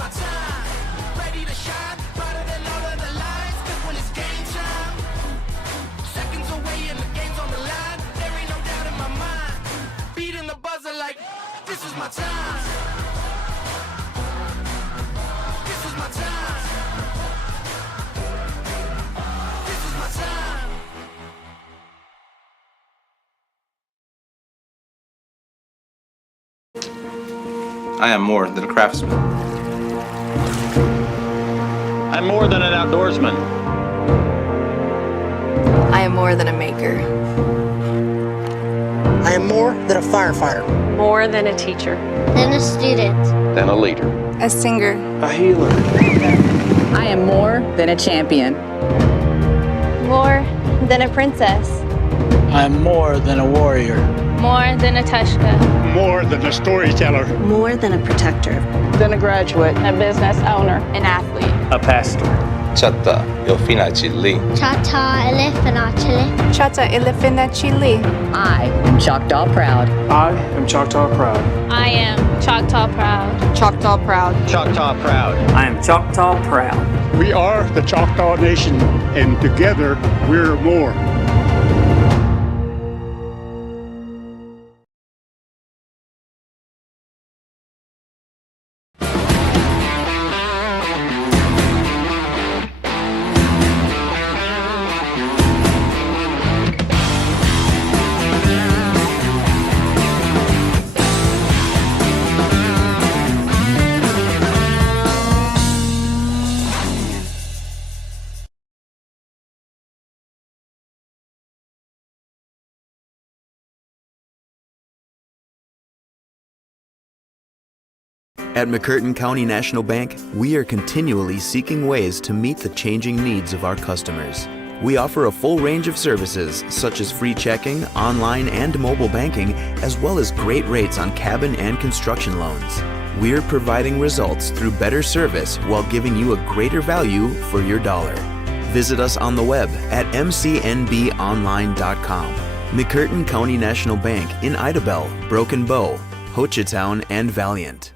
my time. Ready to shine, brighter than all of the lights. Cause when it's game time, seconds away and the game's on the line. There ain't no doubt in my mind. Beating the buzzer like, this is my time. This is my time. This is my time. I am more than a craftsman. I'm more than an outdoorsman. I am more than a maker. I am more than a firefighter. More than a teacher. Than a student. Than a leader. A singer. A healer. I am more than a champion. More than a princess. I am more than a warrior. More than a Tushka. More than a storyteller. More than a protector. Than a graduate. A business owner. An athlete. A pastor. Chata ilfina chili. Chata elefanachili. Chata elefanachili. I am Choctaw proud. I am Choctaw proud. I am Choctaw proud. Choctaw proud. Choctaw proud. I am Choctaw proud. We are the Choctaw Nation, and together we're more. At McCurtain County National Bank, we are continually seeking ways to meet the changing needs of our customers. We offer a full range of services such as free checking, online and mobile banking, as well as great rates on cabin and construction loans. We're providing results through better service while giving you a greater value for your dollar. Visit us on the web at mcnbonline.com. McCurtain County National Bank in Idabel, Broken Bow, Hochatown, and Valiant.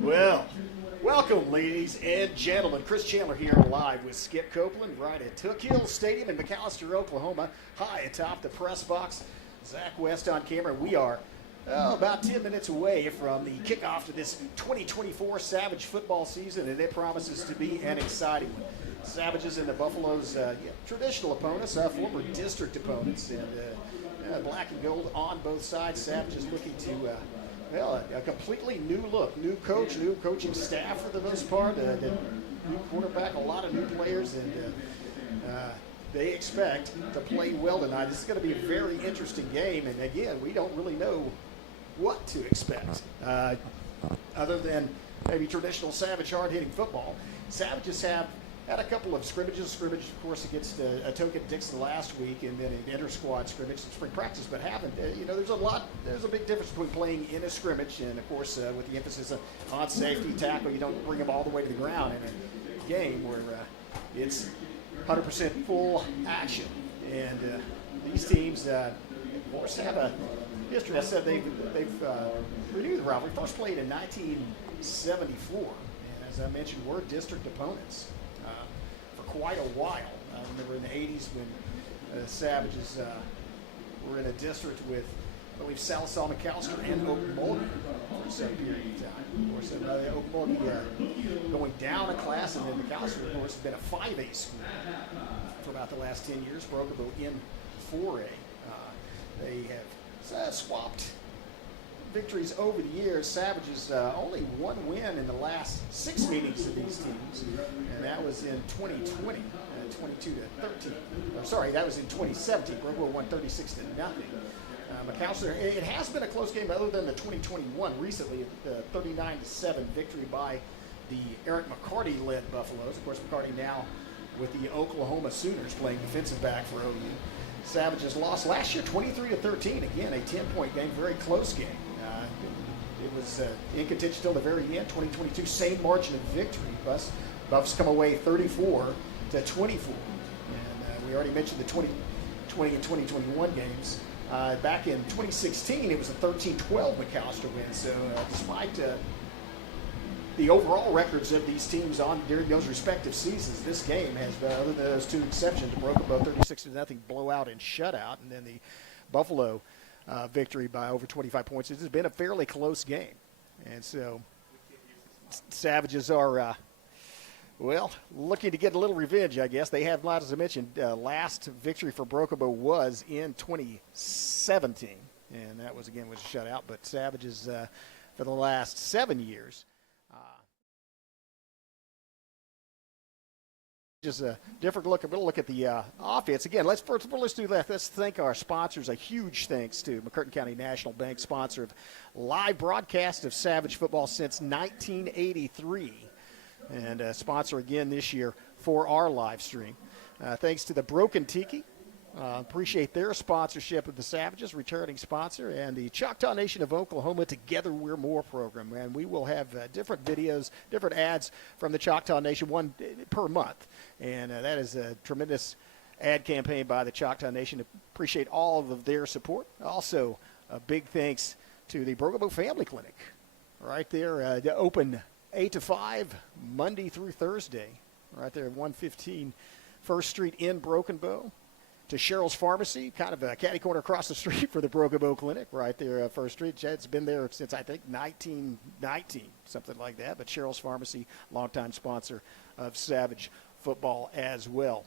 Well, welcome, ladies and gentlemen. Chris Chandler here live with Skip Copeland right at Took Hill Stadium in McAlester, Oklahoma. High atop the press box. Zach West on camera. We are about 10 minutes away from the kickoff to this 2024 Savage football season, and it promises to be an exciting one. Savages and the Buffaloes, traditional opponents, former district opponents, and black and gold on both sides. Savages looking to, a completely new look, new coach, new coaching staff for the most part, new quarterback, a lot of new players, and they expect to play well tonight. This is going to be a very interesting game, and again, we don't really know what to expect other than maybe traditional Savage hard-hitting football. Savages have had a couple of scrimmages, of course, against Atoka Dixon last week, and then an inter-squad scrimmage in spring practice, but haven't. There's a big difference between playing in a scrimmage and, of course, with the emphasis on safety tackle, you don't bring them all the way to the ground in a game where it's 100% full action. And these teams, of course, have a history. I said they've renewed the rivalry. First played in 1974, and as I mentioned, were district opponents for quite a while. I remember in the 80s when Savages were in a district with, I believe, Sallisaw, McAlester, and Okmulgee for some period of time. Of course, Okmulgee going down a class, and then McAlester, of course, has been a 5A school for about the last 10 years. Brookable in 4A. They have swapped victories over the years. Savages only one win in the last 6 meetings of these teams, and that was in 2020, 22-13. Sorry, that was in 2017. Brookable won 36-0. McAlester, it has been a close game other than the 2021 recently, the 39-7 victory by the Eric McCarty-led Buffaloes. Of course, McCarty now with the Oklahoma Sooners playing defensive back for OU. Savages lost last year 23-13. Again, a 10-point game, very close game. It was in contention till the very end. 2022, same margin of victory. Buffs come away 34-24. And we already mentioned the 2020 and 2021 games. Back in 2016, it was a 13-12 McAlester win. So despite the overall records of these teams during those respective seasons, this game has, other than those two exceptions, broken both 36-0 blowout and shutout, and then the Buffalo victory by over 25 points. It has been a fairly close game. And so Savages are, looking to get a little revenge, I guess. They have, as I mentioned, last victory for Brokobo was in 2017, and that was a shutout. But Savages, for the last 7 years, just a different look. We'll look at the offense again. Let's do that. Let's thank our sponsors. A huge thanks to McCurtain County National Bank, sponsor of live broadcast of Savage football since 1983, and a sponsor again this year for our live stream. Thanks to the Broken Tiki. Appreciate their sponsorship of the Savages, returning sponsor, and the Choctaw Nation of Oklahoma Together We're More program. And we will have different videos, different ads from the Choctaw Nation, one per month. And that is a tremendous ad campaign by the Choctaw Nation. Appreciate all of their support. Also, a big thanks to the Brokobo Family Clinic right there, open 8 to 5 Monday through Thursday, right there at 115 First Street in Broken Bow. To Cheryl's Pharmacy, kind of a catty corner across the street for the Brokobo Clinic, right there, First Street. It's been there since, I think, 1919, something like that. But Cheryl's Pharmacy, longtime sponsor of Savage football as well.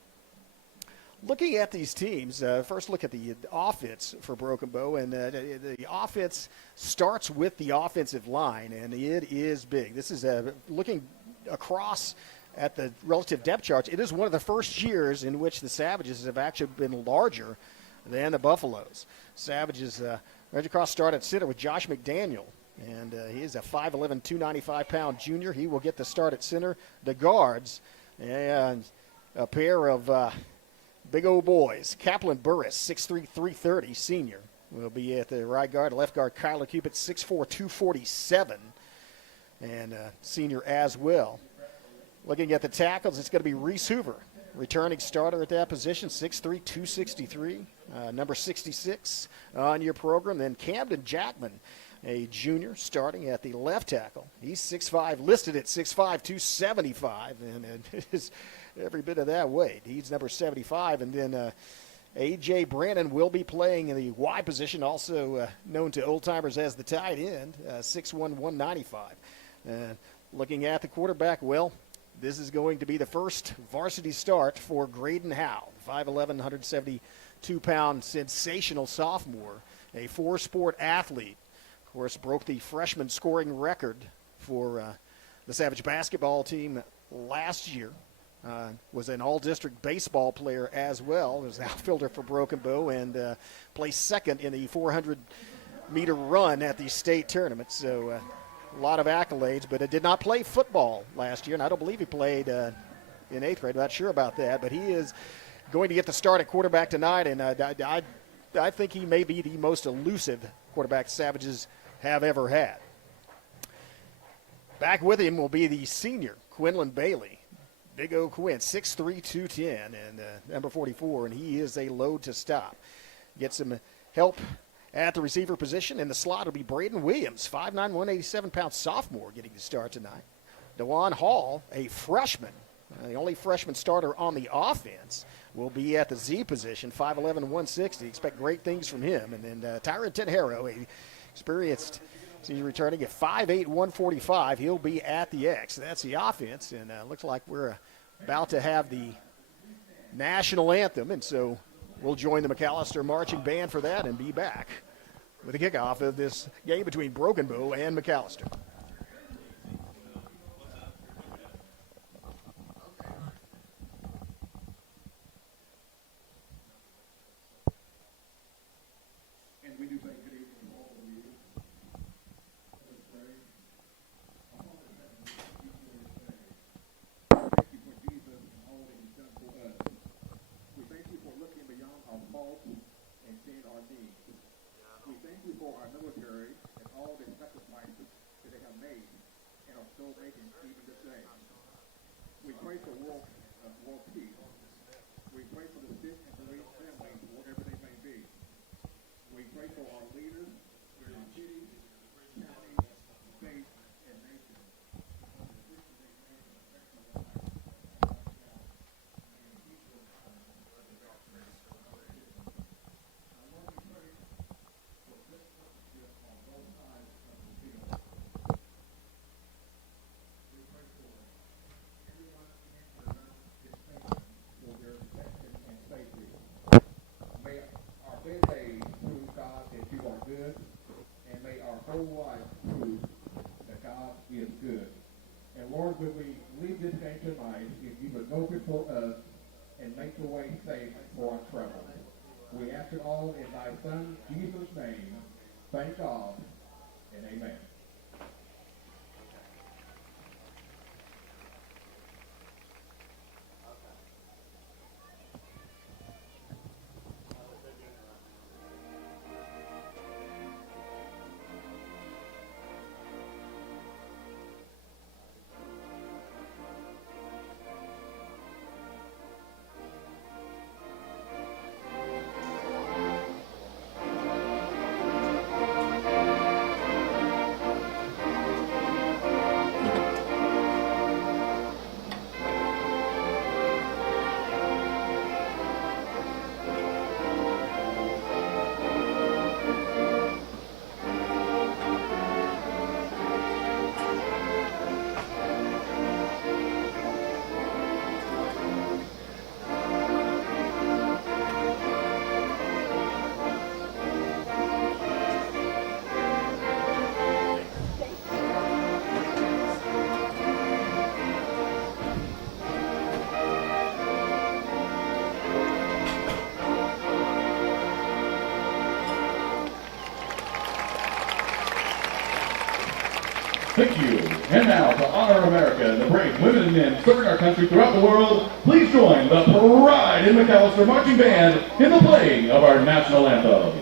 Looking at these teams, first look at the offense for Broken Bow, and the offense starts with the offensive line, and it is big. This is looking across at the relative depth charts. It is one of the first years in which the Savages have actually been larger than the Buffaloes. Savages, right across, start at center with Josh McDaniel, and he is a 5'11", 295-pound junior. He will get the start at center. The guards, and a pair of big old boys. Kaplan Burris, 6'3", 330, senior, will be at the right guard. Left guard, Kyler Cupid, 6'4", 247, and senior as well. Looking at the tackles, it's going to be Reese Hoover, returning starter at that position, 6'3", 263, number 66 on your program. Then Camden Jackman, a junior, starting at the left tackle. He's 6'5", listed at 6'5", 275, and it is every bit of that weight. He's number 75. And then A.J. Brannon will be playing in the Y position, also known to old-timers as the tight end, 6'1", 195. Looking at the quarterback, well, this is going to be the first varsity start for Graydon Howe, 5'11", 172-pound sensational sophomore, a four-sport athlete. Of course, broke the freshman scoring record for the Savage basketball team last year. Was an all-district baseball player as well. Was an outfielder for Broken Bow and placed second in the 400-meter run at the state tournament. So a lot of accolades, but it did not play football last year, and I don't believe he played in eighth grade. I'm not sure about that, but he is going to get the start at quarterback tonight, and I think he may be the most elusive quarterback Savages have ever had. Back with him will be the senior, Quinlan Bailey. Big O Quinn, 6'3", 210, and number 44, and he is a load to stop. Get some help at the receiver position. In the slot will be Braden Williams, 5'9", 187-pound sophomore, getting the start tonight. DeJuan Hall, a freshman, the only freshman starter on the offense, will be at the Z position, 5'11", 160. Expect great things from him. And then Tyron Tenhero, a experienced senior returning at 5'8", 145. He'll be at the X. That's the offense, and looks like we're about to have the national anthem, and so we'll join the McAlester marching band for that and be back with the kickoff of this game between Broken Bow and McAlester. When we leave this game tonight, if you would go before us and make the way safe for our travel. We ask it all in thy Son, Jesus' name. Thank God, and amen. Thank you. And now, to honor America and the brave women and men serving our country throughout the world, please join the Pride in McAlester Marching Band in the playing of our national anthem.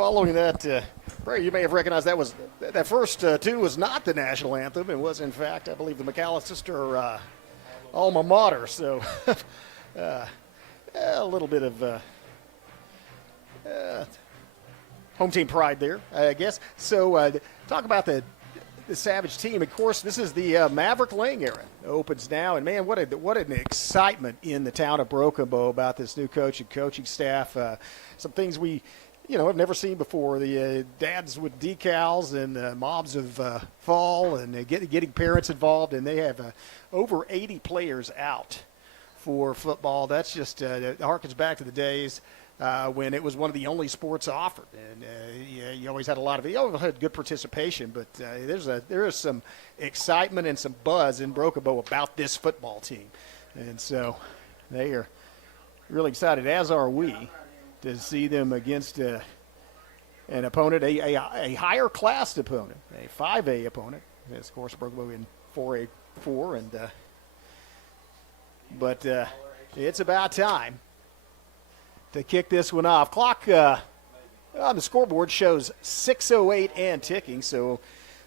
following that, Barry, you may have recognized that first tune was not the national anthem. It was, in fact, I believe, the McAlester alma mater. So a little bit of home team pride there, I guess. So talk about the Savage team. Of course, this is the Maverick Lang era. It opens now, and man, what an excitement in the town of Broken Bow about this new coach and coaching staff. Some things we have never seen before. The dads with decals and mobs of fall and getting parents involved, and they have over 80 players out for football. That's just harkens back to the days when it was one of the only sports offered, and you always had good participation. But there is some excitement and some buzz in Broken Bow about this football team, and so they are really excited, as are we, to see them against an opponent, a higher class opponent, a 5A opponent. It's, of course, Broken Bow in 4A4, and but it's about time to kick this one off. Clock on the scoreboard shows 6:08 and ticking, so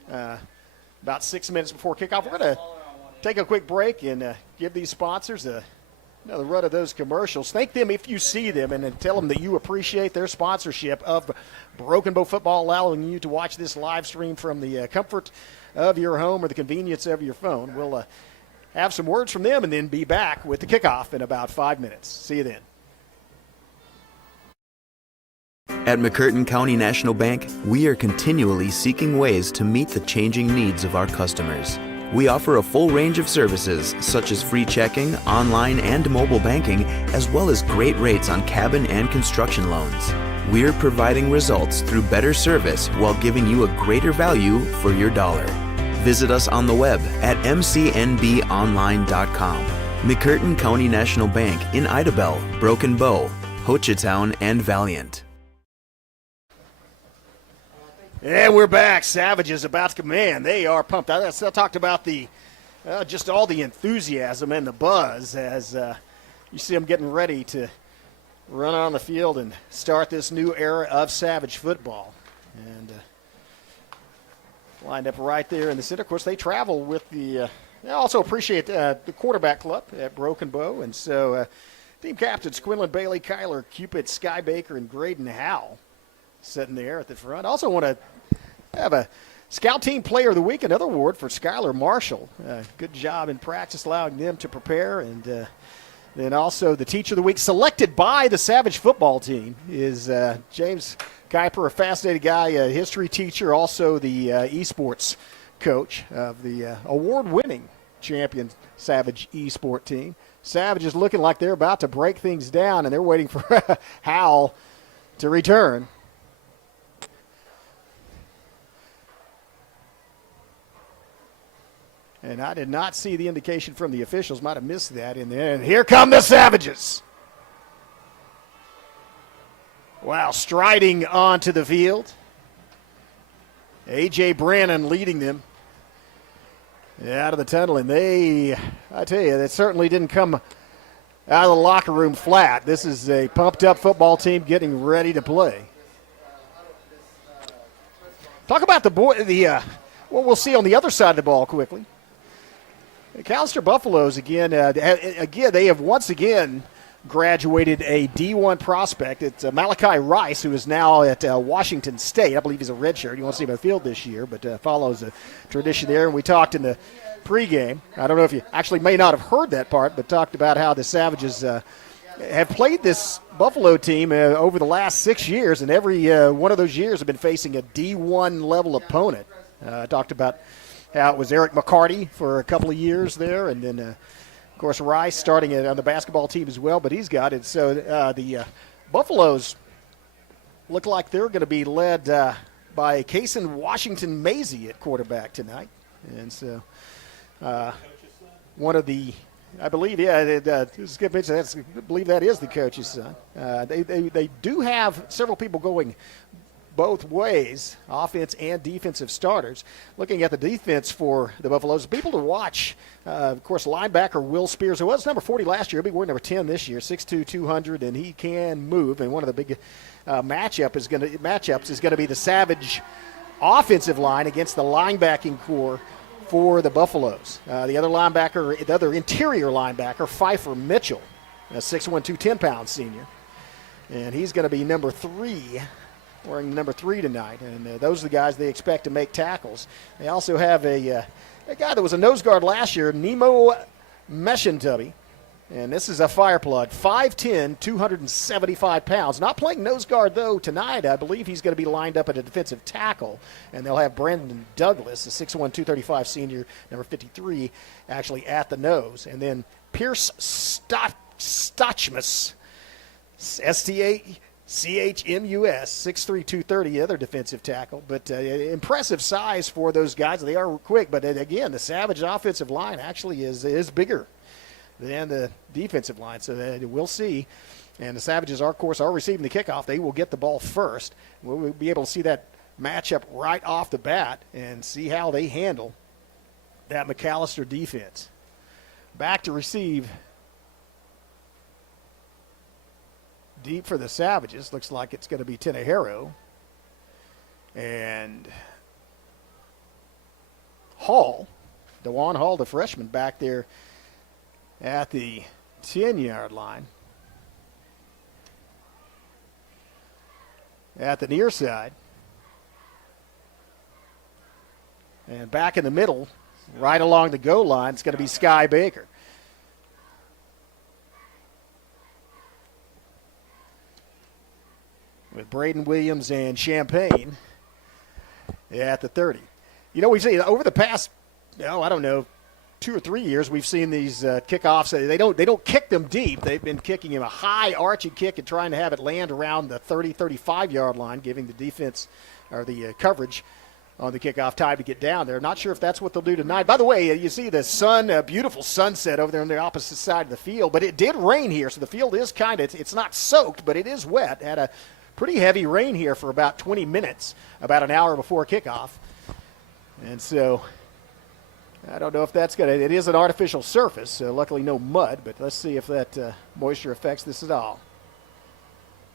about 6 minutes before kickoff. We're going to take a quick break and give these sponsors another run of those commercials. Thank them if you see them, and then tell them that you appreciate their sponsorship of Broken Bow football, allowing you to watch this live stream from the comfort of your home or the convenience of your phone. We'll have some words from them and then be back with the kickoff in about 5 minutes. See you then. At McCurtain County National Bank, we are continually seeking ways to meet the changing needs of our customers. We offer a full range of services such as free checking, online and mobile banking, as well as great rates on cabin and construction loans. We're providing results through better service while giving you a greater value for your dollar. Visit us on the web at mcnbonline.com. McCurtain County National Bank in Idabel, Broken Bow, Hochatown, and Valiant. And we're back. Savages about to come in. They are pumped. I talked about just all the enthusiasm and the buzz as you see them getting ready to run on the field and start this new era of Savage football. And lined up right there in the center. Of course, they travel with the I also appreciate the quarterback club at Broken Bow. And so team captains Quinlan Bailey, Kyler Cupid, Sky Baker, and Graydon Howell sitting there at the front. Also want to have a Scout Team Player of the Week, another award for Skylar Marshall. Good job in practice, allowing them to prepare. And then also the Teacher of the Week, selected by the Savage football team, is James Kuiper, a fascinating guy, a history teacher, also the esports coach of the award-winning champion Savage esport team. Savage is looking like they're about to break things down, and they're waiting for Howell to return. And I did not see the indication from the officials. Might have missed that in there. And here come the Savages. Wow, striding onto the field. A.J. Brannon leading them out of the tunnel. And I tell you, that certainly didn't come out of the locker room flat. This is a pumped-up football team getting ready to play. Talk about what we'll see on the other side of the ball quickly. McAlester Buffaloes, again, they have once again graduated a D1 prospect. It's Malachi Rice, who is now at Washington State. I believe he's a redshirt. You won't see him in the field this year, but follows a tradition there. And we talked in the pregame. I don't know if you actually may not have heard that part, but talked about how the Savages have played this Buffalo team over the last 6 years, and every one of those years have been facing a D1 level opponent. Talked about how it was Eric McCarty for a couple of years there, and then, of course, Rice starting it on the basketball team as well, but he's got it. So the Buffaloes look like they're going to be led by Kason Washington Maisie at quarterback tonight. And so one of the, I believe, it's good mention. I believe that is the coach's son. They do have several people going both ways, offense and defensive starters. Looking at the defense for the Buffaloes, people to watch, of course, linebacker Will Spears, who was number 40 last year, he'll be wearing number 10 this year, 6'2", 200, and he can move. And one of the big matchups is going to be the Savage offensive line against the linebacking core for the Buffaloes. The other interior linebacker, Pfeiffer Mitchell, a 6'1", 210-pound senior. And he's going to be number 3, wearing number 3 tonight. And those are the guys they expect to make tackles. They also have a guy that was a nose guard last year, Nemo Meshintubi. And this is a fire plug, 5'10", 275 pounds. Not playing nose guard, though, tonight. I believe he's going to be lined up at a defensive tackle. And they'll have Brandon Douglas, a 6'1", 235 senior, number 53, actually at the nose. And then Pierce Stachmus, Stachmus, 6'3", 230, the other defensive tackle. But impressive size for those guys. They are quick. But, again, the Savage offensive line actually is bigger than the defensive line. So we'll see. And the Savages, of course, are receiving the kickoff. They will get the ball first. We'll be able to see that matchup right off the bat and see how they handle that McAlester defense. Back to receive deep for the Savages. Looks like it's going to be Tenehiro. And Hall, DeJuan Hall, the freshman, back there at the 10-yard line. At the near side. And back in the middle, right along the goal line, it's going to be Sky Baker. With Braden Williams and Champagne at the 30. You know, we've seen over the past, 2 or 3 years, we've seen these kickoffs. They don't kick them deep. They've been kicking him a high arching kick and trying to have it land around the 30, 35-yard line, giving the defense or the coverage on the kickoff time to get down there. Not sure if that's what they'll do tonight. By the way, you see the sun, a beautiful sunset over there on the opposite side of the field, but it did rain here, so the field is it's not soaked, but it is wet. Had a pretty heavy rain here for about 20 minutes, about an hour before kickoff. And so I don't know if that's going to – it is an artificial surface, so luckily no mud, but let's see if that moisture affects this at all.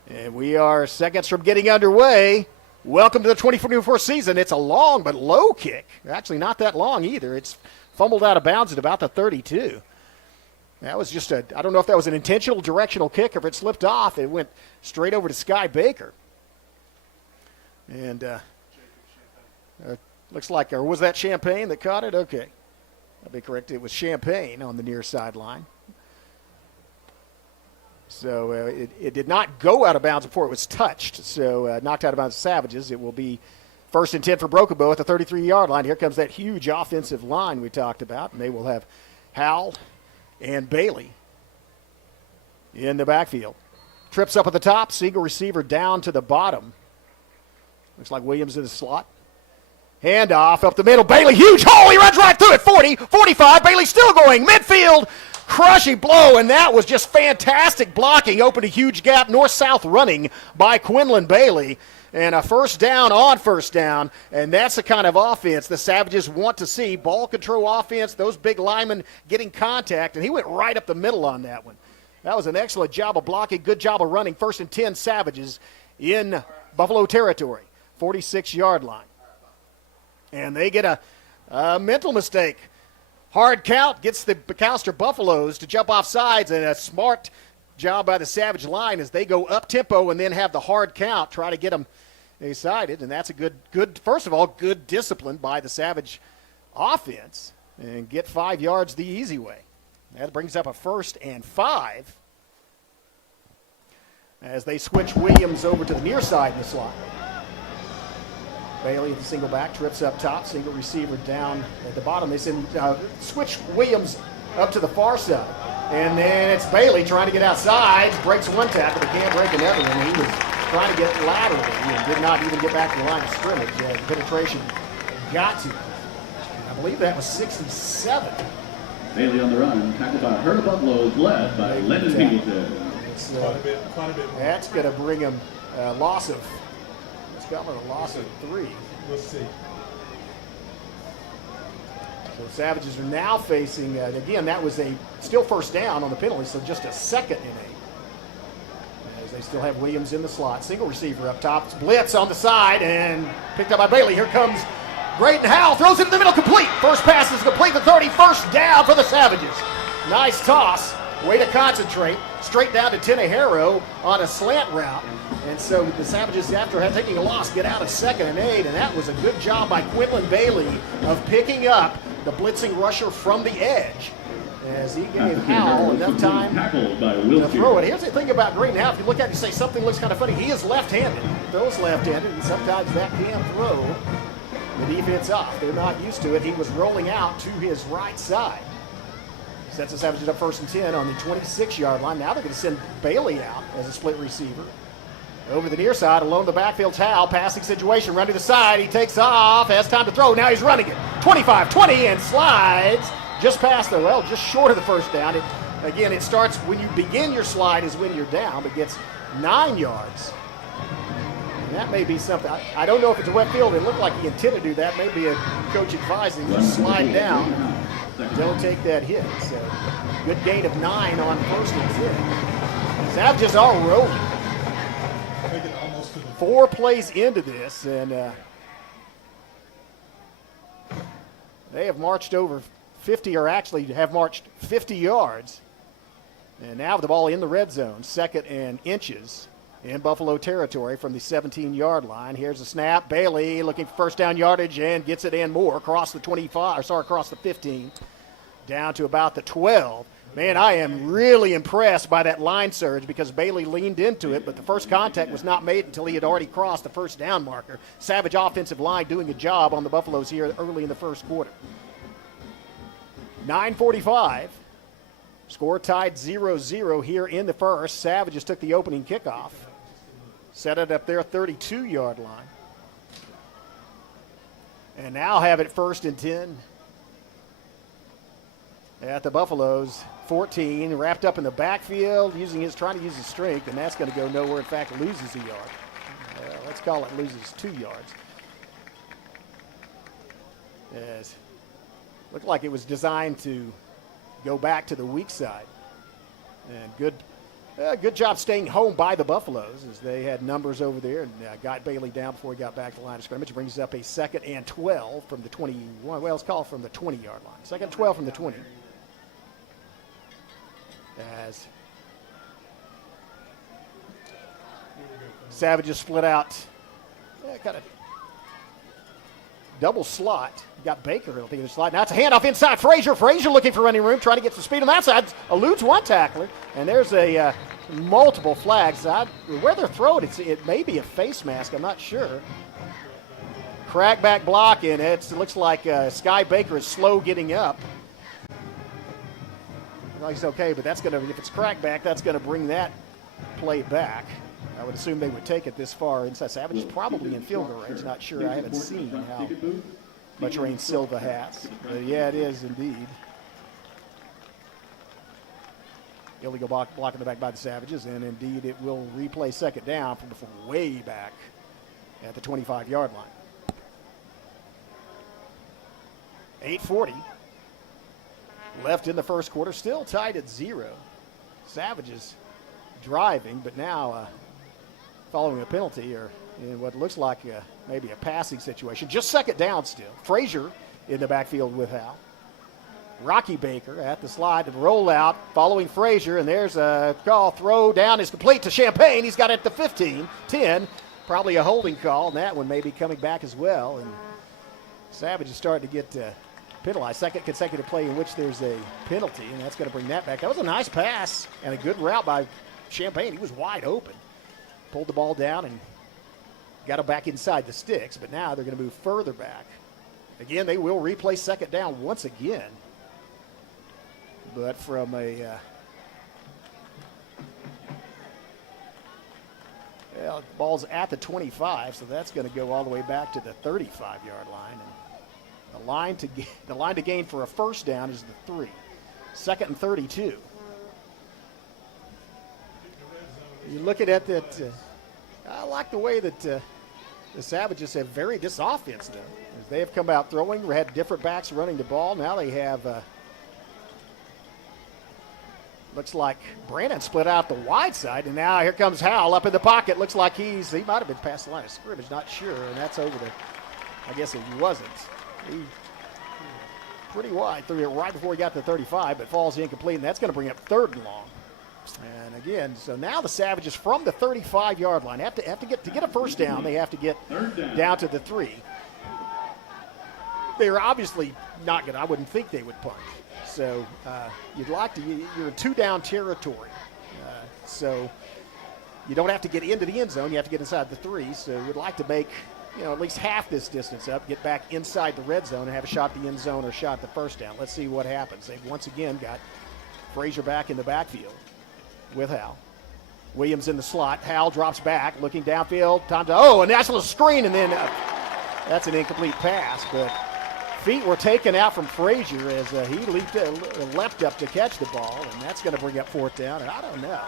And we are seconds from getting underway. Welcome to the 2024 season. It's a long but low kick. Actually not that long either. It's fumbled out of bounds at about the 32. That was just I don't know if that was an intentional directional kick or if it slipped off. It went straight over to Sky Baker. And looks like, or was that Champagne that caught it? Okay. I'll be correct. It was Champagne on the near sideline. So it did not go out of bounds before it was touched. So knocked out of bounds the Savages. It will be 1st and 10 for Broken Bow at the 33-yard line. Here comes that huge offensive line we talked about. And they will have Howell and Bailey in the backfield. Trips up at the top. Single receiver down to the bottom. Looks like Williams in the slot. Handoff up the middle. Bailey, huge hole. He runs right through it. 40, 45. Bailey still going. Midfield. Crushing blow, and that was just fantastic blocking. Opened a huge gap, north-south running by Quinlan Bailey. And a first down on first down, and that's the kind of offense the Savages want to see. Ball control offense, those big linemen getting contact, and he went right up the middle on that one. That was an excellent job of blocking, good job of running. 1st and 10 Savages in Buffalo territory, 46-yard line. And they get a mental mistake. Hard count gets the McAlester Buffaloes to jump off sides, and a smart job by the Savage line as they go up-tempo and then have the hard count, try to get them excited. And that's a good, first of all, good discipline by the Savage offense and get 5 yards the easy way. That brings up a 1st and 5 as they switch Williams over to the near side in the slot. Bailey, the single back, trips up top, single receiver down at the bottom. They send switch Williams up to the far side. And then it's Bailey trying to get outside, breaks one tackle, but can't break another one. He was trying to get laterally and did not even get back to the line of scrimmage. Penetration got to him. I believe that was 67. Bailey on the run, tackled by Herb Buffaloes, led by Lennon Pingleton. Quite a bit. That's going to bring him a loss of cover, a loss of 3. Let's see. So the Savages are now facing, again, that was still first down on the penalty, so just a 2nd and 8. As they still have Williams in the slot. Single receiver up top. It's blitz on the side and picked up by Bailey. Here comes Graydon Howell. Throws it in the middle, complete. First pass is complete. The 31st down for the Savages. Nice toss. Way to concentrate. Straight down to Teneharo on a slant route. And so the Savages, after taking a loss, get out of 2nd and 8. And that was a good job by Quinlan Bailey of picking up the blitzing rusher from the edge, as he gave Howell enough time to throw it. Here's the thing about Graydon Howell. If you look at it and say something looks kind of funny, he is left-handed. He throws left-handed, and sometimes that can throw the defense off. They're not used to it. He was rolling out to his right side. Sets the Savages up 1st and 10 on the 26-yard line. Now they're going to send Bailey out as a split receiver. Over the near side, alone the backfield, Howell, passing situation, run to the side. He takes off, has time to throw. Now he's running it. 25-20 and slides just past just short of the first down. It starts when you begin your slide is when you're down, but gets 9 yards. And that may be something. I don't know if it's a wet field. It looked like he intended to do that. Maybe a coach advising just slide down. Don't take that hit. So good gain of 9 on 1st and 10. Savages are rolling. 4 plays into this, and they have marched over 50, or actually have marched 50 yards. And now with the ball in the red zone, 2nd and inches in Buffalo territory from the 17-yard line. Here's a snap. Bailey looking for first down yardage and gets it and more across the across the 15, down to about the 12. Man, I am really impressed by that line surge because Bailey leaned into it, but the first contact was not made until he had already crossed the first down marker. Savage offensive line doing a job on the Buffaloes here early in the first quarter. 9:45. Score tied 0-0 here in the first. Savages took the opening kickoff. Set it up their 32-yard line. And now have it 1st and 10. At the Buffaloes, 14, wrapped up in the backfield, trying to use his strength, and that's going to go nowhere. In fact, loses a yard. Let's call it loses 2 yards. Yes. Looked like it was designed to go back to the weak side. And good job staying home by the Buffaloes as they had numbers over there and got Bailey down before he got back to the line of scrimmage. Brings up a 2nd and 12 from the 21. Well, let's call it from the 20-yard line. 2nd and 12 from the 20. As Savages split out, kind of double slot. You got Baker, I think, in the slot. Now it's a handoff inside. Frazier looking for running room, trying to get some speed on that side. Eludes one tackler, and there's a multiple flags. Where they're throwing it may be a face mask. I'm not sure. Crackback block, and it looks like Sky Baker is slow getting up. Like it's okay, but that's going to, if it's crackback, that's going to bring that play back. I would assume they would take it this far inside. Savage is probably in field goal range. Not sure. I haven't seen how much range Silva has. But yeah, it is indeed. Illegal block in the back by the Savages, and indeed it will replay 2nd down from way back at the 25-yard line. 8:40 left in the first quarter, still tied at 0. Savages driving, but now following a penalty or in what looks like maybe a passing situation. Just 2nd down still. Frazier in the backfield with Hal. Rocky Baker at the slide to roll out, following Frazier, and there's a call. Throw down is complete to Champagne. He's got it at the 15, 10. Probably a holding call, and that one may be coming back as well. And Savage is starting to get penalized. 2nd consecutive play in which there's a penalty, and that's going to bring that back. That was a nice pass and a good route by Champagne. He was wide open. Pulled the ball down and got him back inside the sticks, but now they're going to move further back. Again, they will replay 2nd down once again. But from a the ball's at the 25, so that's going to go all the way back to the 35-yard line. And the line to gain for a first down is the 3. 2nd and 32. You look at that. I like the way that The Savages have varied this offense, though. As they have come out throwing, we had different backs running the ball. Now they have, looks like Brandon split out the wide side, and now here comes Howell up in the pocket. Looks like he might have been past the line of scrimmage, not sure, and that's over the, I guess he wasn't. He pretty wide, threw it right before he got to 35, but falls incomplete, and that's going to bring up 3rd and long. And again, so now the Savages from the 35-yard line have to get a first down. They have to get down to the 3. They're obviously not going to. I wouldn't think they would punt. So you'd like to. You're in 2-down territory. So you don't have to get into the end zone. You have to get inside the 3. So you'd like to make at least half this distance up, get back inside the red zone, and have a shot at the end zone or shot at the first down. Let's see what happens. They've once again got Frazier back in the backfield with Hal. Williams in the slot. Hal drops back, looking downfield. A nice little screen, and then that's an incomplete pass. But feet were taken out from Frazier as he leapt up to catch the ball, and that's going to bring up 4th down. And I don't know.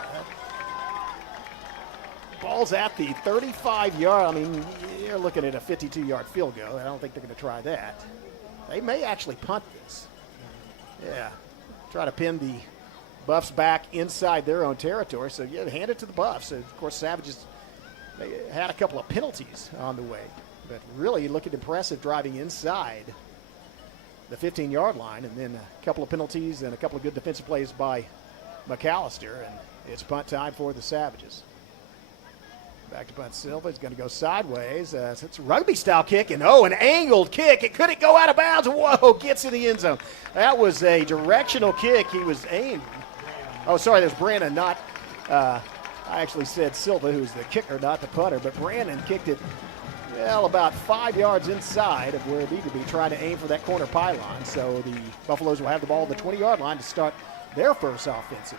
Ball's at the 35-yard. I mean, you're looking at a 52-yard field goal. I don't think they're going to try that. They may actually punt this. Yeah, try to pin the Buffs back inside their own territory. So, yeah, hand it to the Buffs. Of course, Savages, they had a couple of penalties on the way. But really looking impressive driving inside the 15-yard line. And then a couple of penalties and a couple of good defensive plays by McAlester. And it's punt time for the Savages. Back to punt Silva. He's going to go sideways. It's a rugby-style kick. And, an angled kick. It couldn't go out of bounds. Whoa, gets in the end zone. That was a directional kick. He was aimed. Oh, sorry, there's Brandon, not I actually said Silva, who's the kicker, not the punter. But Brandon kicked it, about 5 yards inside of where it needed to be, trying to aim for that corner pylon. So the Buffaloes will have the ball on the 20-yard line to start their first offensive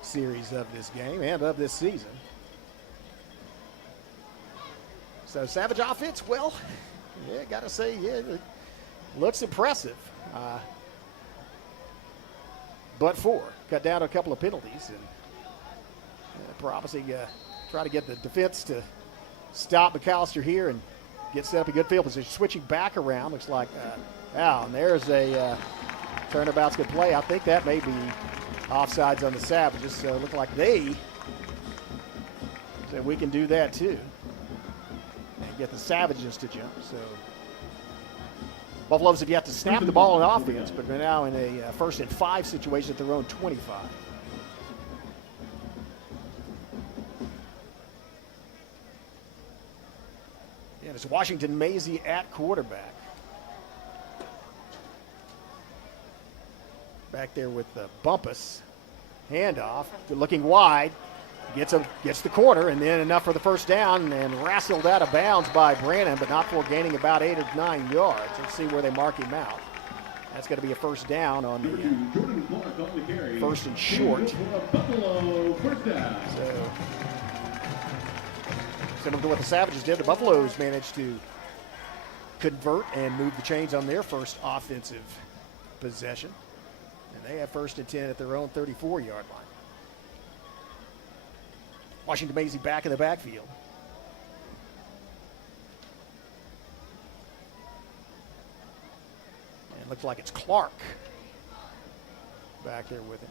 series of this game and of this season. So Savage offense, got to say, it looks impressive. But cut down a couple of penalties and promising try to get the defense to stop McAlester here and get set up a good field position. Switching back around, looks like, and there's a turnabout's good play. I think that may be offsides on the Savages, so it looked like they said we can do that too. And get the Savages to jump. So Buffaloes have yet to snap the ball in offense, but we're now in a 1st and 5 situation at their own 25. And it's Washington Maisie at quarterback. Back there with Bumpus. Handoff, looking wide. Gets the corner, and then enough for the first down, and wrestled out of bounds by Brandon, but not for gaining about 8 or 9 yards. Let's see where they mark him out. That's going to be a first down on the 1st and short. So, similar to what the Savages did, the Buffaloes managed to convert and move the chains on their first offensive possession. And they have 1st and 10 at their own 34-yard line. Washington Maisie back in the backfield. And it looks like it's Clark back there with him.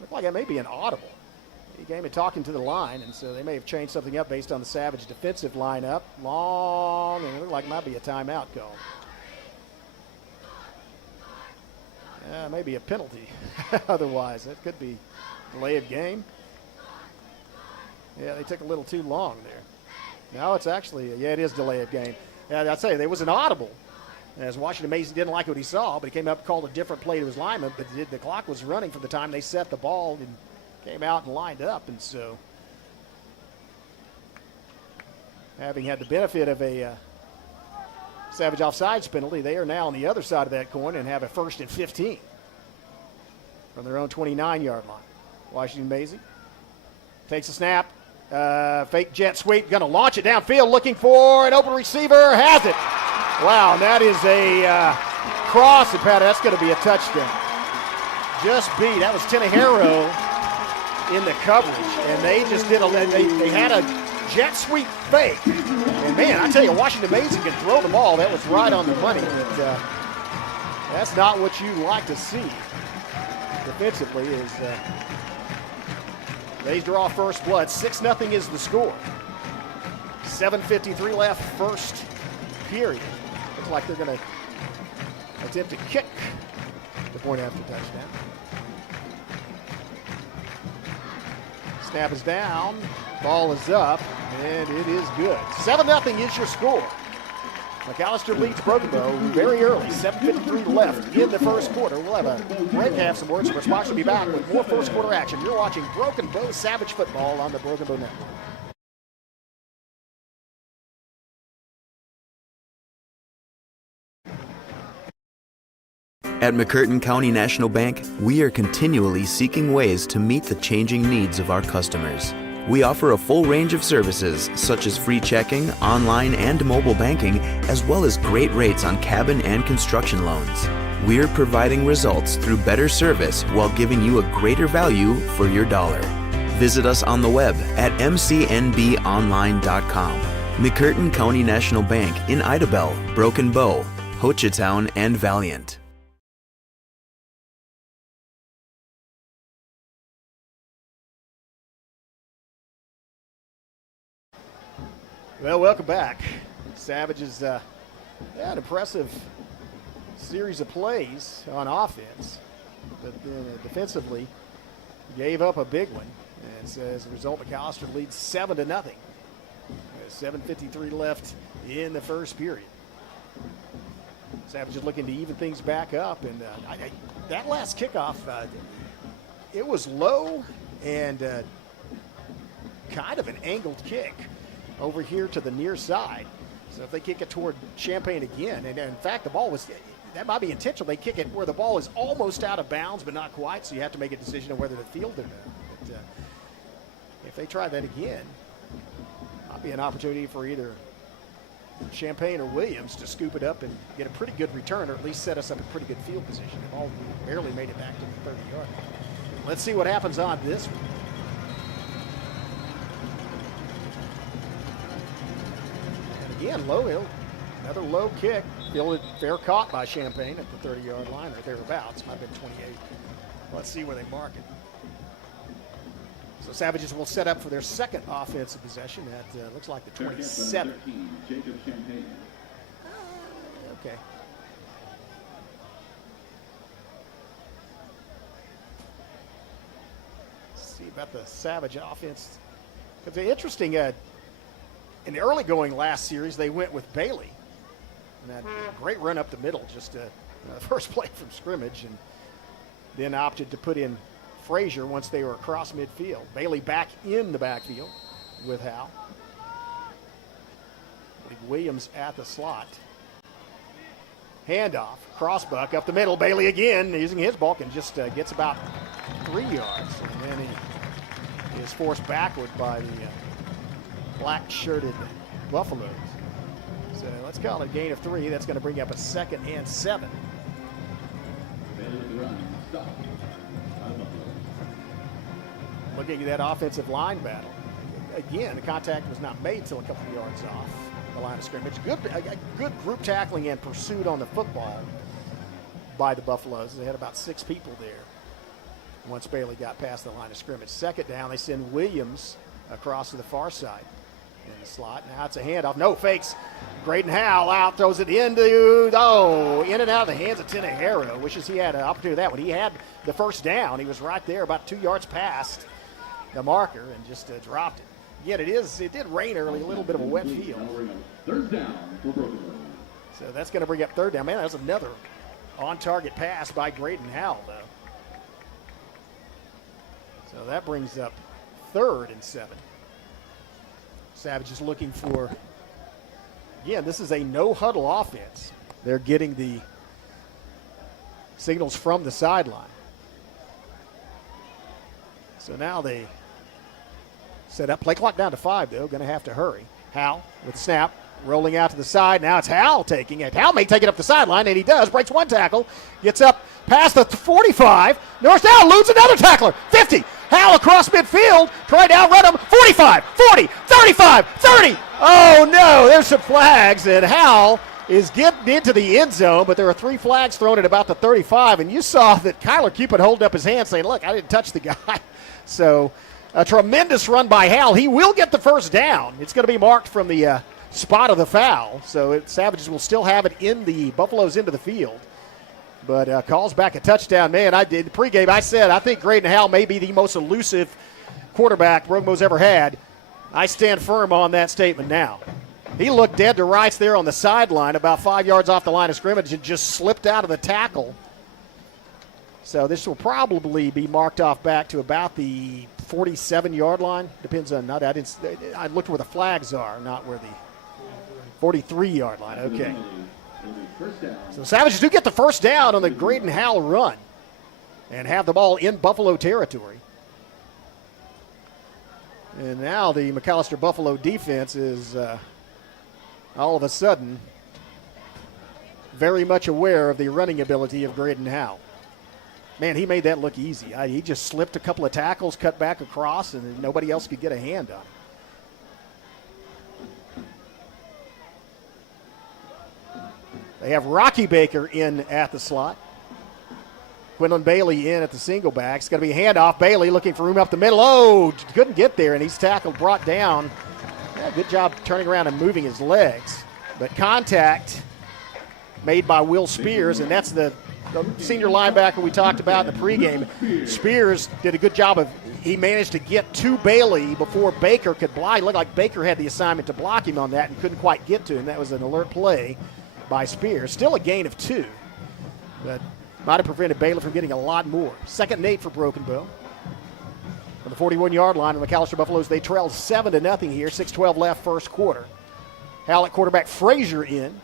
Looks like it may be an audible. He came in talking to the line, and so they may have changed something up based on the Savage defensive lineup. Long, and it looked like it might be a timeout call. Yeah, maybe a penalty. Otherwise, that could be delay of game. Yeah, they took a little too long there. Now it's actually, it is delay of game. Yeah, I'd say there was an audible. As Washington Maisie didn't like what he saw, but he came up and called a different play to his lineman, but the clock was running from the time they set the ball and came out and lined up. And so, having had the benefit of a Savage offsides penalty, they are now on the other side of that coin and have a 1st and 15 from their own 29-yard line. Washington Maisie takes a snap. Fake jet sweep, going to launch it downfield, looking for an open receiver, has it. Wow, and that is a cross, and Pat, that's going to be a touchdown. Just beat, that was Tenejero in the coverage, and they just did they had a jet sweep fake. And man, I tell you, Washington Mason can throw the ball. That was right on the money. But that's not what you like to see defensively. Is they draw first blood. 6-0 is the score. 7:53 left, first period. Looks like they're going to attempt to kick the point after touchdown. Snap is down, ball is up, and it is good. 7-0 is your score. McAlester leads Broken Bow very early, 7:53 left in the first quarter. We'll have a break, have some words from our sponsor. We'll be back with more first quarter action. You're watching Broken Bow Savage Football on the Broken Bow Network. At McCurtain County National Bank, we are continually seeking ways to meet the changing needs of our customers. We offer a full range of services such as free checking, online and mobile banking, as well as great rates on cabin and construction loans. We're providing results through better service while giving you a greater value for your dollar. Visit us on the web at mcnbonline.com. McCurtain County National Bank in Idabel, Broken Bow, Hochatown, and Valiant. Well, welcome back. Savages had an impressive series of plays on offense, but defensively gave up a big one. And so as a result, McAlester leads 7-0. 7:53 left in the first period. Savages looking to even things back up, and that last kickoff, it was low and kind of an angled kick over here to the near side. So if they kick it toward Champaign again, and in fact the ball was, that might be intentional, they kick it where the ball is almost out of bounds but not quite, so you have to make a decision on whether to field it or not. But if they try that again, might be an opportunity for either Champaign or Williams to scoop it up and get a pretty good return, or at least set us up a pretty good field position. The ball barely made it back to the 30-yard line. Let's see what happens on this one. Again, low hill, another low kick, fielded fair caught by Champaign at the 30-yard line or thereabouts. Might have been 28. Let's see where they mark it. So Savages will set up for their second offensive possession at looks like the 27. Okay. Let's see about the Savage offense. It's interesting. In the early going last series, they went with Bailey. And that great run up the middle, just first play from scrimmage, and then opted to put in Frazier once they were across midfield. Bailey back in the backfield with Hal. Williams at the slot. Handoff, crossbuck up the middle. Bailey again using his bulk and just gets about 3 yards. And then he is forced backward by the black-shirted Buffaloes. So let's call it a gain of 3. That's going to bring up a 2nd and 7. Looking at that offensive line battle. Again, the contact was not made till a couple of yards off the line of scrimmage. Good group tackling and pursuit on the football by the Buffaloes. They had about 6 people there once Bailey got past the line of scrimmage. 2nd down, they send Williams across to the far side in the slot. Now it's a handoff. No fakes. Graydon Howell out, throws it into, in and out of the hands of Tenehara. Wishes he had an opportunity with that one. He had the first down. He was right there about 2 yards past the marker and just dropped it. Yet it did rain early, a little bit of a wet field. 3rd down for Broken Bow. So that's going to bring up 3rd down. Man, that was another on-target pass by Graydon Howell, though. So that brings up 3rd and 7. Savages looking for, again, this is a no-huddle offense. They're getting the signals from the sideline. So now they set up. Play clock down to 5, though. Going to have to hurry. Howell with the snap, rolling out to the side. Now it's Howell taking it. Howell may take it up the sideline, and he does. Breaks one tackle. Gets up past the 45. North down, eludes another tackler. 50. Howell across midfield. Tried to outrun him. 45, 40, 30. 35, 30. Oh, no, there's some flags, and Howell is getting into the end zone, but there are 3 flags thrown at about the 35, and you saw that Kyler Cupid holding up his hand saying, look, I didn't touch the guy. So a tremendous run by Howell. He will get the first down. It's going to be marked from the spot of the foul, so Savages will still have it in the Buffalo's into the field. But calls back a touchdown. Man, I did pregame. I said I think Graydon Howell may be the most elusive quarterback Romo's ever had. I stand firm on that statement now. He looked dead to rights there on the sideline, about 5 yards off the line of scrimmage, and just slipped out of the tackle. So this will probably be marked off back to about the 47-yard line. Depends on I looked where the flags are, not where the 43-yard line. Okay. So Savages do get the first down on the Graydon Howell run and have the ball in Buffalo territory. And now the McAlester Buffalo defense is all of a sudden very much aware of the running ability of Graydon Howell. Man, he made that look easy. He just slipped a couple of tackles, cut back across, and nobody else could get a hand on him. They have Rocky Baker in at the slot. Quinlan Bailey in at the single back. It's going to be a handoff. Bailey looking for room up the middle. Oh, couldn't get there, and he's tackled, brought down. Yeah, good job turning around and moving his legs. But contact made by Will Spears, and that's the senior linebacker we talked about in the pregame. Spears did a good job he managed to get to Bailey before Baker could block. It looked like Baker had the assignment to block him on that and couldn't quite get to him. That was an alert play by Spears. Still a gain of 2, but might have prevented Bailey from getting a lot more. 2nd and 8 for Broken Bow. On the 41-yard line, the McAlester Buffaloes, they trail 7-0 here. 6:12 left, first quarter. Howell at quarterback, Frazier in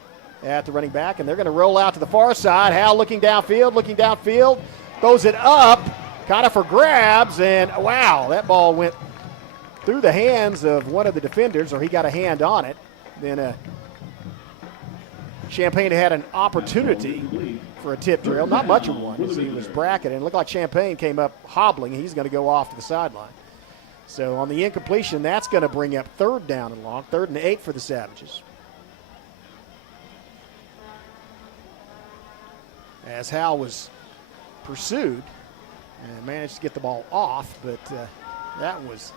at the running back, and they're going to roll out to the far side. Howell looking downfield, throws it up, kind of for grabs, and wow, that ball went through the hands of one of the defenders, or he got a hand on it. Then Champaign had an opportunity for a tip drill, not much of one, as he was bracketed. It looked like Champaign came up hobbling. He's going to go off to the sideline. So on the incompletion, that's going to bring up 3rd down and long, 3rd and 8 for the Savages. As Howell was pursued and managed to get the ball off, but that was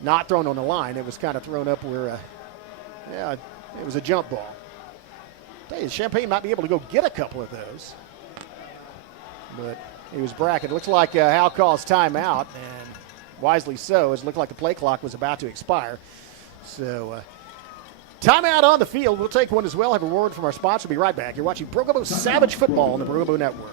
not thrown on the line. It was kind of thrown up where, it was a jump ball. Champaign might be able to go get a couple of those, but he was bracketed. Looks like Howell calls timeout, and wisely so, as it looked like the play clock was about to expire. So timeout on the field. We'll take one as well. Have a word from our sponsor. We'll be right back. You're watching Broken Savage Football on the Broken Network.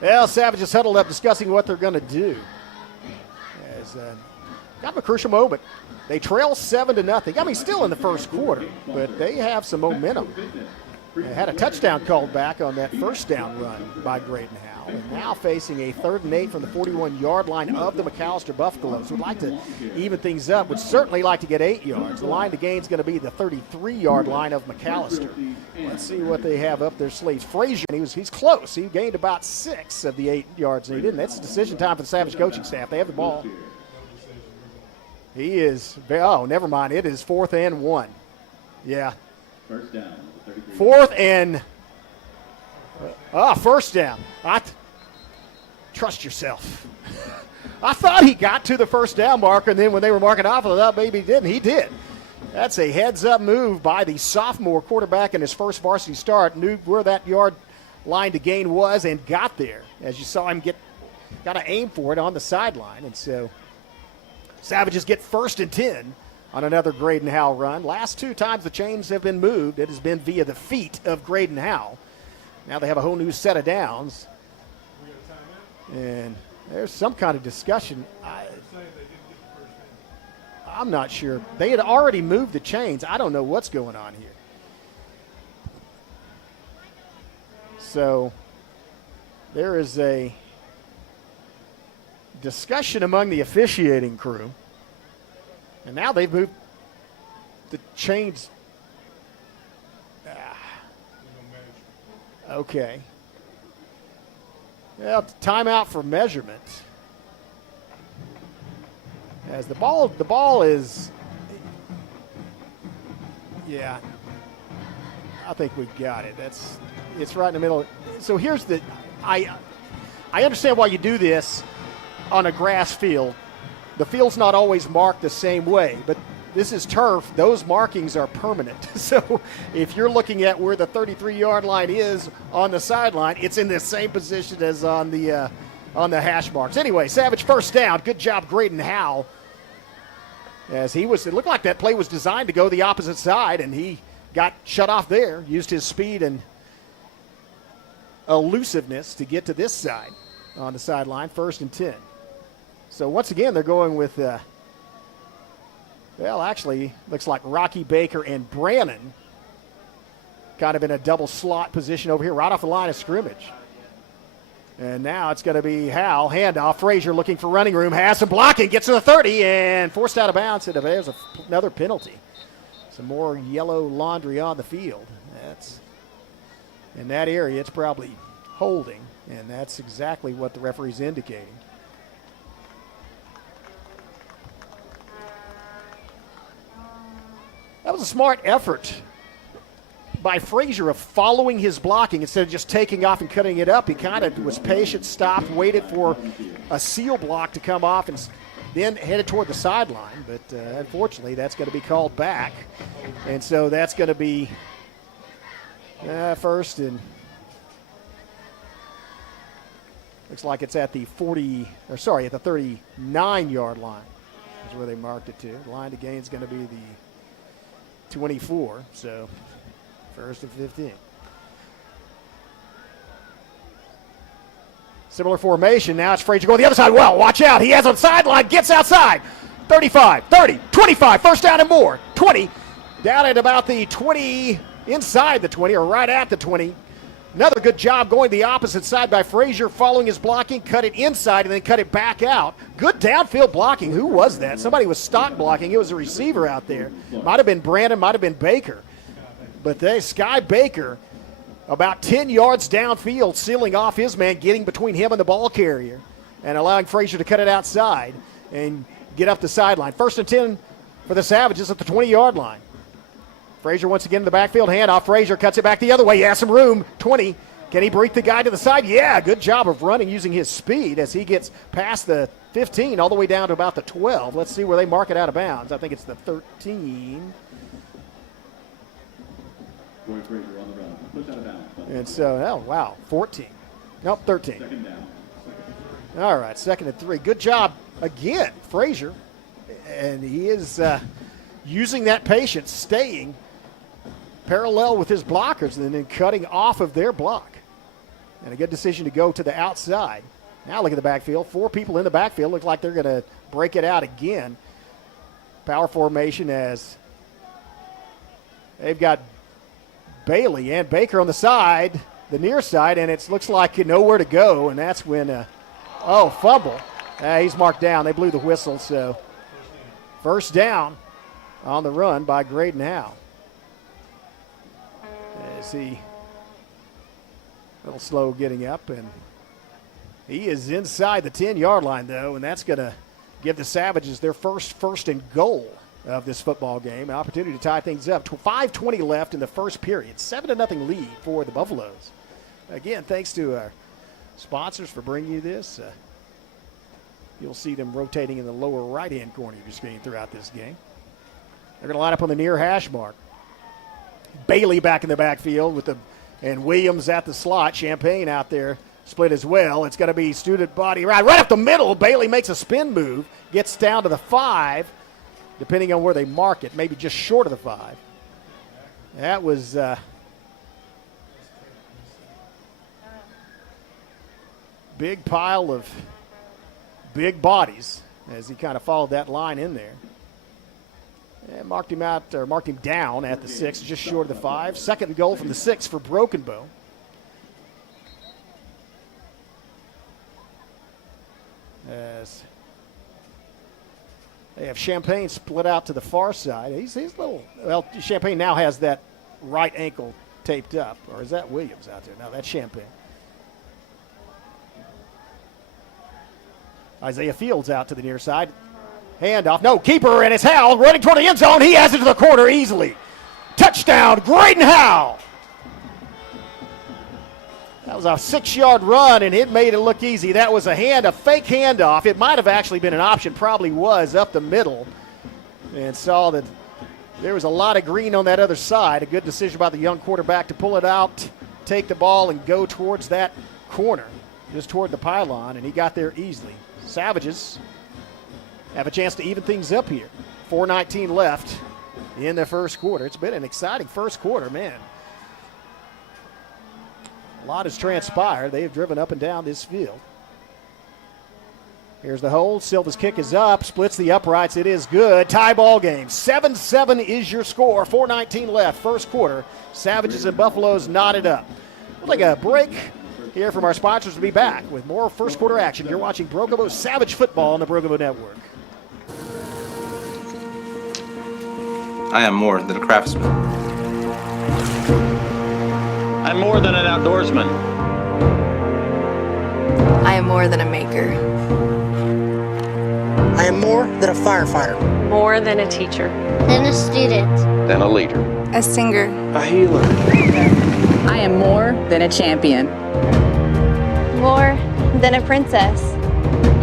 Well, Savages huddled up discussing what they're going to do. As kind of a crucial moment. They trail 7-0. I mean, still in the first quarter, but they have some momentum. They had a touchdown called back on that first down run by Graydon Howell, and now facing a 3rd and 8 from the 41-yard line of the McAlester Buffaloes. Would like to even things up. Would certainly like to get 8 yards. The line to gain is going to be the 33-yard line of McAlester. Let's see what they have up their sleeves. Frazier, he's close. He gained about 6 of the 8 yards needed, and that's decision time for the Savage coaching staff. They have the ball. He is, never mind. It is 4th and 1. Yeah. First down. 4th and first down. Trust yourself. I thought he got to the first down marker, and then when they were marking off, I thought maybe he didn't. He did. That's a heads-up move by the sophomore quarterback in his first varsity start. Knew where that yard line to gain was and got there. As you saw him got to aim for it on the sideline. And so Savages get 1st and 10 on another Graydon Howell run. Last 2 times the chains have been moved, it has been via the feet of Graydon Howell. Now they have a whole new set of downs. And there's some kind of discussion. I'm not sure. They had already moved the chains. I don't know what's going on here. So there is a discussion among the officiating crew. And now they've moved the chains. Okay. Well, timeout for measurement. As the ball is, yeah, I think we got it. It's right in the middle. So here's I understand why you do this on a grass field. The field's not always marked the same way, but this is turf. Those markings are permanent. So if you're looking at where the 33-yard line is on the sideline, it's in the same position as on the hash marks. Anyway, Savage first down. Good job, Graydon Howe. It looked like that play was designed to go the opposite side, and he got shut off there, used his speed and elusiveness to get to this side on the sideline, 1st and 10. So once again, they're going with, actually, looks like Rocky Baker and Brannon kind of in a double slot position over here, right off the line of scrimmage. And now it's going to be Howell, handoff. Frazier looking for running room, has some blocking, gets to the 30, and forced out of bounds. And there's another penalty. Some more yellow laundry on the field. That's in that area, it's probably holding, and that's exactly what the referee's indicating. That was a smart effort by Frazier of following his blocking instead of just taking off and cutting it up. He kind of was patient, stopped, waited for a seal block to come off, and then headed toward the sideline. But unfortunately, that's going to be called back. And so that's going to be first and looks like it's at the 39-yard line is where they marked it to. The line to gain is going to be the 24, so 1st and 15. Similar formation. Now it's Frazier going the other side. Well, watch out. He has on sideline, gets outside. 35, 30, 25, first down and more. 20, down at about the 20, inside the 20, or right at the 20. Another good job going the opposite side by Frazier, following his blocking, cut it inside and then cut it back out. Good downfield blocking. Who was that? Somebody was stock blocking. It was a receiver out there. Might have been Brandon, might have been Baker. But Sky Baker, about 10 yards downfield, sealing off his man, getting between him and the ball carrier, and allowing Frazier to cut it outside and get up the sideline. 1st and 10 for the Savages at the 20-yard line. Frazier once again in the backfield, handoff. Frazier cuts it back the other way. He has some room. 20. Can he break the guy to the side? Yeah, good job of running using his speed as he gets past the 15 all the way down to about the 12. Let's see where they mark it out of bounds. I think it's the 13. And so, 14. Nope, 13. Second down. All right, 2nd and 3. Good job again, Frazier. And he is using that patience, staying parallel with his blockers and then cutting off of their block. And a good decision to go to the outside. Now look at the backfield. 4 people in the backfield. Look like they're going to break it out again. Power formation as they've got Bailey and Baker on the side, the near side, and it looks like nowhere to go, and that's when, fumble. He's marked down. They blew the whistle, so first down on the run by Graydon Howe. As he a little slow getting up, and he is inside the 10-yard line, though, and that's going to give the Savages their first and goal of this football game. An opportunity to tie things up. 5:20 left in the first period. 7-0 lead for the Buffaloes. Again, thanks to our sponsors for bringing you this. You'll see them rotating in the lower right-hand corner of your screen throughout this game. They're going to line up on the near hash mark. Bailey back in the backfield and Williams at the slot. Champagne out there split as well. It's going to be student body right up the middle. Bailey makes a spin move, gets down to the 5, depending on where they mark it, maybe just short of the 5. That was big pile of big bodies as he kind of followed that line in there. And marked him down at the 6, just short of the 5. 2nd and goal from the 6 for Broken Bow. As they have Champagne split out to the far side. He's little. Well, Champagne now has that right ankle taped up. Or is that Williams out there? No, that's Champagne. Isaiah Fields out to the near side. Handoff. No, keeper, and it's Howell running toward the end zone. He has it to the corner easily. Touchdown, Graydon Howell. That was a 6-yard run, and it made it look easy. That was a fake handoff. It might have actually been an option, probably was, up the middle. And saw that there was a lot of green on that other side. A good decision by the young quarterback to pull it out, take the ball, and go towards that corner, just toward the pylon, and he got there easily. Savages have a chance to even things up here. 4:19 left in the first quarter. It's been an exciting first quarter, man. A lot has transpired. They have driven up and down this field. Here's the hold. Silva's kick is up, splits the uprights. It is good. Tie ball game. 7-7 is your score. 4:19 left, first quarter. Savages and Buffaloes knotted up. We'll take a break here from our sponsors. We'll be back with more first quarter action. You're watching Brokovo Savage Football on the Brokovo Network. I am more than a craftsman. I'm more than an outdoorsman. I am more than a maker. I am more than a firefighter. More than a teacher. Then a student. Then a leader. A singer. A healer. I am more than a champion. More than a princess.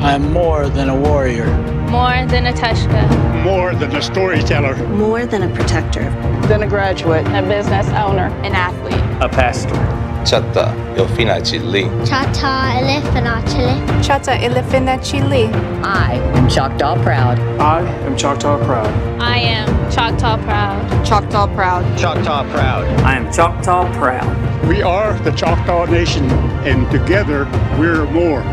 I am more than a warrior. More than a Tushka. More than a storyteller. More than a protector. Then a graduate. A business owner. An athlete. A pastor. Chatta Yofinachili. Chata elefanachili. Chata elefanachili. I am Choctaw proud. I am Choctaw proud. I am Choctaw proud. Choctaw proud. Choctaw proud. I am Choctaw proud. We are the Choctaw Nation, and together we're more.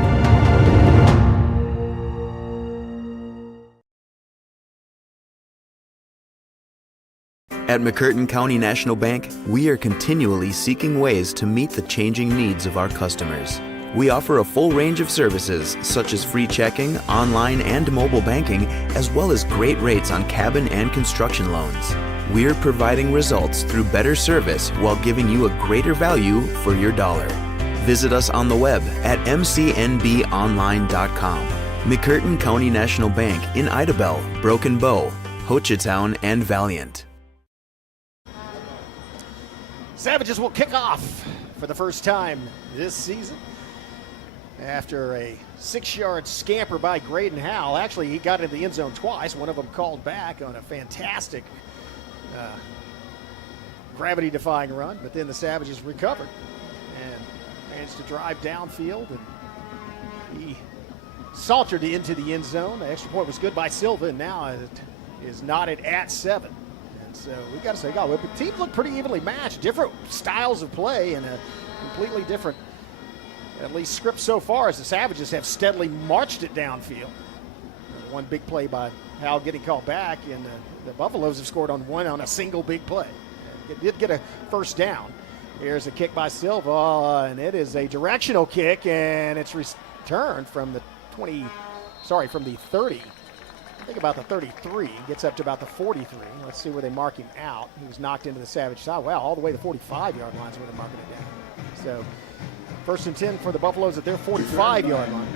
At McCurtain County National Bank, we are continually seeking ways to meet the changing needs of our customers. We offer a full range of services such as free checking, online and mobile banking, as well as great rates on cabin and construction loans. We're providing results through better service while giving you a greater value for your dollar. Visit us on the web at mcnbonline.com. McCurtain County National Bank in Idabel, Broken Bow, Hochatown, and Valiant. Savages will kick off for the first time this season after a 6-yard scamper by Graydon Howell. Actually, he got into the end zone twice. One of them called back on a fantastic gravity-defying run, but then the Savages recovered and managed to drive downfield, and he sauntered into the end zone. The extra point was good by Silva, and now it is knotted at 7. So we've got to say, the teams look pretty evenly matched. Different styles of play and a completely different, at least, script so far, as the Savages have steadily marched it downfield. One big play by Howell getting called back, and the Buffaloes have scored on a single big play. It did get a first down. Here's a kick by Silva, and it is a directional kick, and it's returned from the 30. I think about the 33, gets up to about the 43. Let's see where they mark him out. He was knocked into the Savage side. Wow, all the way to the 45-yard line is where they're marking it down. So, 1st and 10 for the Buffaloes at their 45-yard line.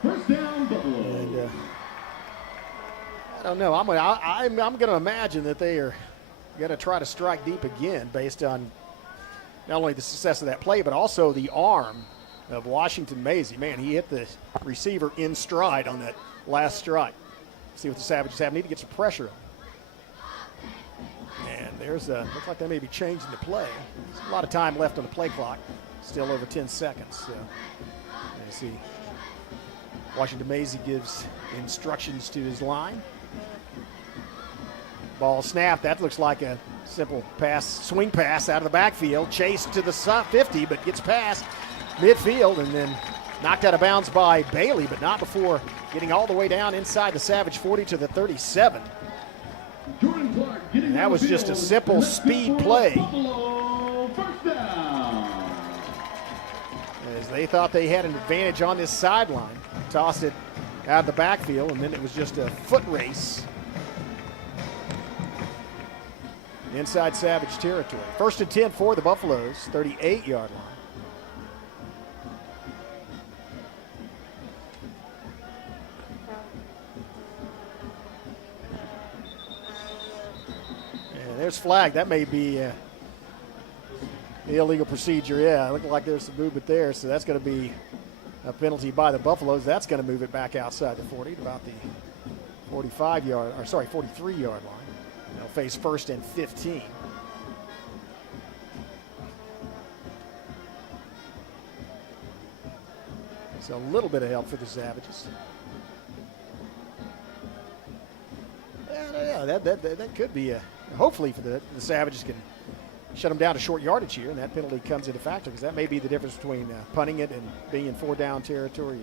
First down, Buffalo. And, I don't know. I'm going to imagine that they are going to try to strike deep again based on not only the success of that play, but also the arm of Washington Maisie. Man, he hit the receiver in stride on that last strike. See what the Savages have. Need to get some pressure on. And there's looks like they may be changing the play. There's a lot of time left on the play clock. Still over 10 seconds. So, you see, Washington Maisie gives instructions to his line. Ball snap. That looks like a simple swing pass out of the backfield. Chased to the 50, but gets past midfield and then knocked out of bounds by Bailey, but not before getting all the way down inside the Savage 40 to the 37. And that was just a simple speed play. As they they thought they had an advantage on this sideline. Tossed it out of the backfield, and then it was just a foot race inside Savage territory. 1st and 10 for the Buffaloes, 38-yard line. And there's flag. That may be the illegal procedure. Yeah, it looked like there's some movement there, so that's going to be a penalty by the Buffaloes. That's going to move it back outside the 40, about the 43-yard line. They'll face 1st and 15. So a little bit of help for the Savages. Yeah, that could be hopefully for the Savages can shut them down to short yardage here, and that penalty comes into factor because that may be the difference between punting it and being in 4-down territory,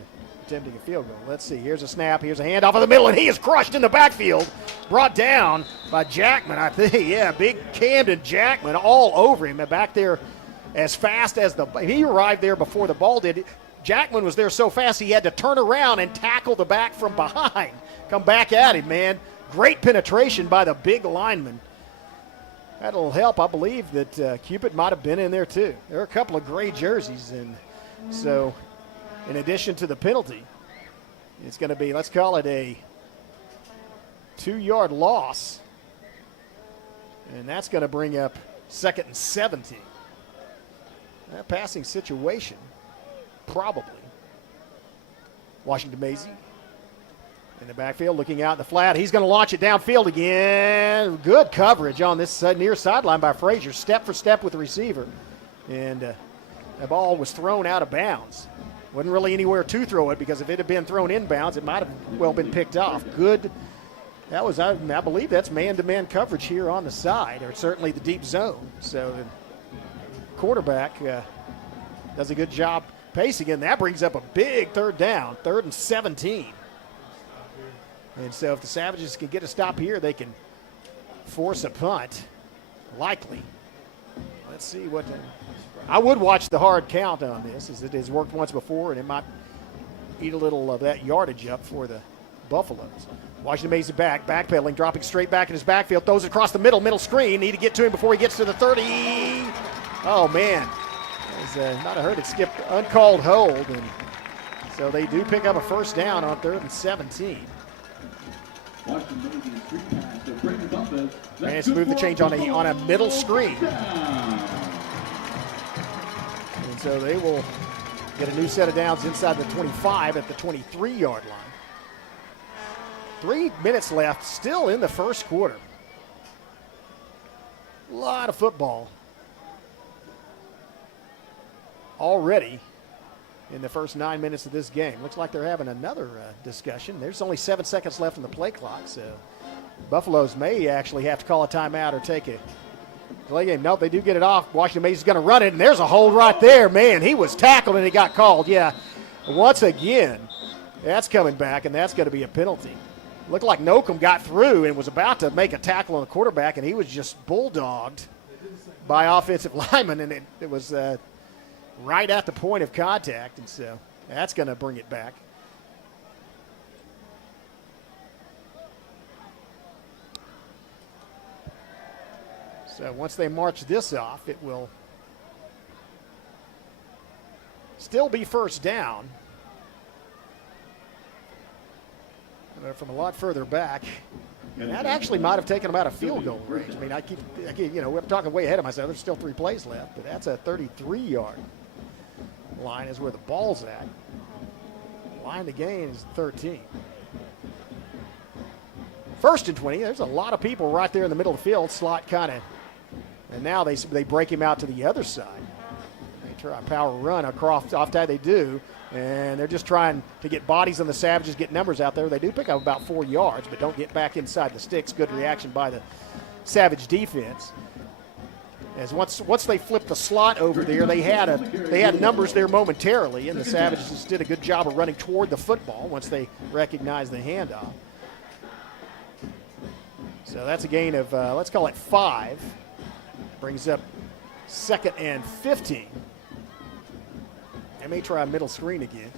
attempting a field goal. Let's see. Here's a snap. Here's a handoff in the middle, and he is crushed in the backfield. Brought down by Jackman, I think. Yeah, big Camden Jackman all over him. And back there as fast as he arrived there before the ball did. Jackman was there so fast he had to turn around and tackle the back from behind. Come back at him, man. Great penetration by the big lineman. That'll help. I believe that Cupid might have been in there too. There are a couple of gray jerseys, and so in addition to the penalty, it's going to be, let's call it a 2-yard loss, and that's going to bring up 2nd and 17. That passing situation, probably. Washington Maisie in the backfield, looking out in the flat. He's going to launch it downfield again. Good coverage on this near sideline by Frazier, step for step with the receiver. And the ball was thrown out of bounds. Wasn't really anywhere to throw it because if it had been thrown inbounds, it might have well been picked off. Good. That was, I believe that's man-to-man coverage here on the side, or certainly the deep zone. So the quarterback does a good job pacing, and that brings up a big 3rd down, 3rd and 17. And so if the Savages can get a stop here, they can force a punt, likely. Let's see what I would watch the hard count on this, as it has worked once before, and it might eat a little of that yardage up for the Buffaloes. Washington Maisie backpedaling, dropping straight back in his backfield, throws it across the middle screen. Need to get to him before he gets to the 30. Oh, man. Might have heard it skip uncalled hold, and so they do pick up a 1st down on 3rd and 17. And it's moved the change on a middle screen. And so they will get a new set of downs inside the 25 at the 23-yard line. 3 minutes left, still in the 1st quarter. A lot of football already in the first 9 minutes of this game. Looks like they're having another discussion. There's only 7 seconds left on the play clock, so Buffaloes may actually have to call a timeout or take a play game. Nope, they do get it off. Washington Maisie's going to run it, and there's a hold right there. Man, he was tackled, and he got called. Yeah, once again, that's coming back, and that's going to be a penalty. Looked like Nocum got through and was about to make a tackle on the quarterback, and he was just bulldogged by offensive linemen, and it was right at the point of contact, and so that's going to bring it back. So once they march this off, it will still be 1st down. From a lot further back. And that actually might have taken them out of field goal range. I mean, I keep I'm talking way ahead of myself. There's still 3 plays left, but that's a 33-yard line is where the ball's at. Line to gain is 13. 1st and 20. There's a lot of people right there in the middle of the field. Slot kind of, and now they break him out to the other side. They try a power run across off tag. They do, and they're just trying to get bodies on the Savages, get numbers out there. They do pick up about 4 yards, but don't get back inside the sticks. Good reaction by the Savage defense. As once they flipped the slot over there, they had numbers there momentarily, and the Savages just did a good job of running toward the football once they recognized the handoff. So that's a gain of, let's call it 5. Brings up 2nd and 15. They may try middle screen again.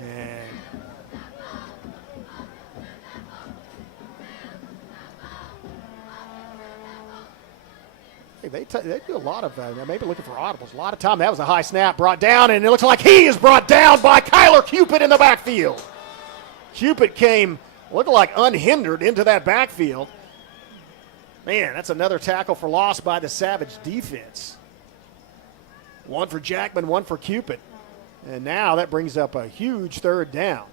And hey, they do a lot of maybe looking for audibles. A lot of time. That was a high snap brought down, and it looks like he is brought down by Kyler Cupid in the backfield. Cupid came looking like unhindered into that backfield. Man, that's another tackle for loss by the Savage defense. One for Jackman, one for Cupid. And now that brings up a huge third down.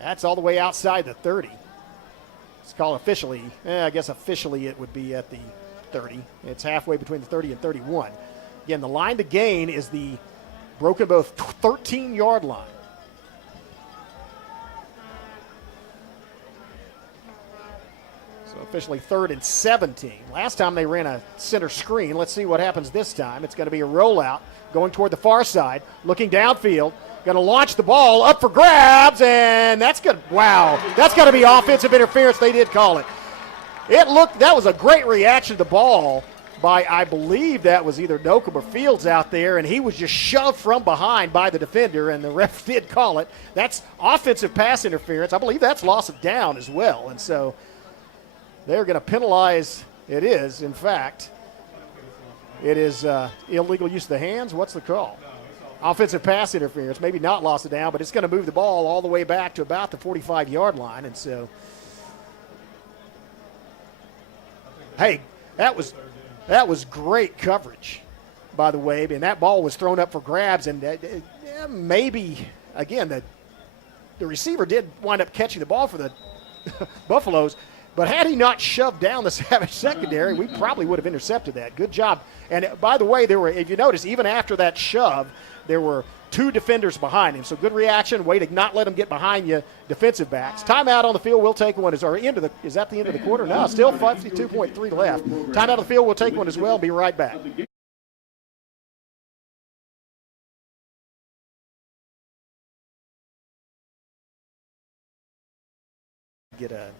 That's all the way outside the 30. It's called officially. I guess officially it would be at the 30. It's halfway between the 30 and 31. Again, the line to gain is the Broken Bow 13-yard line. So officially 3rd and 17. Last time they ran a center screen. Let's see what happens this time. It's going to be a rollout going toward the far side, looking downfield. Going to launch the ball up for grabs, and that's good. Wow, that's got to be offensive interference. They did call it. That was a great reaction to the ball by, I believe that was either Nocum or Fields out there, and he was just shoved from behind by the defender, and the ref did call it. That's offensive pass interference. I believe that's loss of down as well, and so they're going to penalize. It is, in fact, it is illegal use of the hands. What's the call? Offensive pass interference. Maybe not loss of down, but it's going to move the ball all the way back to about the 45-yard line. And so, hey, that was great coverage, by the way. And that ball was thrown up for grabs. And maybe, again, the receiver did wind up catching the ball for the Buffaloes. But had he not shoved down the Savage secondary, we probably would have intercepted that. Good job. And by the way, if you notice, even after that shove, there were 2 defenders behind him. So good reaction. Way to not let him get behind you, defensive backs. Timeout on the field. We'll take one. Is that the end of the quarter? No, still 52.3 left. Timeout on the field. We'll take one as well. Be right back. Get a...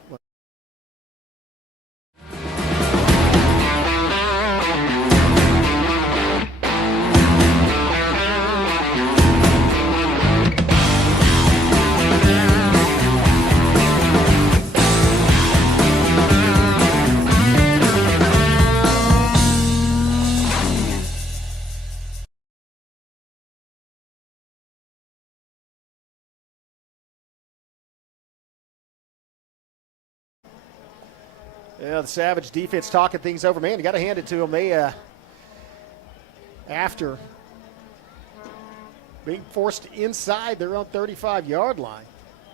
Yeah, the Savage defense talking things over. Man, you got to hand it to them. They, after being forced inside their own 35-yard line,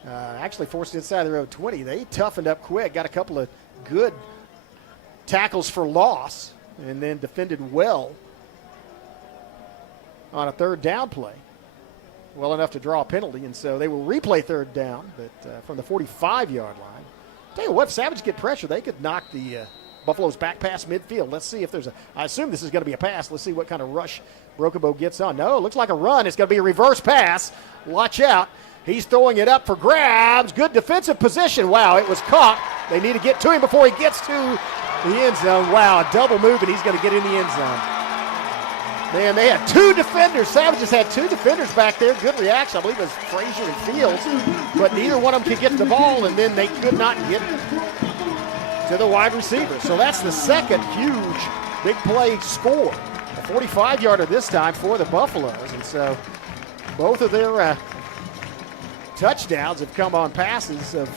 actually forced inside their own 20, they toughened up quick, got a couple of good tackles for loss, and then defended well on a third down play. Well enough to draw a penalty, and so they will replay third down, but from the 45-yard line. Tell you what, if Savage get pressure, they could knock the Buffaloes back past midfield. Let's see if there's I assume this is going to be a pass. Let's see what kind of rush Broken Bow gets on. No, it looks like a run. It's going to be a reverse pass. Watch out. He's throwing it up for grabs. Good defensive position. Wow, it was caught. They need to get to him before he gets to the end zone. Wow, a double move, and he's going to get in the end zone. Man, they had 2 defenders. Savages had 2 defenders back there. Good reaction. I believe it was Frazier and Fields. But neither one of them could get to the ball, and then they could not get to the wide receiver. So that's the second huge big play score. A 45-yarder this time for the Buffaloes. And so both of their touchdowns have come on passes of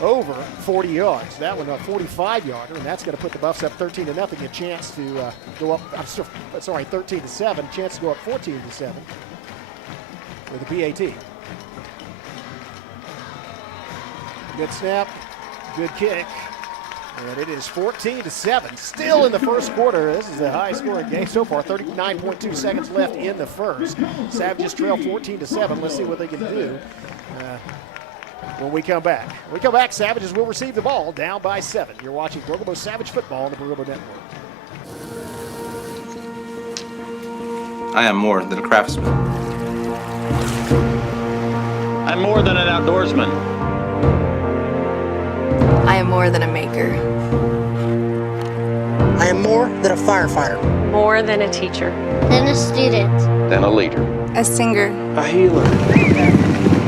over 40 yards. That one a 45-yarder, and that's going to put the Buffs up 13-0, a chance to go up. 13-7, chance to go up 14-7 with the PAT. Good snap, good kick, and it is 14-7. Still in the first quarter. This is the highest scoring game so far. 39.2 seconds left in the first. Savages trail 14-7. Let's see what they can do. When we come back, Savages will receive the ball down by 7. You're watching Broken Bow Savage football on the Broken Bow Network. I am more than a craftsman. I'm more than an outdoorsman. I am more than a maker. I am more than a firefighter. More than a teacher. Than a student. Then a leader. A singer. A healer.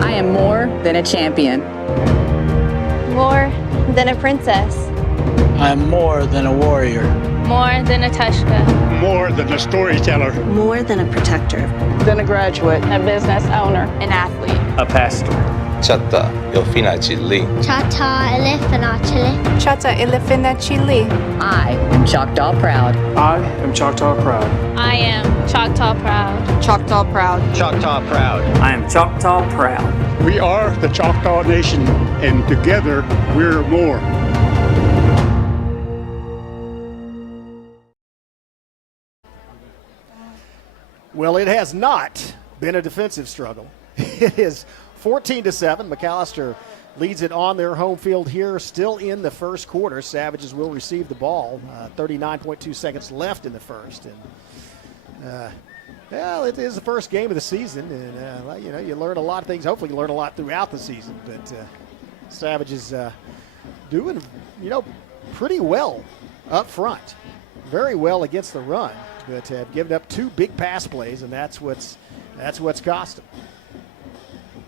I am more than a champion. More than a princess. I am more than a warrior. More than a Tushka. More than a storyteller. More than a protector. Than a graduate. A business owner. An athlete. A pastor. Chata Ilfina Chili. Chata elefana chili. Chata elefina chili. I am Choctaw proud. I am Choctaw proud. I am Choctaw proud. Choctaw proud. Choctaw proud. I am Choctaw proud. We are the Choctaw Nation, and together we're more. Well, it has not been a defensive struggle. It is 14-7. McAlester leads it on their home field here, still in the first quarter. Savages will receive the ball. 39.2 seconds left in the first. And, well, it is the first game of the season, and you learn a lot of things. Hopefully, you learn a lot throughout the season. But Savages doing pretty well up front, very well against the run, but have given up 2 big pass plays, and that's what's cost them.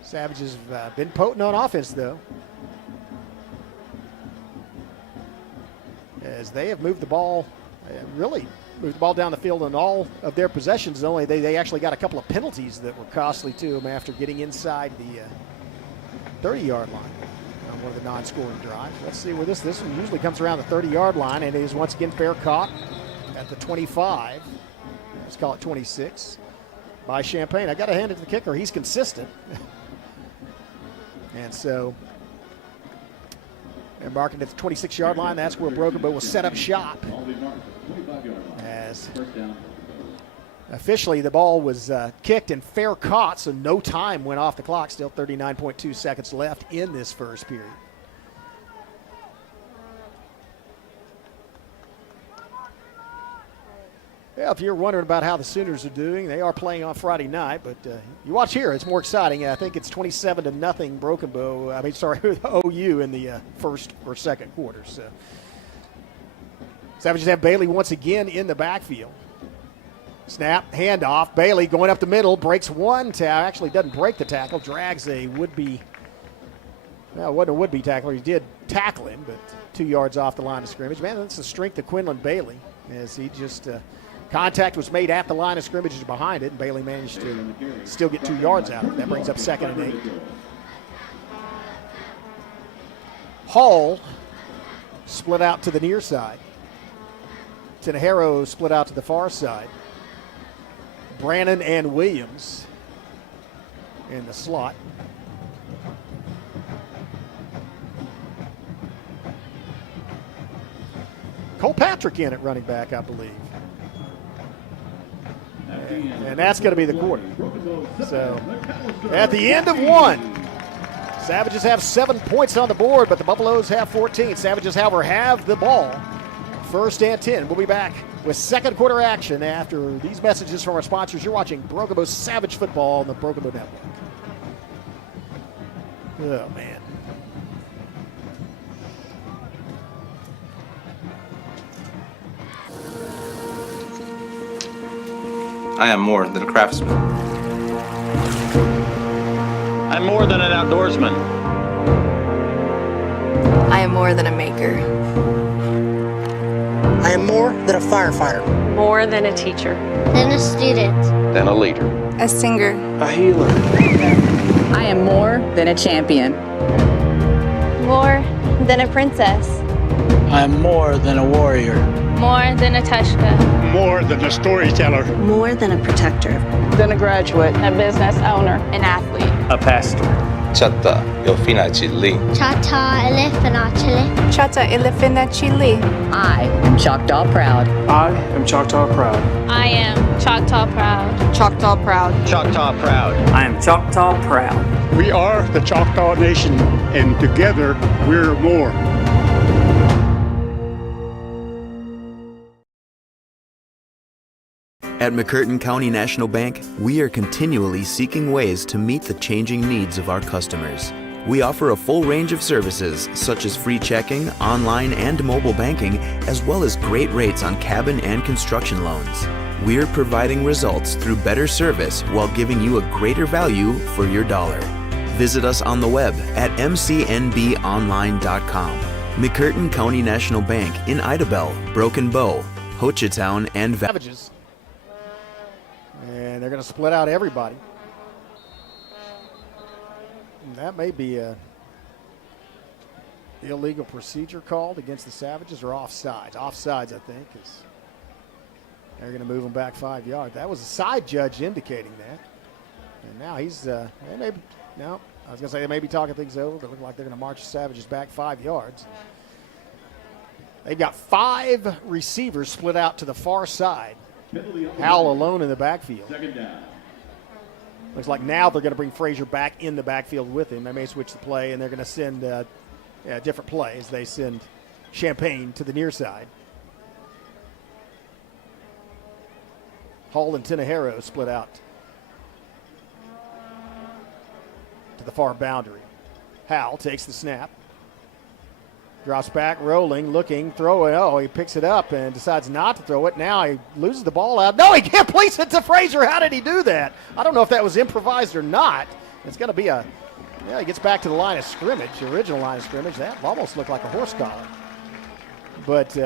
Savages have been potent on offense, though, as they have moved the ball, really moved the ball down the field on all of their possessions. Only they actually got a couple of penalties that were costly to them after getting inside the 30-yard line on one of the non-scoring drives. Let's see where this one usually comes around the 30-yard line, and it is once again fair caught at the 25. Let's call it 26 by Champagne. I got to hand it to the kicker. He's consistent. And so they're marking at the 26-yard line. That's where Broken Bow will set up shop. As officially the ball was kicked and fair caught, so no time went off the clock. Still 39.2 seconds left in this first period. Yeah, if you're wondering about how the Sooners are doing, they are playing on Friday night, but you watch here, it's more exciting. I think it's 27-0 Broken Bow, OU in the first or second quarter. So Savages have Bailey once again in the backfield. Snap, handoff, Bailey going up the middle, breaks one tackle, actually doesn't break the tackle, drags a would-be, well, it wasn't a would-be tackler, he did tackle him, but 2 yards off the line of scrimmage. Man, that's the strength of Quinlan Bailey, as he just contact was made at the line of scrimmage behind it, and Bailey managed to still get 2 yards out of it. That brings up 2nd and 8. Hall split out to the near side. Tinajero split out to the far side. Brannon and Williams in the slot. Cole Patrick in at running back, I believe. And that's going to be the quarter. So at the end of one, Savages have 7 points on the board, but the Buffaloes have 14. Savages, however, have the ball. 1st and 10. We'll be back with second quarter action after these messages from our sponsors. You're watching Broken Bow Savage Football on the Broken Bow Network. Oh, man. I am more than a craftsman. I'm more than an outdoorsman. I am more than a maker. I am more than a firefighter. More than a teacher. Than a student. Then a leader. A singer. A healer. I am more than a champion. More than a princess. I am more than a warrior. More than a Tushka. More than a storyteller. More than a protector. Than a graduate. A business owner. An athlete. A pastor. Chata Ilfina Chili. Chata elefana chili. Chata elefina chili. I am Choctaw proud. I am Choctaw proud. I am Choctaw proud. Choctaw proud. Choctaw proud. I am Choctaw proud. We are the Choctaw Nation, and together we're more. At McCurtain County National Bank, we are continually seeking ways to meet the changing needs of our customers. We offer a full range of services such as free checking, online and mobile banking, as well as great rates on cabin and construction loans. We're providing results through better service while giving you a greater value for your dollar. Visit us on the web at mcnbonline.com. McCurtain County National Bank in Idabel, Broken Bow, Hochatown, and Savages. And they're going to split out everybody. And that may be a illegal procedure called against the Savages, or offsides. Offsides, I think, is they're going to move them back 5 yards. That was a side judge indicating that. And now he's, they may be, no, I was going to say they may be talking things over, but it look like they're going to march the Savages back 5 yards. They've got 5 receivers split out to the far side. Howell alone in the backfield. Looks like now they're going to bring Frazier back in the backfield with him. They may switch the play, and they're going to send different plays. They send Champagne to the near side. Hall and Tinajero split out to the far boundary. Howell takes the snap. Drops back, rolling, looking, throwing. Oh, he picks it up and decides not to throw it. Now he loses the ball out. No, he can't place it to Frazier. How did he do that? I don't know if that was improvised or not. It's going to be he gets back to the line of scrimmage, the original line of scrimmage. That almost looked like a horse collar. But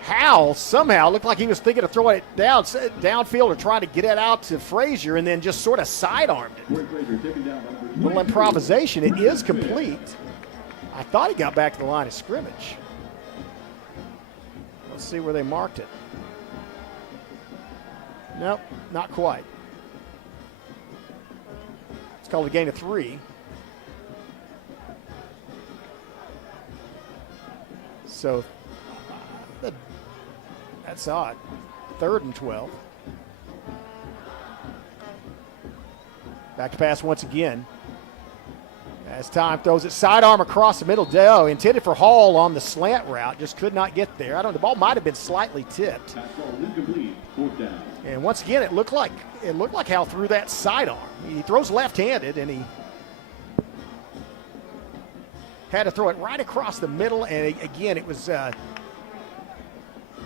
Howell somehow looked like he was thinking of throwing it downfield or trying to get it out to Frazier, and then just sort of sidearmed it. Little improvisation. It is complete. I thought he got back to the line of scrimmage. Let's see where they marked it. Nope, not quite. It's called a gain of 3. So that's odd. 3rd and 12. Back to pass once again. As time throws it, sidearm across the middle. Oh, intended for Hall on the slant route, just could not get there. I don't know, the ball might have been slightly tipped. And once again, it looked like Hal threw that sidearm. He throws left-handed, and he had to throw it right across the middle. And again, it was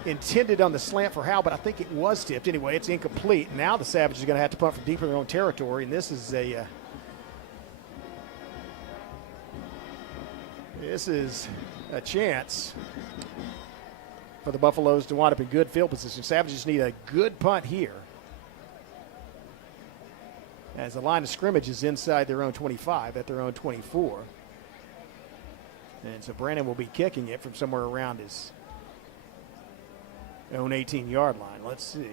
intended on the slant for Hal, but I think it was tipped. Anyway, it's incomplete. Now the Savages are going to have to punt from deep in their own territory, and this is a chance for the Buffaloes to wind up in good field position. Savages need a good punt here, as the line of scrimmage is inside their own 25 at their own 24. And so Brandon will be kicking it from somewhere around his own 18-yard line. Let's see.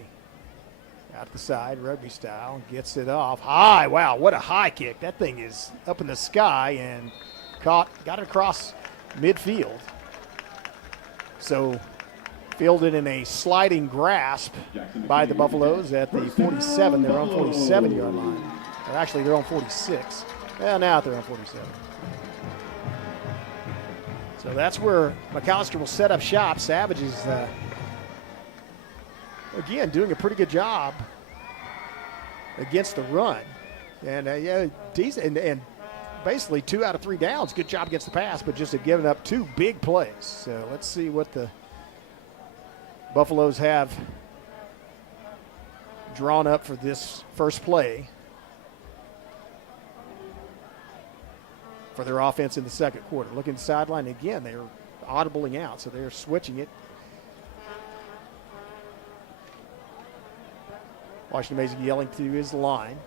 Out the side, rugby style, gets it off. High, wow, what a high kick. That thing is up in the sky and got it across midfield. So fielded in a sliding grasp by the Buffaloes at the 47, their own 47-yard line. Or actually their own 46. Well, now at their own 47. So that's where McAlester will set up shop. Savages, again, doing a pretty good job against the run. And decent, and basically 2 out of 3 downs. Good job against the pass, but just have given up 2 big plays. So let's see what the Buffaloes have drawn up for this first play for their offense in the second quarter. Looking at the sideline again, they're audibling out, so they're switching it. Washington Mason yelling to his line.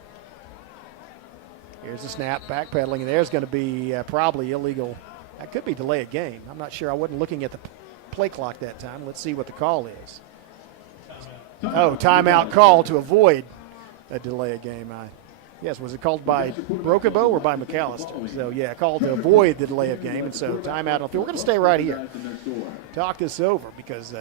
Here's the snap, backpedaling, and there's going to be probably illegal. That could be delay of game. I'm not sure. I wasn't looking at the play clock that time. Let's see what the call is. Oh, timeout call to avoid a delay of game. Yes, was it called by Broken Bow or by McAlester? So, yeah, called to avoid the delay of game, and so timeout on the field. We're going to stay right here. Talk this over because,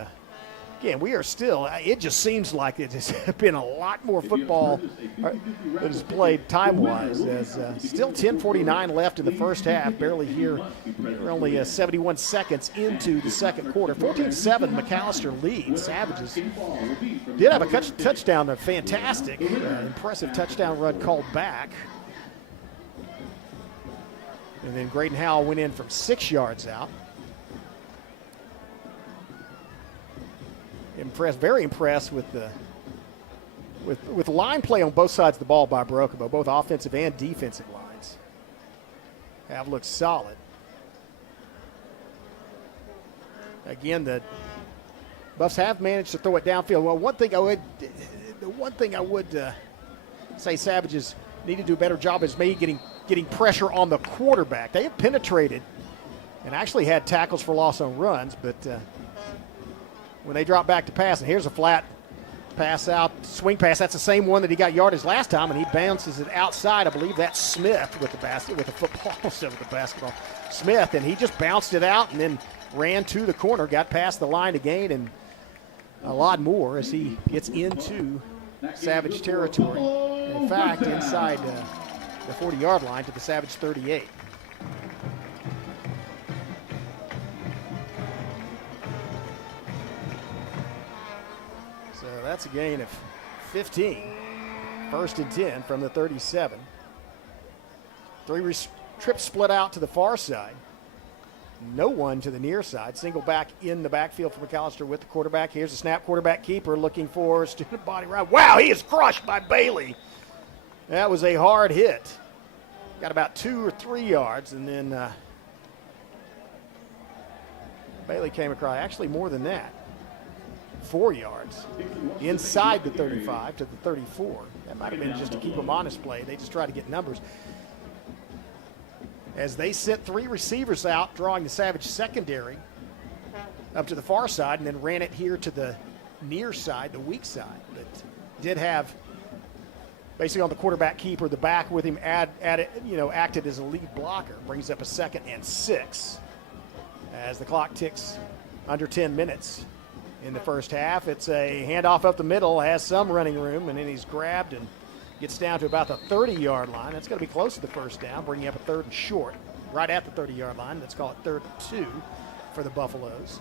again, we are still, it just seems like it has been a lot more football that is played time-wise. As still 10:49 left in the first half, barely here. We're only 71 seconds into the second quarter. 14-7, McAlester leads. Savages did have a touchdown, a fantastic, impressive touchdown run called back. And then Graydon Howell went in from 6 yards out. Very impressed with the line play on both sides of the ball by Barokovo, both offensive and defensive lines. Have looked solid. Again, the Buffs have managed to throw it downfield. Well, the one thing I would say Savages need to do a better job is maybe getting pressure on the quarterback. They have penetrated and actually had tackles for loss on runs, but when they drop back to pass, and here's a flat pass out, swing pass. That's the same one that he got yardage last time, and he bounces it outside. I believe that's Smith with the football, instead of the basketball. Smith, and he just bounced it out and then ran to the corner, got past the line to gain, and a lot more as he gets into Savage territory. And in fact, inside the 40-yard line to the Savage 38. So that's a gain of 15. 1st and 10 from the 37. 3 trips split out to the far side. No one to the near side. Single back in the backfield for McAlester with the quarterback. Here's the snap, quarterback keeper looking for a student body right. Wow, he is crushed by Bailey. That was a hard hit. Got about 2 or 3 yards, and then Bailey came across, actually more than that. 4 yards inside the 35 to the 34. That might have been just to keep him on display. They just tried to get numbers. As they sent 3 receivers out, drawing the Savage secondary up to the far side, and then ran it here to the near side, the weak side. But did have, basically on the quarterback keeper, the back with him acted as a lead blocker. Brings up a 2nd and 6 as the clock ticks under 10 minutes in the first half. It's a handoff up the middle, has some running room, and then he's grabbed and gets down to about the 30-yard line. That's going to be close to the first down, bringing up a 3rd and short, right at the 30-yard line. Let's call it 3rd and 2 for the Buffaloes.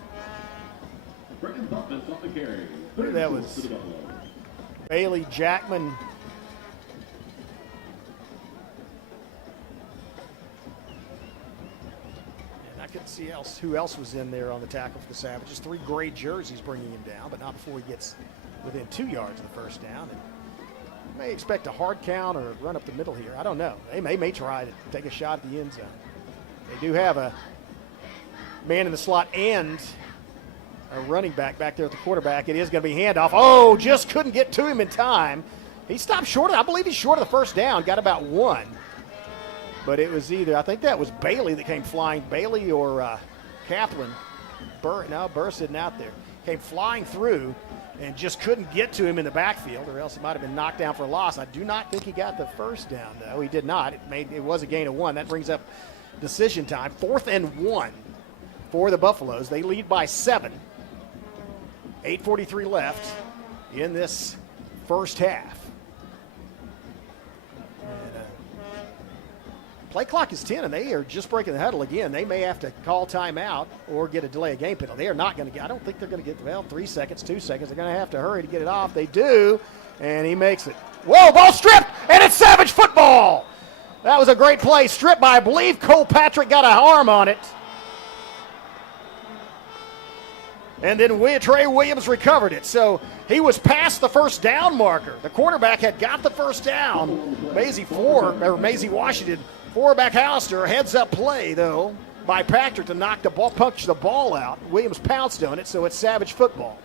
That was Bailey, Jackman, and I couldn't see who else was in there on the tackle for the Savages. 3 gray jerseys bringing him down, but not before he gets within 2 yards of the first down. And may expect a hard count or run up the middle here. I don't know. They may try to take a shot at the end zone. They do have a man in the slot and a running back there at the quarterback. It is going to be handoff. Oh, just couldn't get to him in time. He stopped short. I believe he's short of the first down. Got about 1. But it was either, I think that was Bailey that came flying. Bailey or Kaplan. Burr sitting out there. Came flying through and just couldn't get to him in the backfield, or else he might have been knocked down for a loss. I do not think he got the first down, though. He did not. It was a gain of 1. That brings up decision time. 4th and 1 for the Buffaloes. They lead by 7. 8:43 left in this first half. And, play clock is 10, and they are just breaking the huddle again. They may have to call timeout or get a delay of game penalty. They are not going to get, I don't think they're going to get, 3 seconds, 2 seconds. They're going to have to hurry to get it off. They do, and he makes it. Whoa, ball stripped, and it's Savage football. That was a great play. Stripped by, I believe, Cole Patrick, got an arm on it. And then Trey Williams recovered it. So he was past the first down marker. The quarterback had got the first down. Maisie Washington, 4 McAlester, heads up play, though, by Patrick to knock the ball, punch the ball out. Williams pounced on it, so it's Savage football.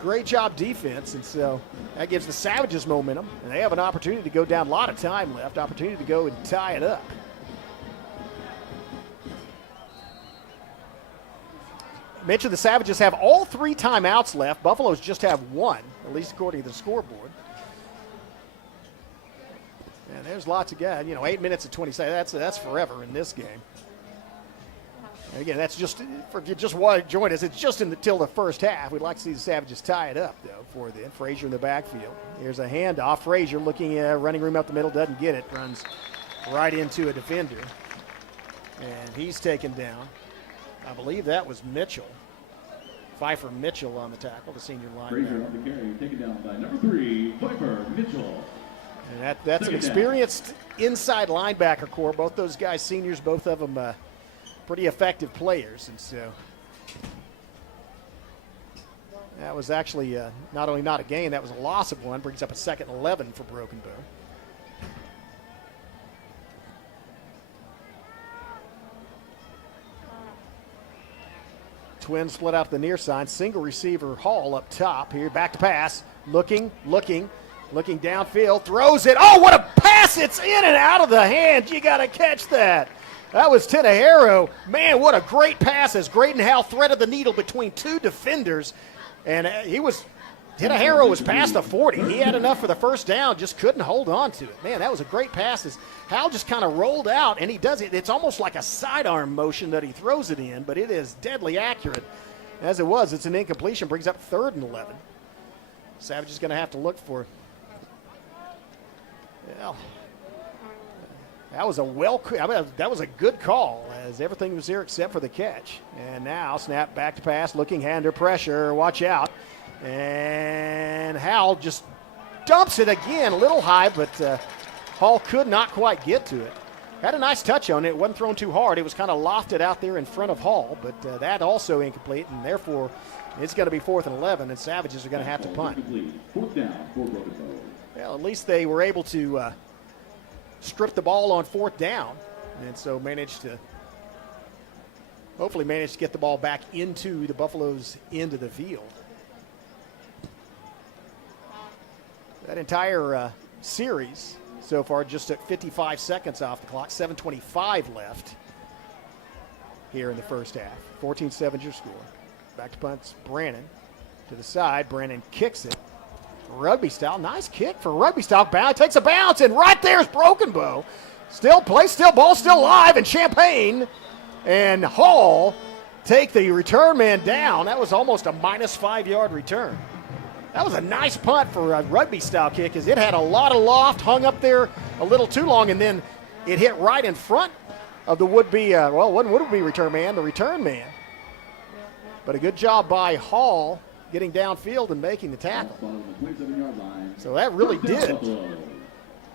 Great job defense, and so that gives the Savages momentum, and they have an opportunity to go down. A lot of time left, opportunity to go and tie it up. Mentioned the Savages have all 3 timeouts left. Buffaloes just have 1, at least according to the scoreboard. And there's lots of guys. 8 minutes and 20 seconds. That's forever in this game. And again, that's just, if you just want to join us, it's just until the first half. We'd like to see the Savages tie it up, though, for then. Frazier in the backfield. Here's a handoff. Frazier looking at running room up the middle, doesn't get it. Runs right into a defender. And he's taken down. I believe that was Mitchell. Pfeiffer Mitchell on the tackle, the senior linebacker. Frazier on the carry, taken down by number 3, Pfeiffer Mitchell. And that's an experienced inside linebacker core. Both those guys seniors, both of them pretty effective players. And so that was actually not only not a gain, that was a loss of one. Brings up a 2nd and 11 for Broken Bow. Twins split out the near side. Single receiver Hall up top here. Back to pass. Looking downfield. Throws it. Oh, what a pass. It's in and out of the hand. You got to catch that. That was Tenahero. Man, what a great pass as Graydon Howell threaded the needle between two defenders. And Tenahero was past the 40. He had enough for the first down, just couldn't hold on to it. Man, that was a great pass as Howell just kind of rolled out, and he does it. It's almost like a sidearm motion that he throws it in, but it is deadly accurate. As it was, it's an incompletion, brings up 3rd and 11. Savage is going to have to look for, well, that was a good call as everything was there except for the catch. And now snap back to pass, looking under pressure, watch out. And Howell just dumps it again, a little high, but Hall could not quite get to it. Had a nice touch on it. It wasn't thrown too hard. It was kind of lofted out there in front of Hall, but that also incomplete, and therefore it's going to be 4th and 11, and Savages are going to have to punt. Well, at least they were able to strip the ball on 4th down, and so hopefully managed to get the ball back into the Buffaloes' end of the field. That entire series so far just at 55 seconds off the clock, 7:25 left here in the first half. 14-7 your score. Back to punts, Brannon to the side. Brannon kicks it. Rugby style, nice kick for rugby style. Takes a bounce, and right there's Broken Bow. Still play, still ball, still live, and Champagne and Hall take the return man down. That was almost a -5 yard return. That was a nice punt for a rugby-style kick as it had a lot of loft, hung up there a little too long, and then it hit right in front of the would-be, it wasn't would-be return man, the return man. But a good job by Hall getting downfield and making the tackle. So that really did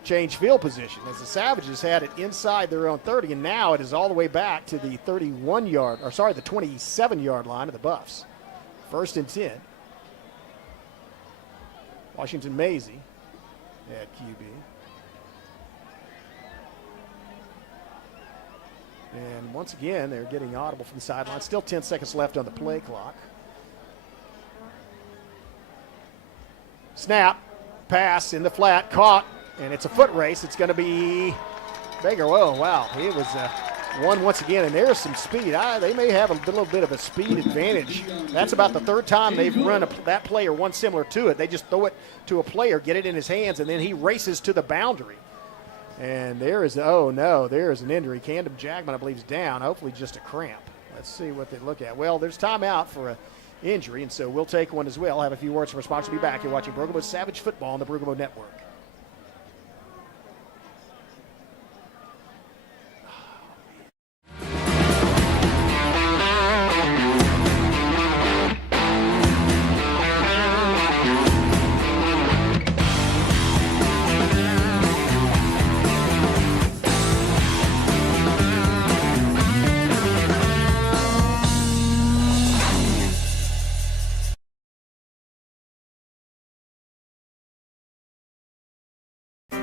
change field position as the Savages had it inside their own 30, and now it is all the way back to the 27-yard line of the Buffs. 1st and 10. Washington Maisie at QB. And once again, they're getting audible from the sideline. Still 10 seconds left on the play clock. Snap, pass in the flat, caught, and it's a foot race. It's going to be Baker. Whoa, wow. It was one once again, and there's some speed. They may have a little bit of a speed advantage. That's about the 3rd time they've run that play or one similar to it. They just throw it to a player, get it in his hands, and then he races to the boundary. And there's an injury. Camden Jackman, I believe, is down. Hopefully just a cramp. Let's see what they look at. Well, there's timeout for an injury, and so we'll take one as well. Have a few words from our sponsor. Be back. You're watching Broken Bow Savage Football on the Broken Bow Network.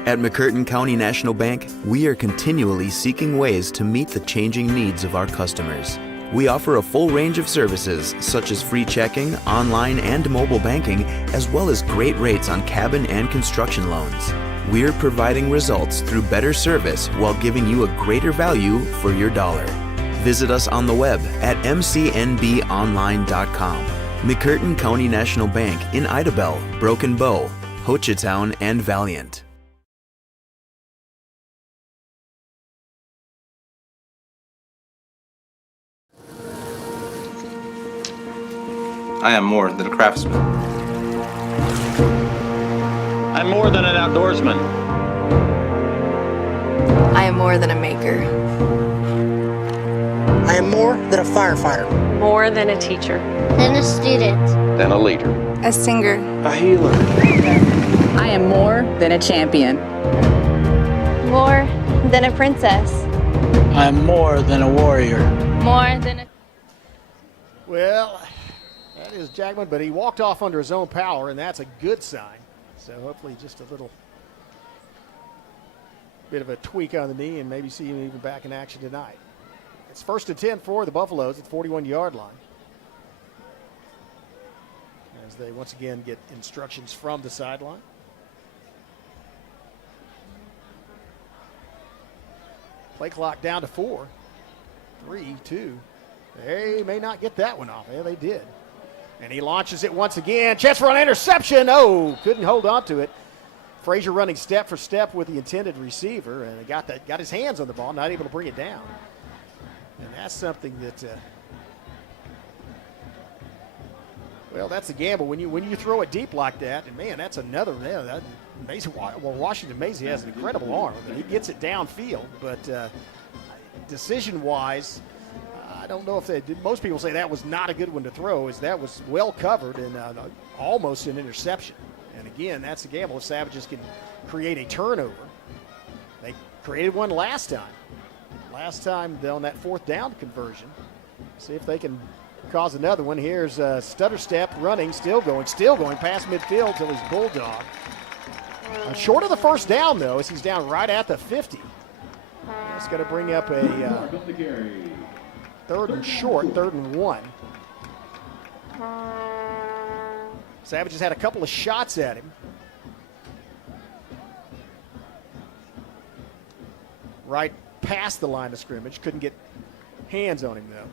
At McCurtain County National Bank, we are continually seeking ways to meet the changing needs of our customers. We offer a full range of services such as free checking, online and mobile banking, as well as great rates on cabin and construction loans. We're providing results through better service while giving you a greater value for your dollar. Visit us on the web at mcnbonline.com. McCurtain County National Bank in Idabel, Broken Bow, Hochatown, and Valiant. I am more than a craftsman. I'm more than an outdoorsman. I am more than a maker. I am more than a firefighter. More than a teacher. Then a student. Then a leader. A singer. A healer. I am more than a champion. More than a princess. I am more than a warrior. More than a... Well, that is Jackman, but he walked off under his own power, and that's a good sign. So hopefully just a little bit of a tweak on the knee and maybe see him even back in action tonight. It's 1st and 10 for the Buffaloes at the 41-yard line, as they once again get instructions from the sideline. Play clock down to 4. 3, 2. They may not get that one off. Yeah, they did. And he launches it once again. Chance for an interception. Oh, couldn't hold on to it. Frazier running step for step with the intended receiver, and got his hands on the ball, not able to bring it down. And that's something that, well, that's the gamble when you throw it deep like that. And man, that's another. Yeah, that Washington Maisie has an incredible arm, and he gets it downfield. But decision-wise, I don't know if they did. Most people say that was not a good one to throw, as that was well covered and almost an interception. And again, that's the gamble. If Savages can create a turnover. They created one last time. Last time on that 4th down conversion. See if they can cause another one. Here's stutter step running, still going past midfield till he's bulldog. Short of the 1st down though, as he's down right at the 50. That's going to bring up a 3rd and short, 3rd and 1. Savages had a couple of shots at him. Right past the line of scrimmage. Couldn't get hands on him, though.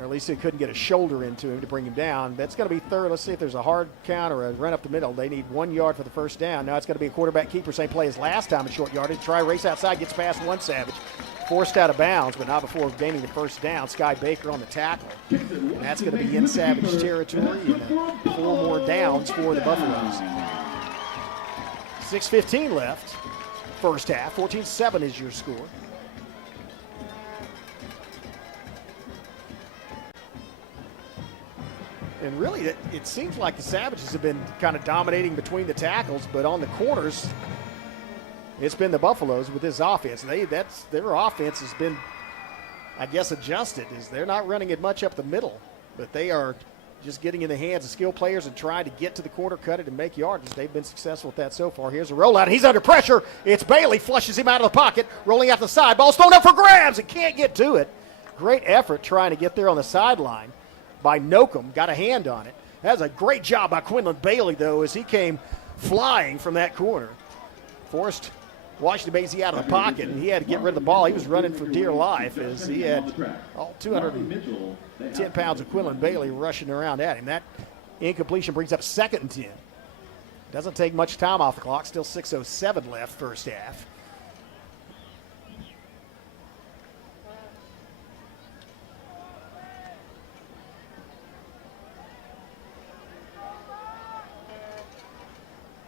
Or at least they couldn't get a shoulder into him to bring him down. That's going to be 3rd. Let's see if there's a hard count or a run up the middle. They need 1 yard for the 1st down. Now it's going to be a quarterback keeper, same play as last time in short yardage. Try race outside, gets past one Savage. Forced out of bounds, but not before gaining the 1st down. Sky Baker on the tackle. And that's going to be in Savage territory. And 4 more downs for the Buffaloes. 6:15 left. 1st half. 14-7 is your score. And really, it seems like the Savages have been kind of dominating between the tackles, but on the corners, it's been the Buffaloes with this offense. Their offense has been, I guess, adjusted. They're not running it much up the middle, but they are just getting in the hands of skilled players and trying to get to the corner, cut it, and make yardage. They've been successful with that so far. Here's a rollout. He's under pressure. It's Bailey. Flushes him out of the pocket. Rolling out the side. Ball's thrown up for grabs and can't get to it. Great effort trying to get there on the sideline by Nokum. Got a hand on it. That was a great job by Quinlan Bailey, though, as he came flying from that corner. Forced Washington Maisie out of the pocket, and he had to get rid of the ball. He was running for dear life as he had all 210 pounds of Quinlan Bailey rushing around at him. That incompletion brings up 2nd and 10. Doesn't take much time off the clock. Still 6:07 left 1st half.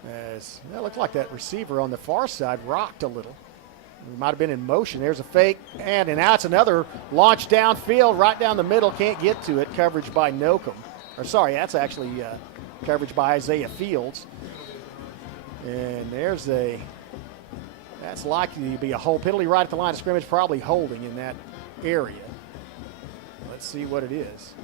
As it looked like that receiver on the far side rocked a little. He might have been in motion. There's a fake, and now it's another launch downfield, right down the middle. Can't get to it. Coverage by Nokum. Or sorry, that's actually coverage by Isaiah Fields. And that's likely to be a hold. Penalty right at the line of scrimmage, probably holding in that area. Let's see what it is.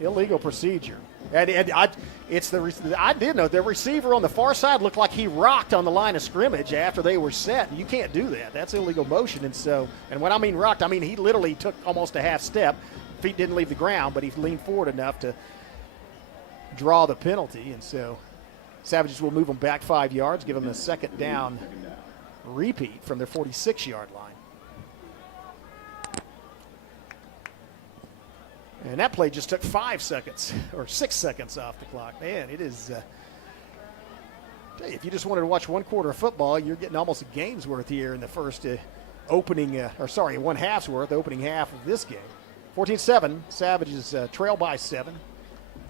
Illegal procedure. I did know the receiver on the far side looked like he rocked on the line of scrimmage after they were set. You can't do that. That's illegal motion. And when I mean rocked, I mean he literally took almost a half step. Feet didn't leave the ground, but he leaned forward enough to draw the penalty. And so Savages will move them back 5 yards, give them a 2nd down repeat from their 46-yard line. And that play just took 5 seconds or 6 seconds off the clock. Man, it is. If you just wanted to watch 1 quarter of football, you're getting almost a game's worth here in the first one half's worth, opening half of this game. 14-7, Savages trail by 7.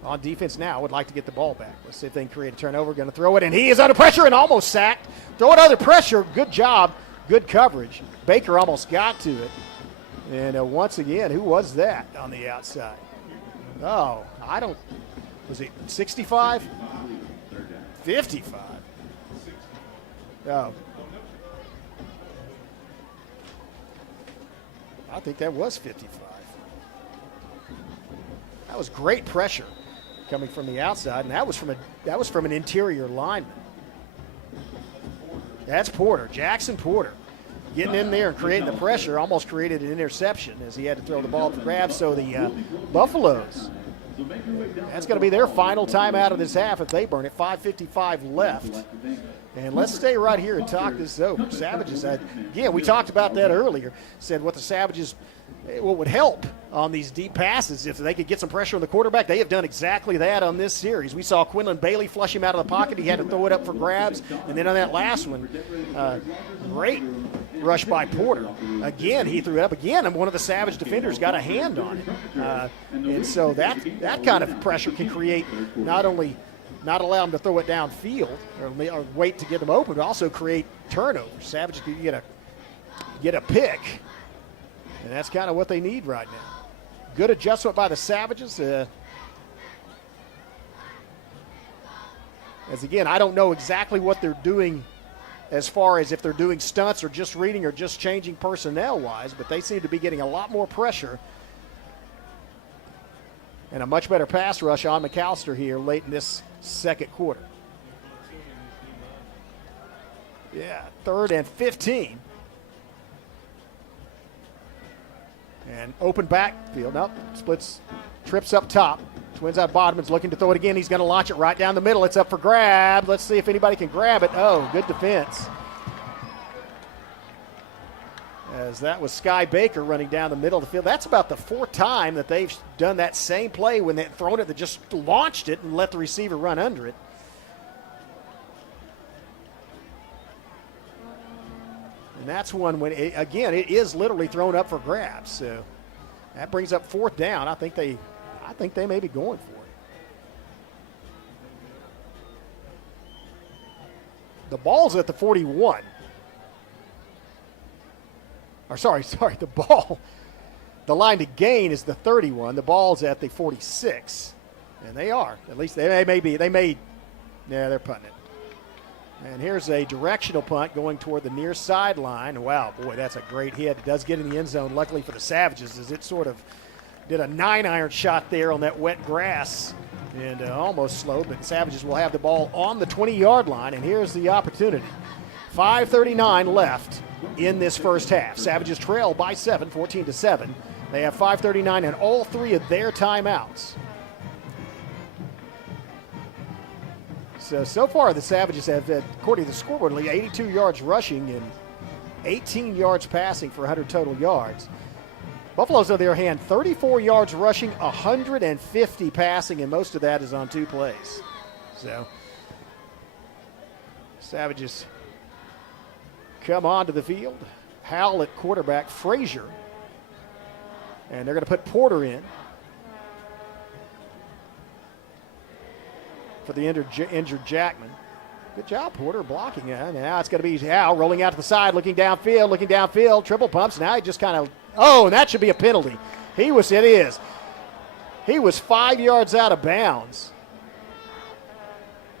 On defense now, would like to get the ball back. Let's see if they can create a turnover. Going to throw it, and he is under pressure and almost sacked. Throw it under pressure. Good job. Good coverage. Baker almost got to it. And once again, who was that on the outside? Oh, Was it 65? 55. Oh. I think that was 55. That was great pressure coming from the outside, and that was from an interior lineman. That's Porter, Jackson Porter, getting in there and creating the pressure. Almost created an interception as he had to throw the ball for grabs. So the Buffaloes, that's going to be their final timeout of this half if they burn it. 5:55 left. And let's stay right here and talk this over. Savages, again, we talked about that earlier. Said what the Savages, what would help on these deep passes if they could get some pressure on the quarterback. They have done exactly that on this series. We saw Quinlan Bailey flush him out of the pocket. He had to throw it up for grabs. And then on that last one, great rush by Porter. Again, he threw it up again, and one of the Savage defenders got a hand on it. And so that kind of pressure can create not only not allow them to throw it downfield or wait to get them open, but also create turnovers. Savage can get a pick, and that's kind of what they need right now. Good adjustment by the Savages. As again, I don't know exactly what they're doing as far as if they're doing stunts or just reading or just changing personnel-wise, but they seem to be getting a lot more pressure and a much better pass rush on McAlester here late in this second quarter. Yeah, 3rd and 15. And open backfield. Nope, splits, trips up top. Twins out Bodman's looking to throw it again. He's going to launch it right down the middle. It's up for grab. Let's see if anybody can grab it. Oh, good defense. As that was Sky Baker running down the middle of the field. That's about the 4th time that they've done that same play when they've thrown it, that just launched it and let the receiver run under it. And that's one when, again, it is literally thrown up for grabs. So that brings up 4th down. I think they may be going for it. The ball's at the 41. Or sorry, the ball. The line to gain is the 31. The ball's at the 46. And they are. At least they're punting it. And here's a directional punt going toward the near sideline. Wow, boy, that's a great hit. It does get in the end zone, luckily for the Savages, as it sort of did a 9-iron shot there on that wet grass and almost slowed, but the Savages will have the ball on the 20-yard line, and here's the opportunity. 5:39 left in this first half. Savages trail by 7, 14-7. They have 5:39 and all 3 of their timeouts. So far the Savages have, according to the scoreboard, 82 yards rushing and 18 yards passing for 100 total yards. Buffalo's, on the other hand, 34 yards rushing, 150 passing, and most of that is on 2 plays. So Savages come onto the field. Howell at quarterback, Frazier. And they're going to put Porter in for the injured Jackman. Good job, Porter, blocking it. Now it's going to be Howell rolling out to the side, looking downfield, triple pumps. Now he just kind of, and that should be a penalty. It is. He was 5 yards out of bounds.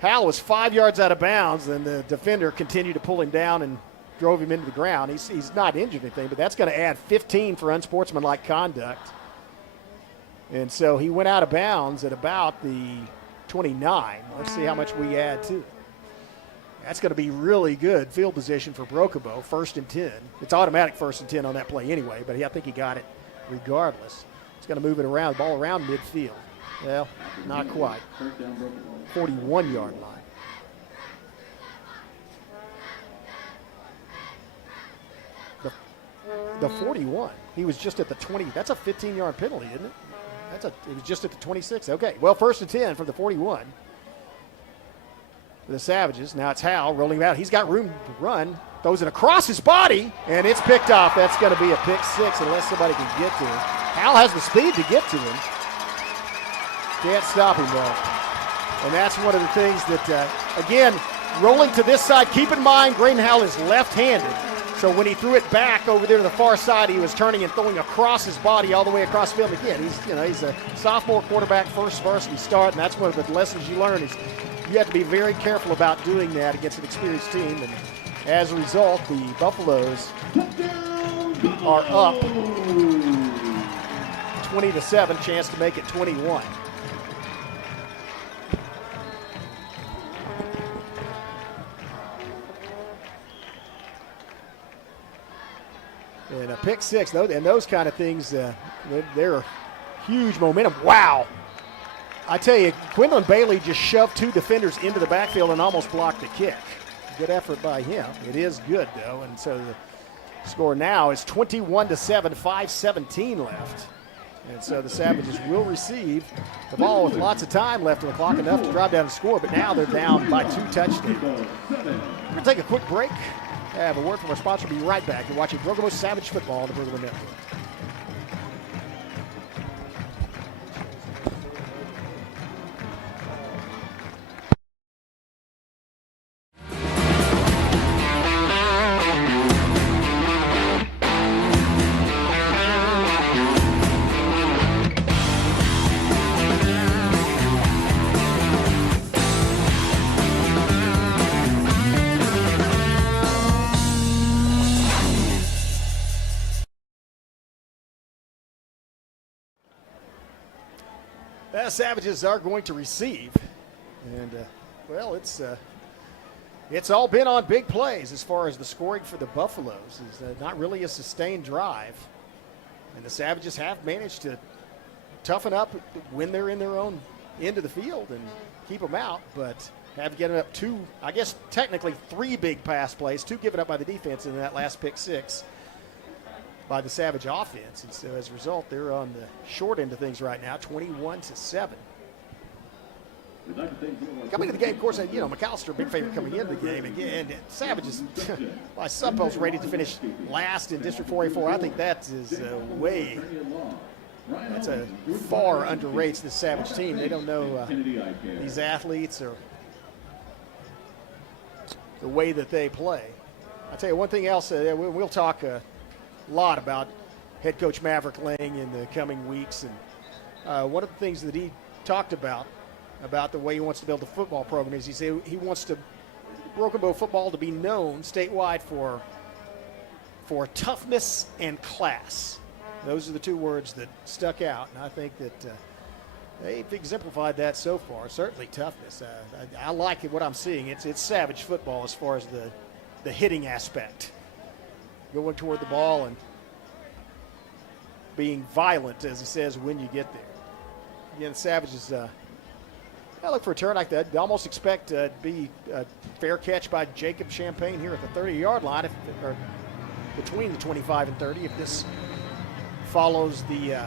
Howell was 5 yards out of bounds, and the defender continued to pull him down and drove him into the ground. He's not injured or anything, but that's going to add 15 for unsportsmanlike conduct. And so he went out of bounds at about the 29. Let's see how much we add to it. That's going to be really good field position for Brocabo, 1st and 10. It's automatic 1st and 10 on that play anyway, but I think he got it regardless. He's going to move it around, ball around midfield. Well, not quite. 41-yard line. The 41. He was just at the 20. That's a 15-yard penalty, isn't it? It was just at the 26. Okay, well, 1st and 10 from the 41. For the Savages. Now it's Howell rolling out. He's got room to run. Throws it across his body, and it's picked off. That's going to be a pick 6 unless somebody can get to him. Howell has the speed to get to him. Can't stop him, though. And that's one of the things that, again, rolling to this side. Keep in mind, Graydon Howell is left-handed. So when he threw it back over there to the far side, he was turning and throwing across his body all the way across the field. Again, he's a sophomore quarterback, first varsity start, and that's one of the lessons you learn is you have to be very careful about doing that against an experienced team. And as a result, the Buffaloes are up 20-7, chance to make it 21. And a pick six, and those kind of things, they're huge momentum. Wow. I tell you, Quinlan Bailey just shoved two defenders into the backfield and almost blocked the kick. Good effort by him. It is good, though, and so the score now is 21-7, 5:17 left. And so the Savages will receive the ball with lots of time left on the clock, enough to drive down the score, but now they're down by 2 touchdowns. We're going to take a quick break. Have a word from our sponsor. Be right back. You're watching Bergamo Savage Football on the Bergamo Network. The Savages are going to receive, and well, it's all been on big plays as far as the scoring for the Buffaloes. Is not really a sustained drive, and the Savages have managed to toughen up when they're in their own end of the field and keep them out, but have given up 2, I guess technically 3 big pass plays, 2 given up by the defense in that last pick six by the Savage offense. And so as a result, they're on the short end of things right now, 21-7. Coming to the game, of course, McAlester, big favorite coming into the game. Again, Savages, I suppose, rated to finish last in District 4A4. I think that is that's a far underrates this Savage team. They don't know these athletes or the way that they play. I'll tell you one thing else, we'll talk a lot about head coach Maverick Lang in the coming weeks, and one of the things that he talked about the way he wants to build the football program is he said he wants Broken Bow football to be known statewide for toughness and class. Those are the 2 words that stuck out, and I think that they've exemplified that so far. Certainly toughness. I like what I'm seeing. It's Savage football as far as the hitting aspect. Going toward the ball and being violent, as he says, when you get there. Again, the Savages, I look for a turn like that. They almost expect to be a fair catch by Jacob Champagne here at the 30-yard line, or between the 25 and 30, if this follows the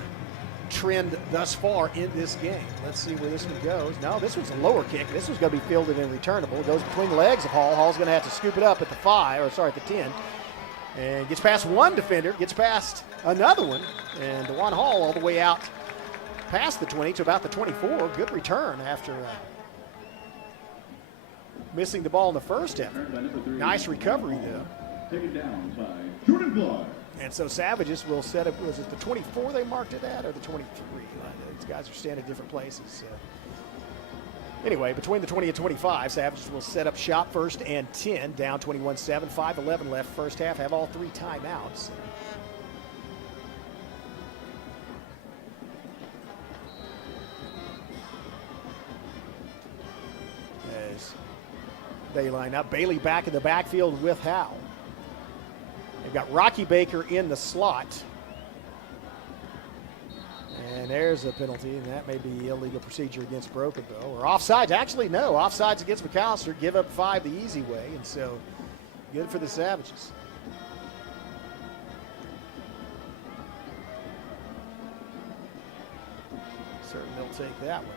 trend thus far in this game. Let's see where this one goes. No, this one's a lower kick. This one's going to be fielded and returnable. It goes between the legs of Hall. Hall's going to have to scoop it up at the 10. And gets past one defender, gets past another one, and DeJuan Hall all the way out past the 20 to about the 24. Good return after missing the ball in the first effort. Nice recovery, though. Taken down by Jordan Clark. And so Savages will set up, was it the 24 they marked it at, or the 23? These guys are standing at different places. Anyway, between the 20 and 25, Savages will set up shop, first and 10, down 21-7, 5:11 left first half, have all 3 timeouts. As they line up, Bailey back in the backfield with Howe. They've got Rocky Baker in the slot. And there's a penalty, and that may be illegal procedure against Broken Bow. Or offsides. Actually, no. Offsides against McAlester. Give up 5 the easy way, and so good for the Savages. Certainly they'll take that one.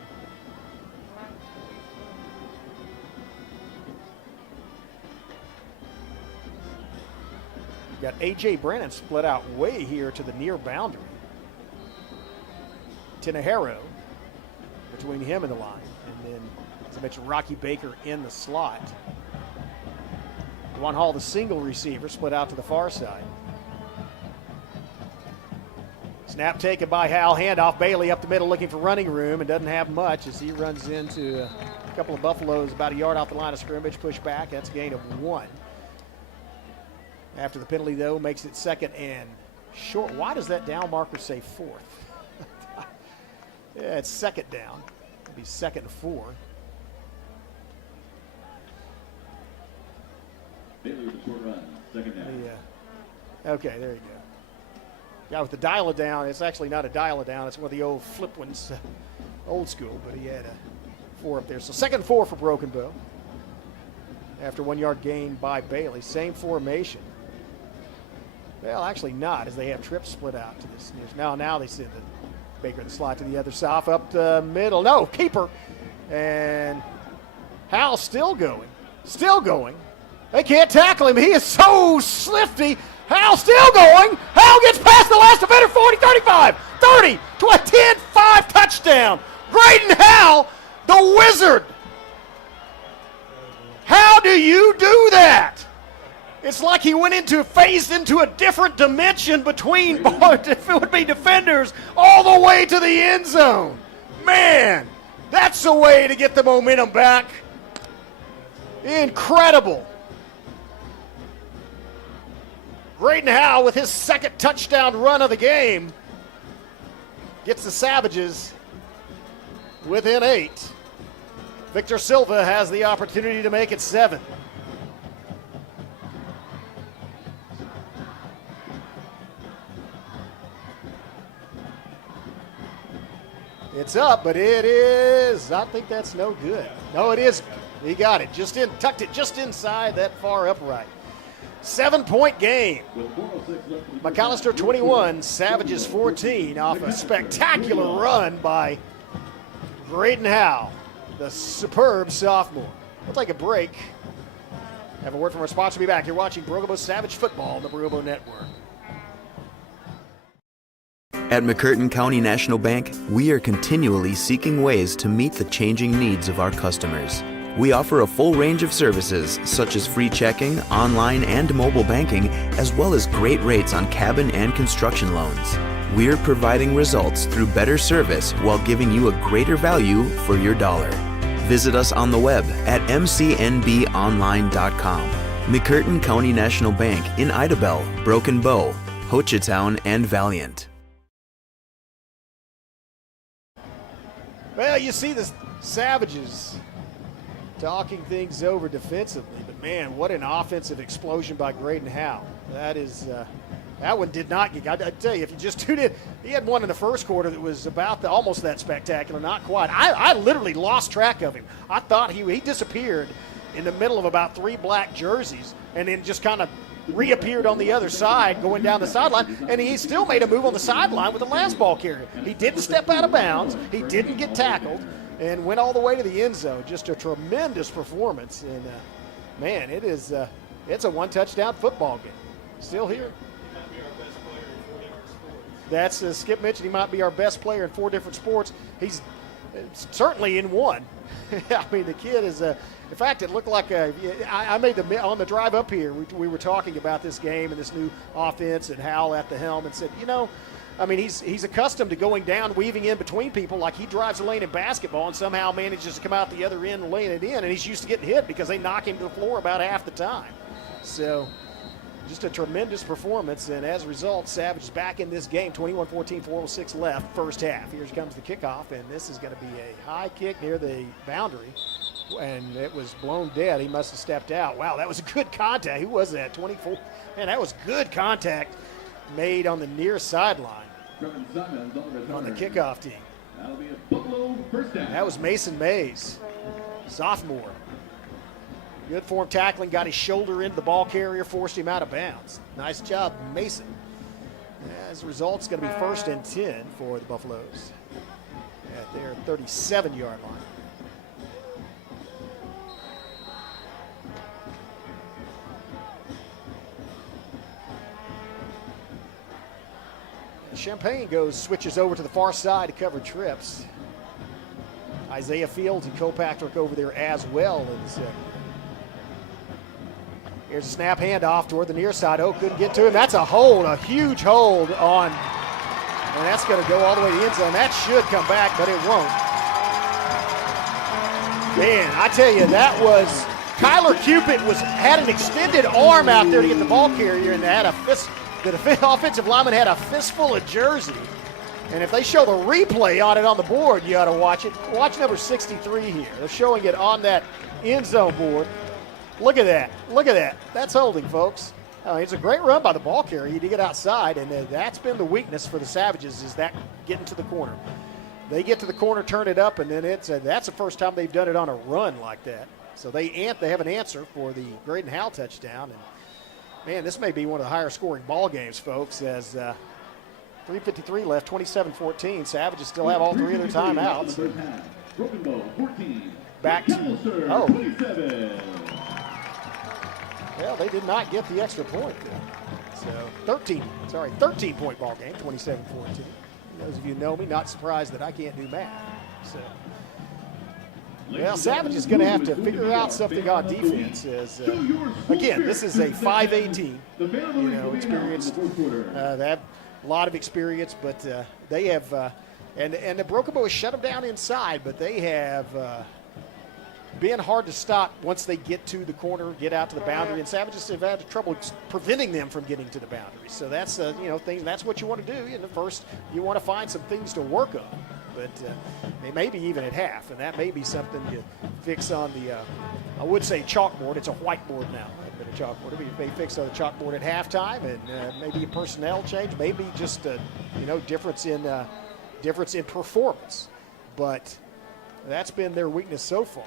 You've got A.J. Brennan split out way here to the near boundary. Tinahero between him and the line. And then, as I mentioned, Rocky Baker in the slot. Juwan Hall, the single receiver, split out to the far side. Snap taken by Hal, handoff. Bailey up the middle looking for running room and doesn't have much as he runs into a couple of Buffaloes about a yard off the line of scrimmage. Push back, that's a gain of 1. After the penalty, though, makes it 2nd and short. Why does that down marker say 4th? Yeah, it's 2nd down. It'll be 2nd and 4. Bailey with a short run, 2nd down. Yeah. Okay, there you go. Yeah, with the dial-a-down, it's actually not a dial-a-down. It's one of the old flip ones, old school, but he had a 4 up there. So 2nd and 4 for Broken Bow. After 1 yard gain by Bailey. Same formation. Well, actually not, as they have trips split out to this. Now they send Baker the slot to the other side, up the middle. No, keeper. And Hal still going. Still going. They can't tackle him. He is so slifty. Hal still going. Hal gets past the last defender, 40, 35, 30, to a 10-5 touchdown. Graydon Hal, the wizard. How do you do that? It's like he phased into a different dimension between, if it would be defenders, all the way to the end zone. Man, that's a way to get the momentum back. Incredible. Graydon Hal with his 2nd touchdown run of the game gets the Savages within 8. Victor Silva has the opportunity to make it 7. It's up, but it is, I think that's no good. No, it is. He got it, tucked it just inside that far upright. 7-point game. McAlester 21, Savages 14 off a spectacular run by Graydon Hal, the superb sophomore. We'll take a break. Have a word from our sponsor. Be back. You're watching Brogobo Savage Football on the Brogobo Network. At McCurtain County National Bank, we are continually seeking ways to meet the changing needs of our customers. We offer a full range of services such as free checking, online and mobile banking, as well as great rates on cabin and construction loans. We're providing results through better service while giving you a greater value for your dollar. Visit us on the web at mcnbonline.com. McCurtain County National Bank in Idabel, Broken Bow, Hochatown, and Valiant. Well, you see the Savages talking things over defensively, but man, what an offensive explosion by Graydon Hal. That one did not get. I tell you, if you just tuned in, he had one in the first quarter that was about almost that spectacular, not quite. I literally lost track of him. I thought he disappeared in the middle of about 3 black jerseys, and then just kind of reappeared on the other side, going down the sideline, and he still made a move on the sideline with the last ball carrier. He didn't step out of bounds. He didn't get tackled, and went all the way to the end zone. Just a tremendous performance. And, man, it's a 1-touchdown football game. Still here. That's Skip mentioned he might be our best player in 4 different sports. He's certainly in one. I mean, the kid is in fact, it looked like I made on the drive up here, we were talking about this game and this new offense and Hal at the helm and said, I mean, he's accustomed to going down, weaving in between people like he drives a lane in basketball and somehow manages to come out the other end and lane it in, and he's used to getting hit because they knock him to the floor about half the time. So just a tremendous performance, and as a result, Savage back in this game, 21-14, 4:06 left, first half. Here comes the kickoff, and this is going to be a high kick near the boundary, and it was blown dead. He must have stepped out. Wow, that was a good contact. Who was that, 24? Man, that was good contact made on the near sideline on the kickoff team. That'll be a Buffalo first down. That was Mason Mays, sophomore. Good form tackling, got his shoulder into the ball carrier, forced him out of bounds. Nice job, Mason. As a result, it's going to be 1st and 10 for the Buffaloes at their 37-yard line. Champaign switches over to the far side to cover trips. Isaiah Fields and Kilpatrick over there as well. Here's a snap handoff toward the near side. Oh, couldn't get to him. That's a hold, a huge hold on, and that's going to go all the way to the end zone. That should come back, but it won't. Man, I tell you, that was Kyler Cupid had an extended arm out there to get the ball carrier, and the offensive lineman had a fistful of jersey. And if they show the replay on it on the board, you ought to watch it. Watch number 63 here. They're showing it on that end zone board. Look at that. Look at that. That's holding, folks. It's a great run by the ball carrier to get outside, and that's been the weakness for the Savages, is that getting to the corner. They get to the corner, turn it up, and then that's the first time they've done it on a run like that. So they have an answer for the Graydon Howell touchdown. And, man, this may be one of the higher scoring ball games, folks, as 3:53 left, 27-14. Savages still have all three of their timeouts. Back to, well, they did not get the extra point there. So 13-point ball game, 27-14. Those of you who know me, not surprised that I can't do math. So, well, Savage is going to have to figure out something on defense. As again, this is a 5A team, experienced. They have a lot of experience, but they have, and the Broken Bow has shut them down inside, but they have been hard to stop once they get to the corner, get out to the boundary, and Savages have had trouble preventing them from getting to the boundary. So that's that's what you want to do in the first. You want to find some things to work on, but maybe even at half, and that may be something you fix on the. I would say chalkboard. It's a whiteboard now. Been a chalkboard. Maybe they fix on the chalkboard at halftime, and maybe a personnel change, maybe just a difference in performance. But that's been their weakness so far.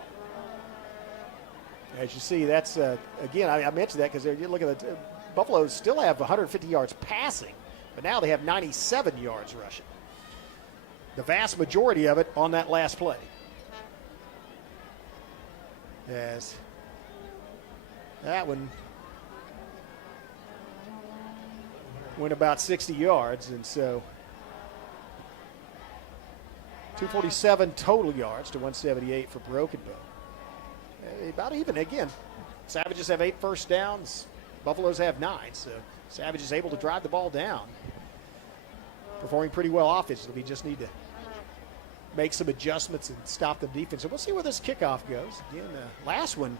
As you see, that's, again, I mentioned that because you look at the Buffaloes still have 150 yards passing, but now they have 97 yards rushing. The vast majority of it on that last play. As that one went about 60 yards, and so 247 total yards to 178 for Broken Bow. About even again. Savages have 8 first downs. Buffaloes have 9. So Savages able to drive the ball down. Performing pretty well offensively. We just need to make some adjustments and stop them defense. So we'll see where this kickoff goes. Again, last one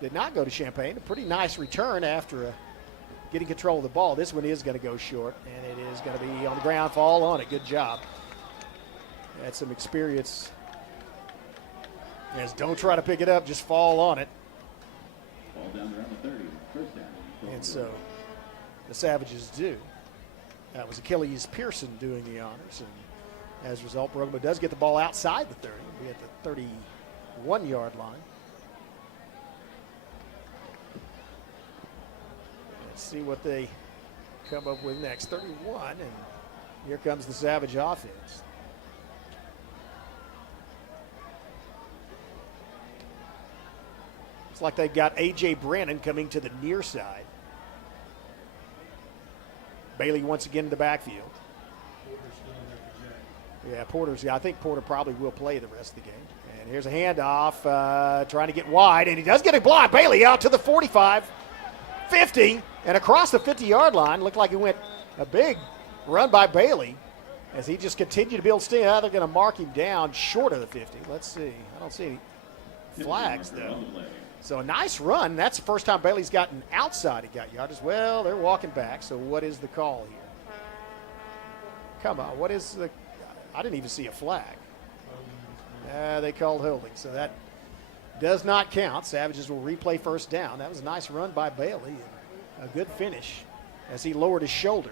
did not go to Champaign. A pretty nice return after getting control of the ball. This one is going to go short, and it is going to be on the ground, fall on it. Good job. Had some experience. Yes, don't try to pick it up, just fall on it. Ball down around the 30, first down. And so the Savages do. That was Achilles Pearson doing the honors. And as a result, Broken Bow does get the ball outside the 30. Be at the 31-yard line. Let's see what they come up with next. 31, and here comes the Savage offense. It's like they've got A.J. Brannon coming to the near side. Bailey once again in the backfield. Yeah, I think Porter probably will play the rest of the game. And here's a handoff, trying to get wide, and he does get a block. Bailey out to the 45, 50, and across the 50-yard line. Looked like it went a big run by Bailey as he just continued to build steam. Now they're going to mark him down short of the 50. Let's see. I don't see any flags, though. So a nice run. That's the first time Bailey's gotten outside. He got yardage. Well, they're walking back. So what is the call here? Come on. What is the – I didn't even see a flag. They called holding. So that does not count. Savages will replay first down. That was a nice run by Bailey. A good finish as he lowered his shoulder.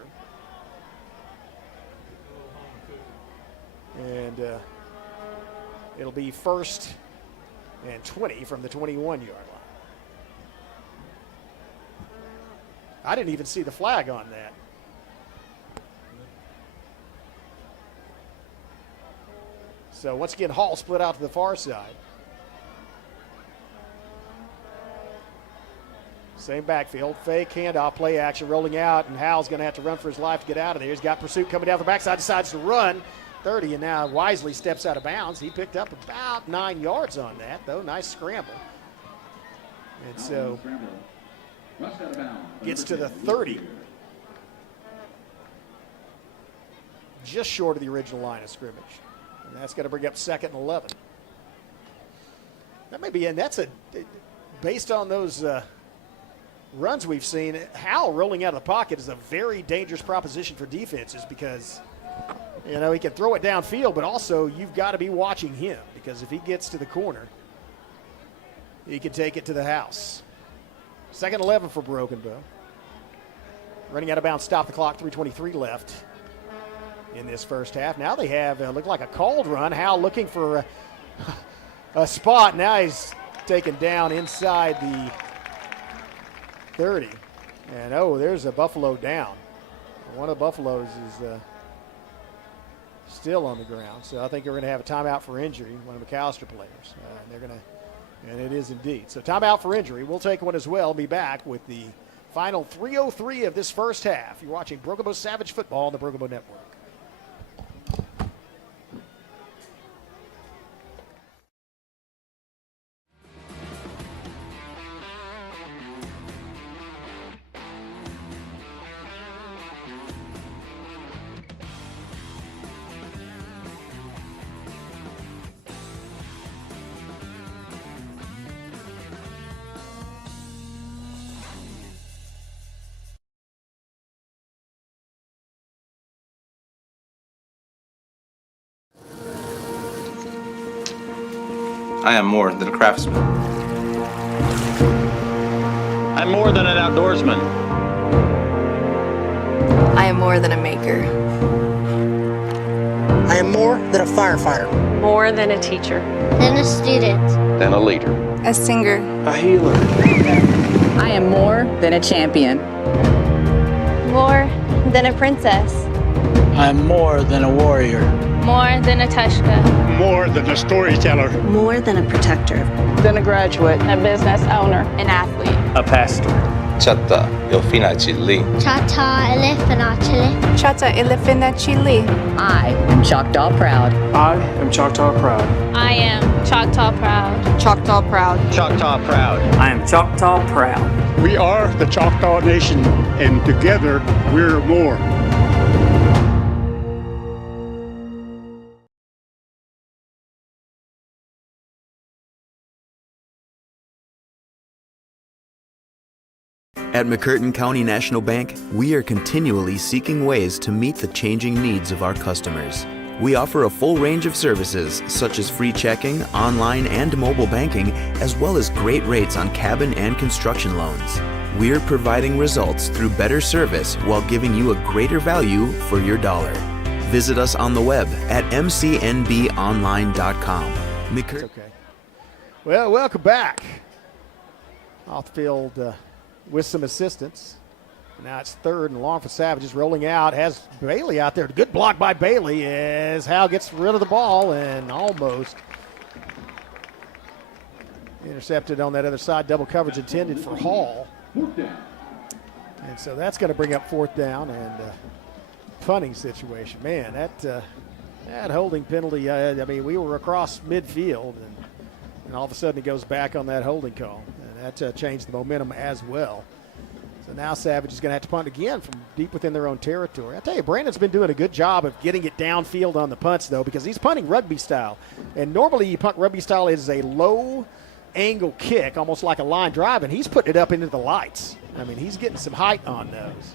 And it'll be first and 20 from the 21-yard line. I didn't even see the flag on that. So once again, Hall split out to the far side. Same backfield, fake handoff, play action, rolling out, and Howell's going to have to run for his life to get out of there. He's got pursuit coming down the backside, decides to run. 30, and now wisely steps out of bounds. He picked up about 9 yards on that, though. Nice scramble. And so Gets to the 30. Just short of the original line of scrimmage. And that's going to bring up 2nd and 11. That may be, and that's based on those runs we've seen, Howell rolling out of the pocket is a very dangerous proposition for defenses because, he can throw it downfield, but also you've got to be watching him because if he gets to the corner, he can take it to the house. 2nd and 11 for Broken Bow. Running out of bounds, stop the clock, 3:23 left in this first half. Now they have, looked like a called run. Howell looking for a spot. Now he's taken down inside the 30. And, there's a Buffalo down. One of the Buffaloes is still on the ground. So I think we're going to have a timeout for injury, one of the McAlester players. And it is indeed. So timeout for injury. We'll take one as well. Be back with the final 3:03 of this first half. You're watching Broken Bow Savage Football on the Broken Bow Network. I am more than a craftsman. I'm more than an outdoorsman. I am more than a maker. I am more than a firefighter. More than a teacher. Than a student. Then a leader. A singer. A healer. I am more than a champion. More than a princess. I am more than a warrior. More than a Tushka. More than a storyteller. More than a protector. Than a graduate. A business owner. An athlete. A pastor. Chata ilfina chili. Chata elefana chile. Chata elefina chili. I am Choctaw proud. I am Choctaw proud. I am Choctaw proud. Choctaw proud. Choctaw proud. I am Choctaw proud. We are the Choctaw Nation, and together we're more. At McCurtain County National Bank, we are continually seeking ways to meet the changing needs of our customers. We offer a full range of services such as free checking, online and mobile banking, as well as great rates on cabin and construction loans. We're providing results through better service while giving you a greater value for your dollar. Visit us on the web at mcnbonline.com. Okay. Well, welcome back. Off the field with some assistance. Now it's 3rd and long for Savages. Rolling out, has Bailey out there. Good block by Bailey as Hal gets rid of the ball and almost intercepted on that other side. Double coverage intended for Hall. And so that's going to bring up 4th down and punting situation. Man, that holding penalty, we were across midfield and all of a sudden he goes back on that holding call. And that changed the momentum as well. So now Savage is going to have to punt again from deep within their own territory. I tell you, Brandon's been doing a good job of getting it downfield on the punts, though, because he's punting rugby style. And normally you punt rugby style is a low angle kick, almost like a line drive, and he's putting it up into the lights. I mean, he's getting some height on those.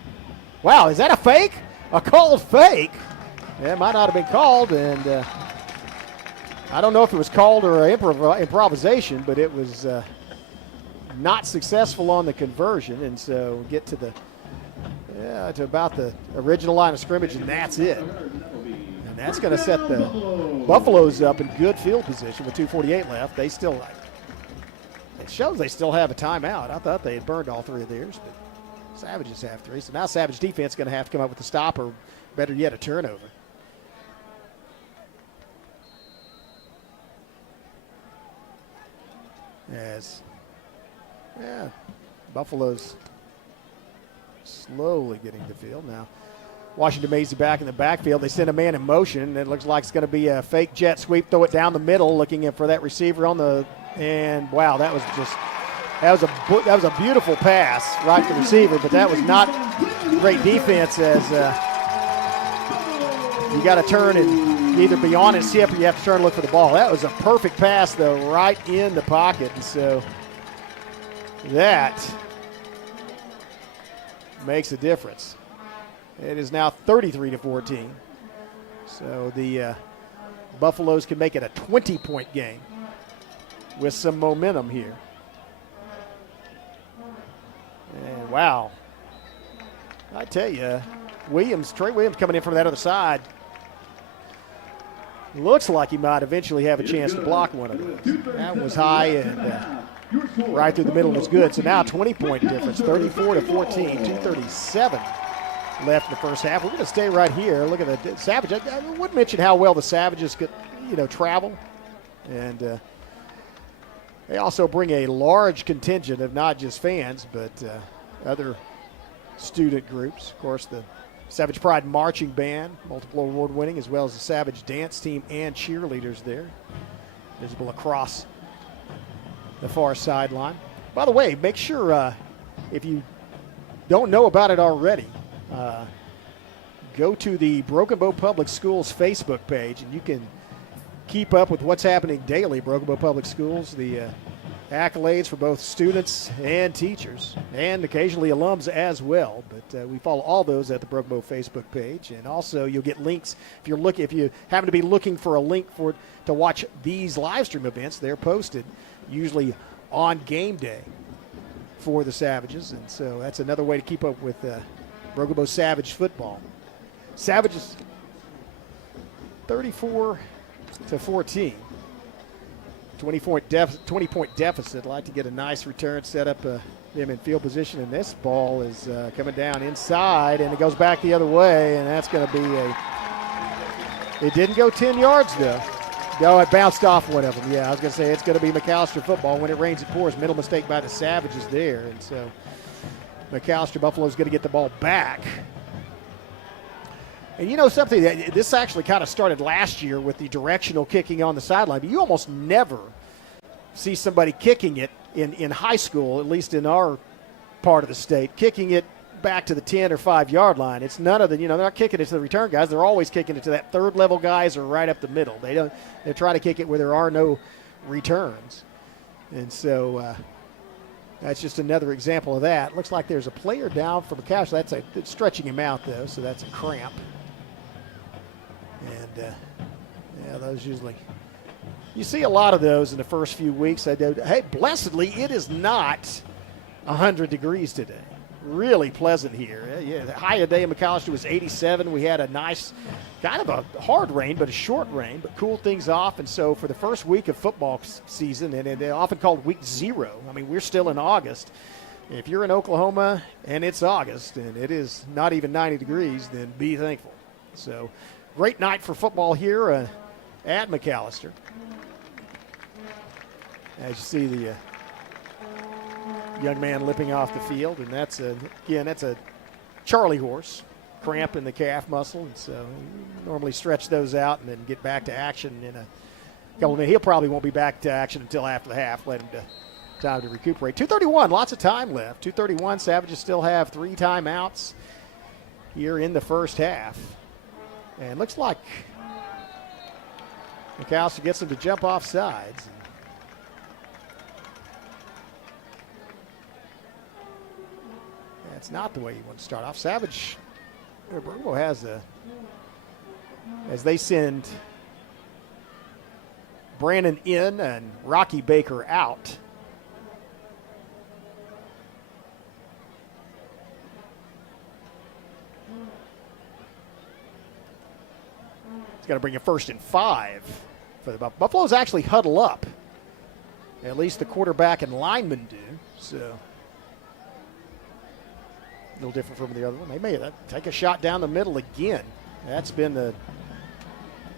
Wow, is that a fake? A called fake? Yeah, it might not have been called, and I don't know if it was called or improvisation, but it was not successful on the conversion, and so get to to about the original line of scrimmage, and that's it. And that's going to set the Buffaloes up in good field position with 2:48 left. It shows they still have a timeout. I thought they had burned all 3 of theirs, but Savages have 3. So now Savage defense is going to have to come up with a stop or, better yet, a turnover. Buffalo's slowly getting the field now. Washington Maisie back in the backfield. They send a man in motion. It looks like it's going to be a fake jet sweep, throw it down the middle, looking for that receiver on the – and, wow, that was just That was a beautiful pass right to the receiver, but that was not great defense as you got to turn and either be on his hip or you have to turn and look for the ball. That was a perfect pass, though, right in the pocket. And so that makes a difference. It is now 33-14. So the Buffaloes can make it a 20-point game with some momentum here. And wow, I tell you, Trey Williams coming in from that other side. Looks like he might eventually have a chance to block one of those. That was high and right through the middle was good. So now 20-point difference, 34-14, 2:37 left in the first half. We're going to stay right here. Look at the Savage. I would mention how well the Savages could, travel. And they also bring a large contingent of not just fans, but other student groups. Of course, the Savage Pride Marching Band, multiple award winning, as well as the Savage Dance Team and cheerleaders there, visible across the far sideline. By the way, make sure if you don't know about it already, go to the Broken Bow Public Schools Facebook page, and you can keep up with what's happening daily at Broken Bow Public Schools, the accolades for both students and teachers, and occasionally alums as well. But we follow all those at the Broken Bow Facebook page, and also you'll get links if you happen to be looking for a link to watch these live stream events. They're posted usually on game day for the Savages, and so that's another way to keep up with Broken Bow Savage football. Savages 34-14. 20-point deficit. Like to get a nice return, set up them in field position, and this ball is coming down inside, and it goes back the other way, and that's going to be it didn't go 10 yards, though. No, it bounced off one of them. Yeah, I was going to say it's going to be McAlester football. When it rains, it pours. Middle mistake by the Savages there, and so McAlester, Buffalo's going to get the ball back. And you know something, this actually kind of started last year with the directional kicking on the sideline, but you almost never see somebody kicking it in high school, at least in our part of the state, kicking it back to the 10 or 5 yard line. It's none of the, they're not kicking it to the return guys. They're always kicking it to that third level guys or right up the middle. They try to kick it where there are no returns. And so that's just another example of that. Looks like there's a player down for McAlester. That's stretching him out, though, so that's a cramp. And, those usually, you see a lot of those in the first few weeks. Hey, blessedly, it is not 100 degrees today. Really pleasant here. The high today in McAlester was 87. We had a nice, kind of a hard rain, but a short rain, but cooled things off. And so for the first week of football season, and they're often called week 0, I mean, we're still in August. If you're in Oklahoma and it's August and it is not even 90 degrees, then be thankful. So great night for football here at McAlester. As you see the young man limping off the field, and that's a Charlie horse, cramp in the calf muscle, and so you normally stretch those out and then get back to action in a couple of minutes. He'll probably won't be back to action until after the half. Let him time to recuperate. 2:31, lots of time left. 2:31, Savages still have 3 timeouts here in the first half. And looks like McAlester gets them to jump off sides. That's not the way you want to start off. Savage, Bruno has as they send Brandon in and Rocky Baker out. Got to bring a 1st and 5 for the Buffaloes. Actually huddle up. At least the quarterback and linemen do. So a little different from the other one. They may take a shot down the middle again. That's been the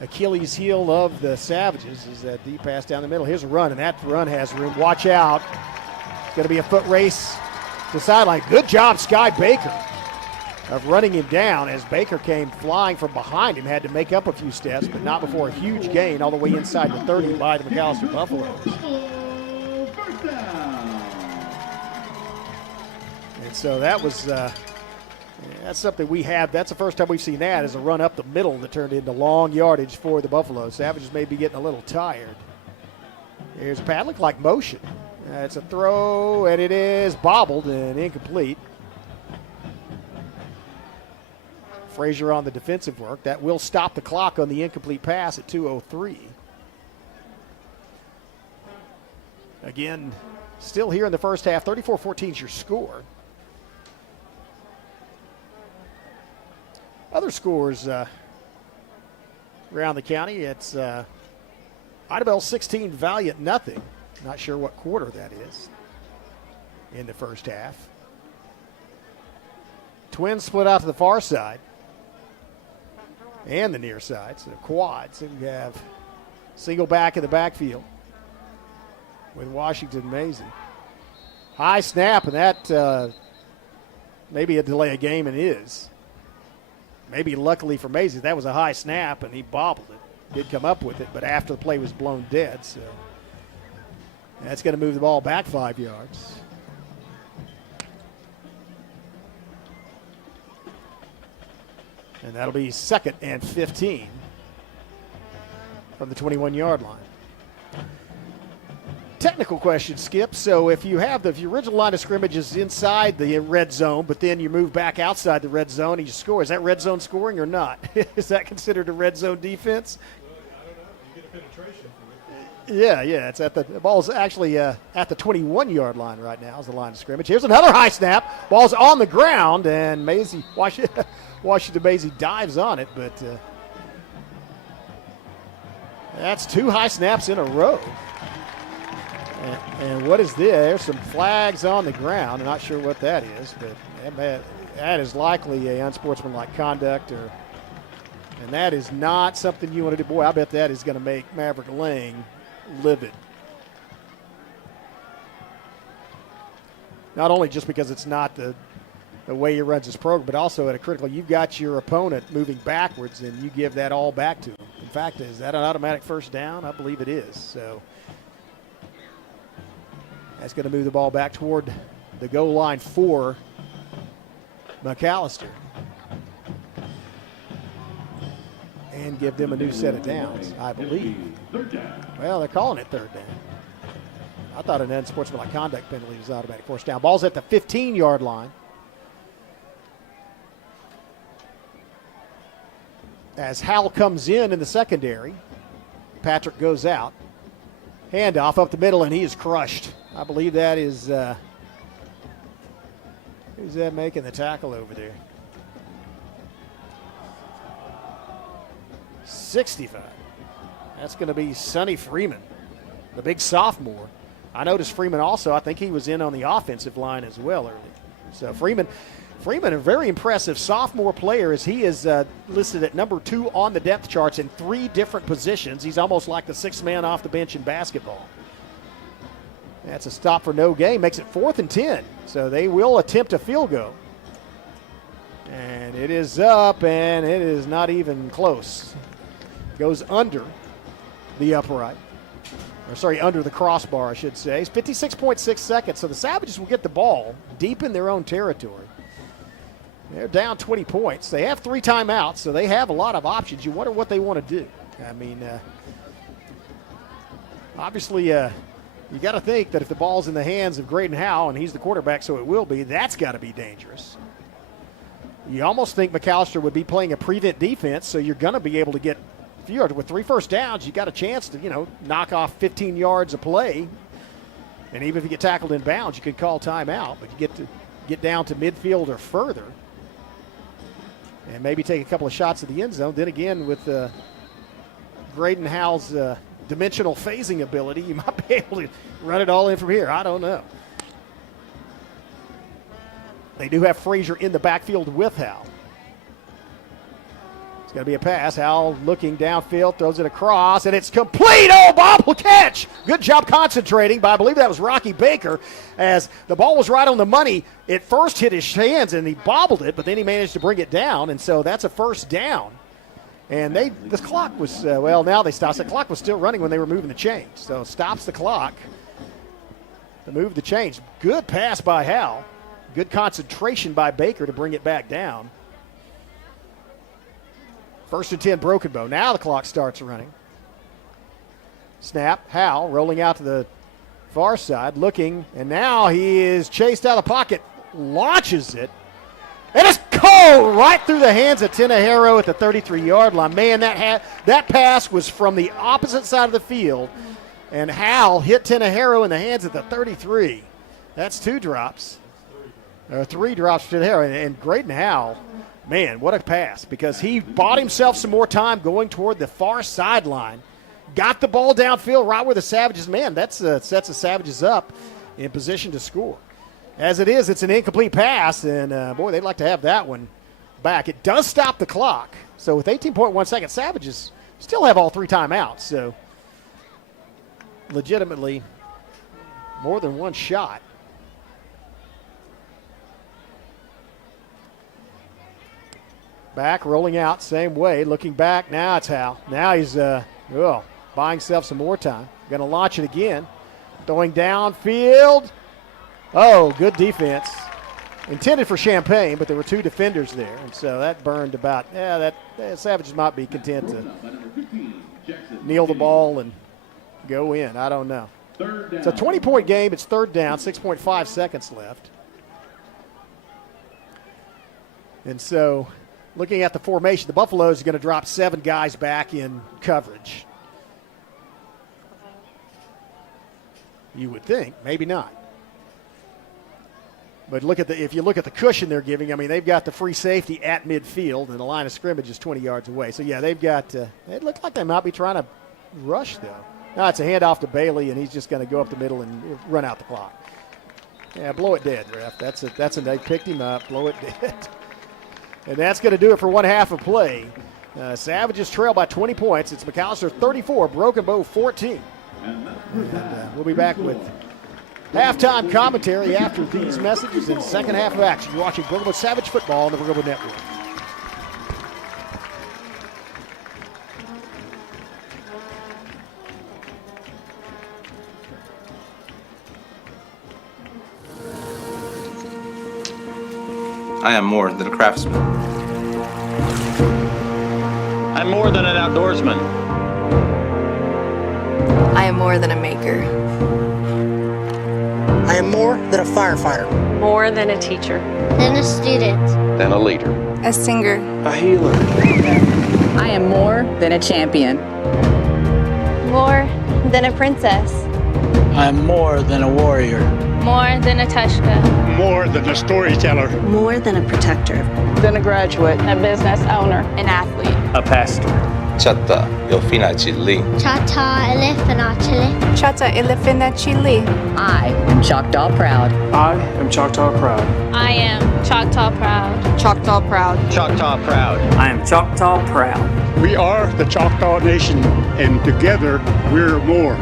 Achilles heel of the Savages, is that deep pass down the middle. Here's a run, and that run has room. Watch out. It's going to be a foot race to the sideline. Good job, Sky Baker, of running him down as Baker came flying from behind him, had to make up a few steps, but not before a huge gain all the way inside the 30 by the McAlester Buffaloes. And so that was that's something we have. That's the first time we've seen that, is a run up the middle that turned into long yardage for the Buffalo. Savages may be getting a little tired. Here's a pad, look like motion. It's a throw, and it is bobbled and incomplete. Frazier on the defensive work. That will stop the clock on the incomplete pass at 2:03. Again, still here in the first half, 34-14 is your score. Other scores around the county, it's Idabel 16, Valiant nothing. Not sure what quarter that is in the first half. Twins split out to the far side and the near side, so quads. And we have single back in the backfield with Washington Maisie. High snap, and that maybe a delay of game, and is. Maybe luckily for Maisie, that was a high snap, and he bobbled it. Did come up with it, but after the play was blown dead, so that's going to move the ball back 5 yards. And that'll be 2nd and 15 from the 21-yard line. Technical question, Skip. So if you have the original line of scrimmage is inside the red zone, but then you move back outside the red zone and you score, is that red zone scoring or not? Is that considered a red zone defense? I don't know. You get a penetration for Yeah. it. It's at the ball's actually at the 21-yard line right now is the line of scrimmage. Here's another high snap. Ball's on the ground, and Maisie, Washington Maisie dives on it, but that's 2 high snaps in a row. And what is this? There's some flags on the ground. I'm not sure what that is, but that is likely a unsportsmanlike conduct, and that is not something you want to do. Boy, I bet that is going to make Maverick Lang livid. Not only just because it's not the way he runs his program, but also at a critical, you've got your opponent moving backwards, and you give that all back to him. In fact, is that an automatic first down? I believe it is. So that's going to move the ball back toward the goal line for McAlester and give them a new set of downs, I believe. Well, they're calling it 3rd down. I thought an unsportsmanlike conduct penalty was automatic first down. Ball's at the 15-yard line. As Howell comes in the secondary, Patrick goes out. Handoff up the middle, and he is crushed. I believe that is, who's that making the tackle over there? 65. That's going to be Sonny Freeman, the big sophomore. I noticed Freeman also, I think he was in on the offensive line as well early. So Freeman, a very impressive sophomore player, as he is listed at number 2 on the depth charts in 3 different positions. He's almost like the 6th man off the bench in basketball. That's a stop for no gain, makes it 4th and 10. So they will attempt a field goal. And it is up, and it is not even close. Goes under the upright. Under the crossbar, I should say. It's 56.6 seconds, so the Savages will get the ball deep in their own territory. They're down 20 points. They have 3 timeouts, so they have a lot of options. You wonder what they want to do. I mean, obviously, you got to think that if the ball's in the hands of Graydon Howe, and he's the quarterback, so it will be, that's got to be dangerous. You almost think McAlester would be playing a prevent defense, so you're going to be able to get a few yards. With 3 first downs, you got a chance to, knock off 15 yards a play. And even if you get tackled in bounds, you could call timeout, but you get down to midfield or further and maybe take a couple of shots at the end zone. Then again, with Graydon Howe's dimensional phasing ability, you might be able to run it all in from here. I don't know. They do have Frazier in the backfield with Howell. It's going to be a pass. Howell looking downfield, throws it across, and it's complete. Oh, Bob will catch. Good job concentrating by, I believe that was Rocky Baker, as the ball was right on the money. It first hit his hands, and he bobbled it, but then he managed to bring it down, and so that's a first down. And the clock was, now they stopped. The clock was still running when they were moving the chains. So stops the clock to move the chains. Good pass by Howell. Good concentration by Baker to bring it back down. 1st and 10, Broken Bow. Now the clock starts running. Snap, Howell rolling out to the far side, looking, and now he is chased out of the pocket, launches it, and it's cold right through the hands of Tinajero at the 33-yard line. Man, that pass was from the opposite side of the field, and Howell hit Tinajero in the hands at the 33. That's 2 drops, or 3 drops for Tinajero, and Graydon Howell, man, what a pass, because he bought himself some more time going toward the far sideline. Got the ball downfield right where the Savages, man, that sets the Savages up in position to score. As it is, it's an incomplete pass, and boy, they'd like to have that one back. It does stop the clock. So with 18.1 seconds, Savages still have all 3 timeouts. So legitimately more than one shot. Back, rolling out, same way, looking back. Now it's Hal. Now he's buying himself some more time. Going to launch it again. Throwing downfield. Oh, good defense. Intended for Champaign, but there were 2 defenders there. And so that burned about, Savages might be content to kneel the ball and go in. I don't know. It's a 20-point game. It's 3rd down, 6.5 seconds left. And so looking at the formation, the Buffaloes are going to drop 7 guys back in coverage. You would think, maybe not. But if you look at the cushion they're giving, I mean, they've got the free safety at midfield, and the line of scrimmage is 20 yards away. So, yeah, they've got it looks like they might be trying to rush, though. Now it's a handoff to Bailey, and he's just going to go up the middle and run out the clock. Yeah, blow it dead, ref. They picked him up, blow it dead. And that's going to do it for one half of play. Savages trail by 20 points. It's McAlester 34, Broken Bow 14. And we'll be back with halftime commentary after these messages in the second half of action. You're watching Broken Bow Savage Football on the Broken Bow Network. I am more than a craftsman. I'm more than an outdoorsman. I am more than a maker. I am more than a firefighter. More than a teacher. Than a student. Than a leader. A singer. A healer. I am more than a champion. More than a princess. I am more than a warrior. More than a Tushka. More than a storyteller. More than a protector. Then a graduate. A business owner. An athlete. A pastor. Chatta, io finacili. Chata elefanachili. Chata ilifinachi. I am Choctaw proud. I am Choctaw proud. I am Choctaw proud. Choctaw proud. Choctaw proud. I am Choctaw proud. We are the Choctaw Nation, and together we're more.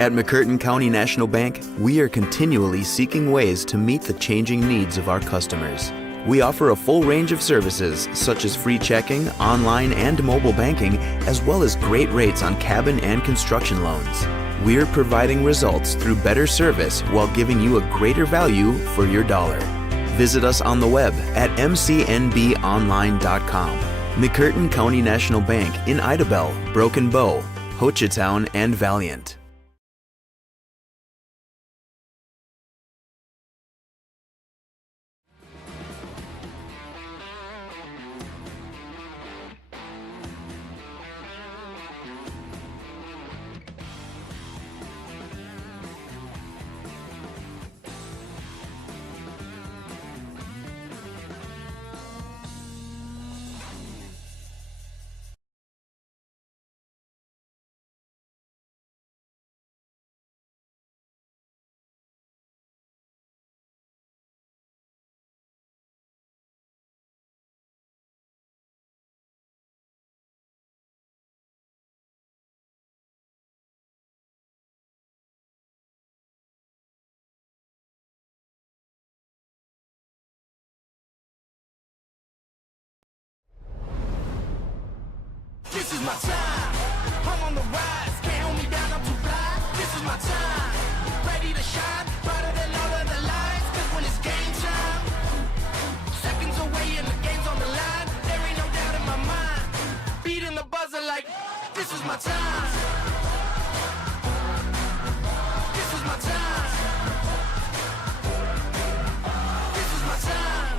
At McCurtain County National Bank, we are continually seeking ways to meet the changing needs of our customers. We offer a full range of services such as free checking, online and mobile banking, as well as great rates on cabin and construction loans. We're providing results through better service while giving you a greater value for your dollar. Visit us on the web at mcnbonline.com. McCurtain County National Bank in Idabel, Broken Bow, Hochatown, and Valiant. This is my time. I'm on the rise. Can't hold me down. I'm too is my time. Ready to shine, brighter than all of the lights. 'Cause when it's game time, seconds away and the game's on the line. There ain't no doubt in my mind. Beating the buzzer like, this is my time. This is my time. This is my time.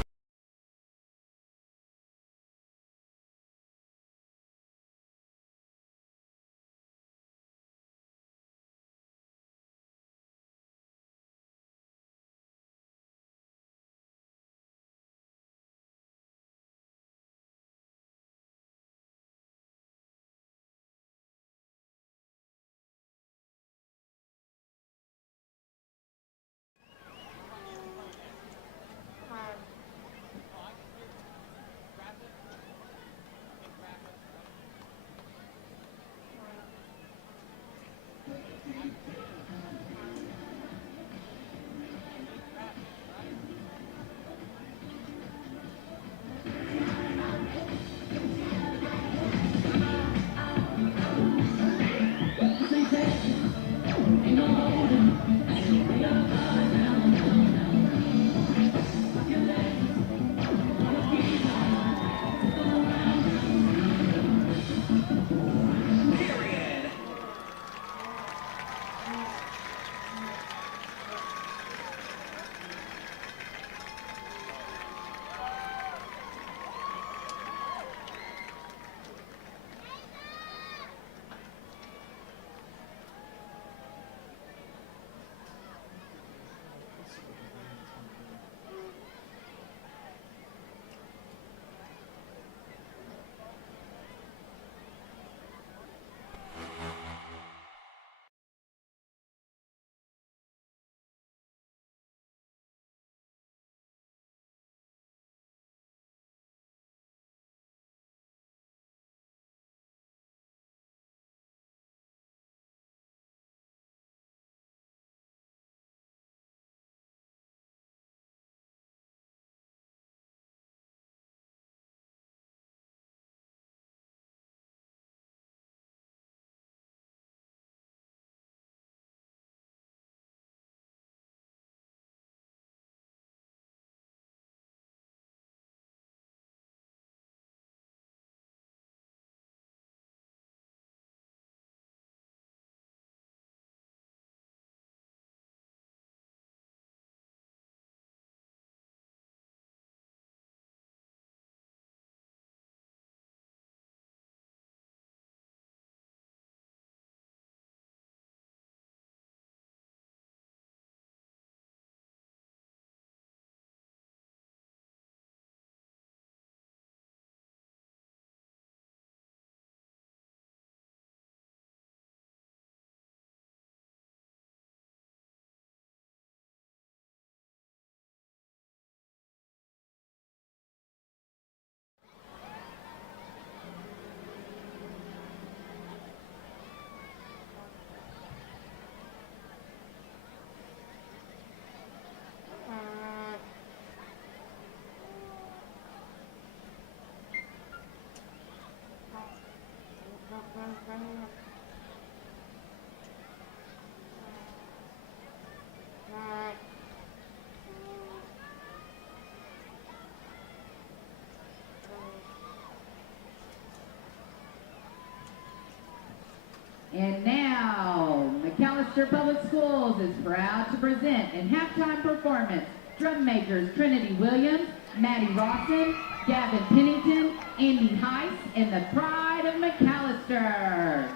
And now, McAlester Public Schools is proud to present in halftime performance, drum makers Trinity Williams, Maddie Rawson, Gavin Pennington, Andy Heiss, and the pride of McAlester.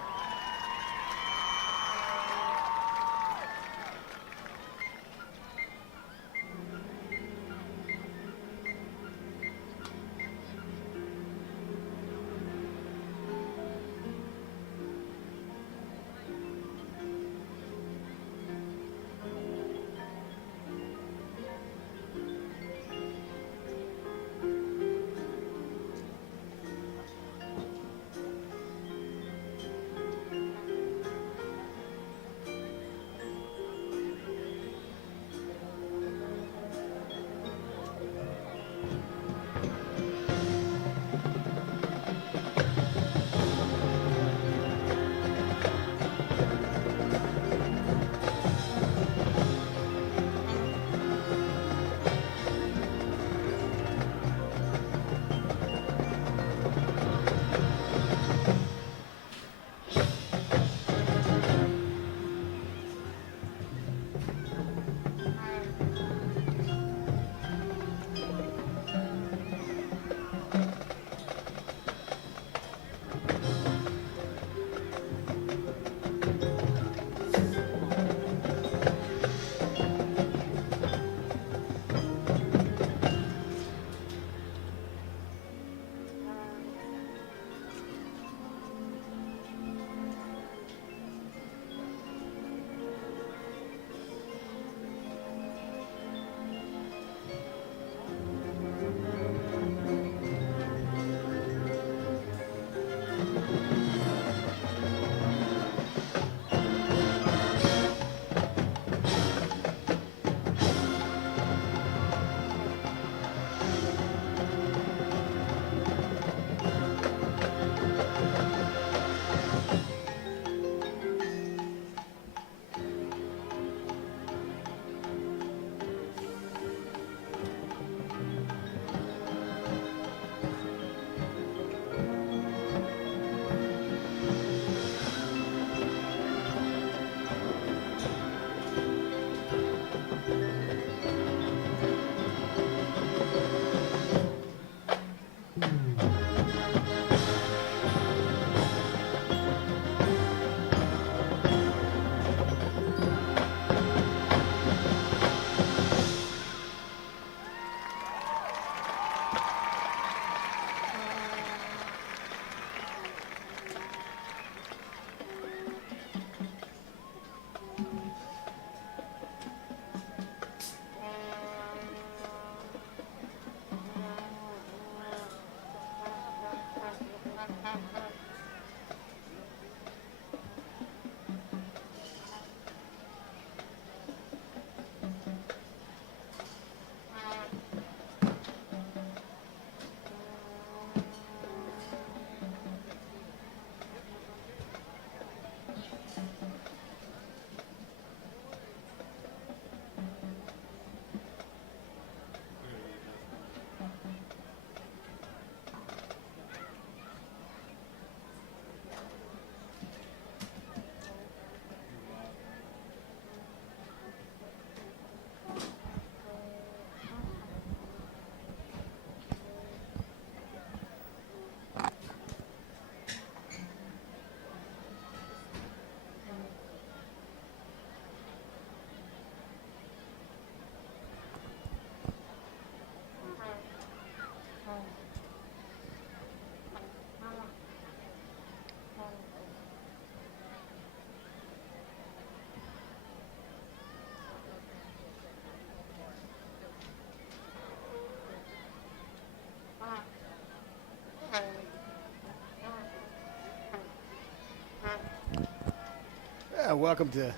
Welcome to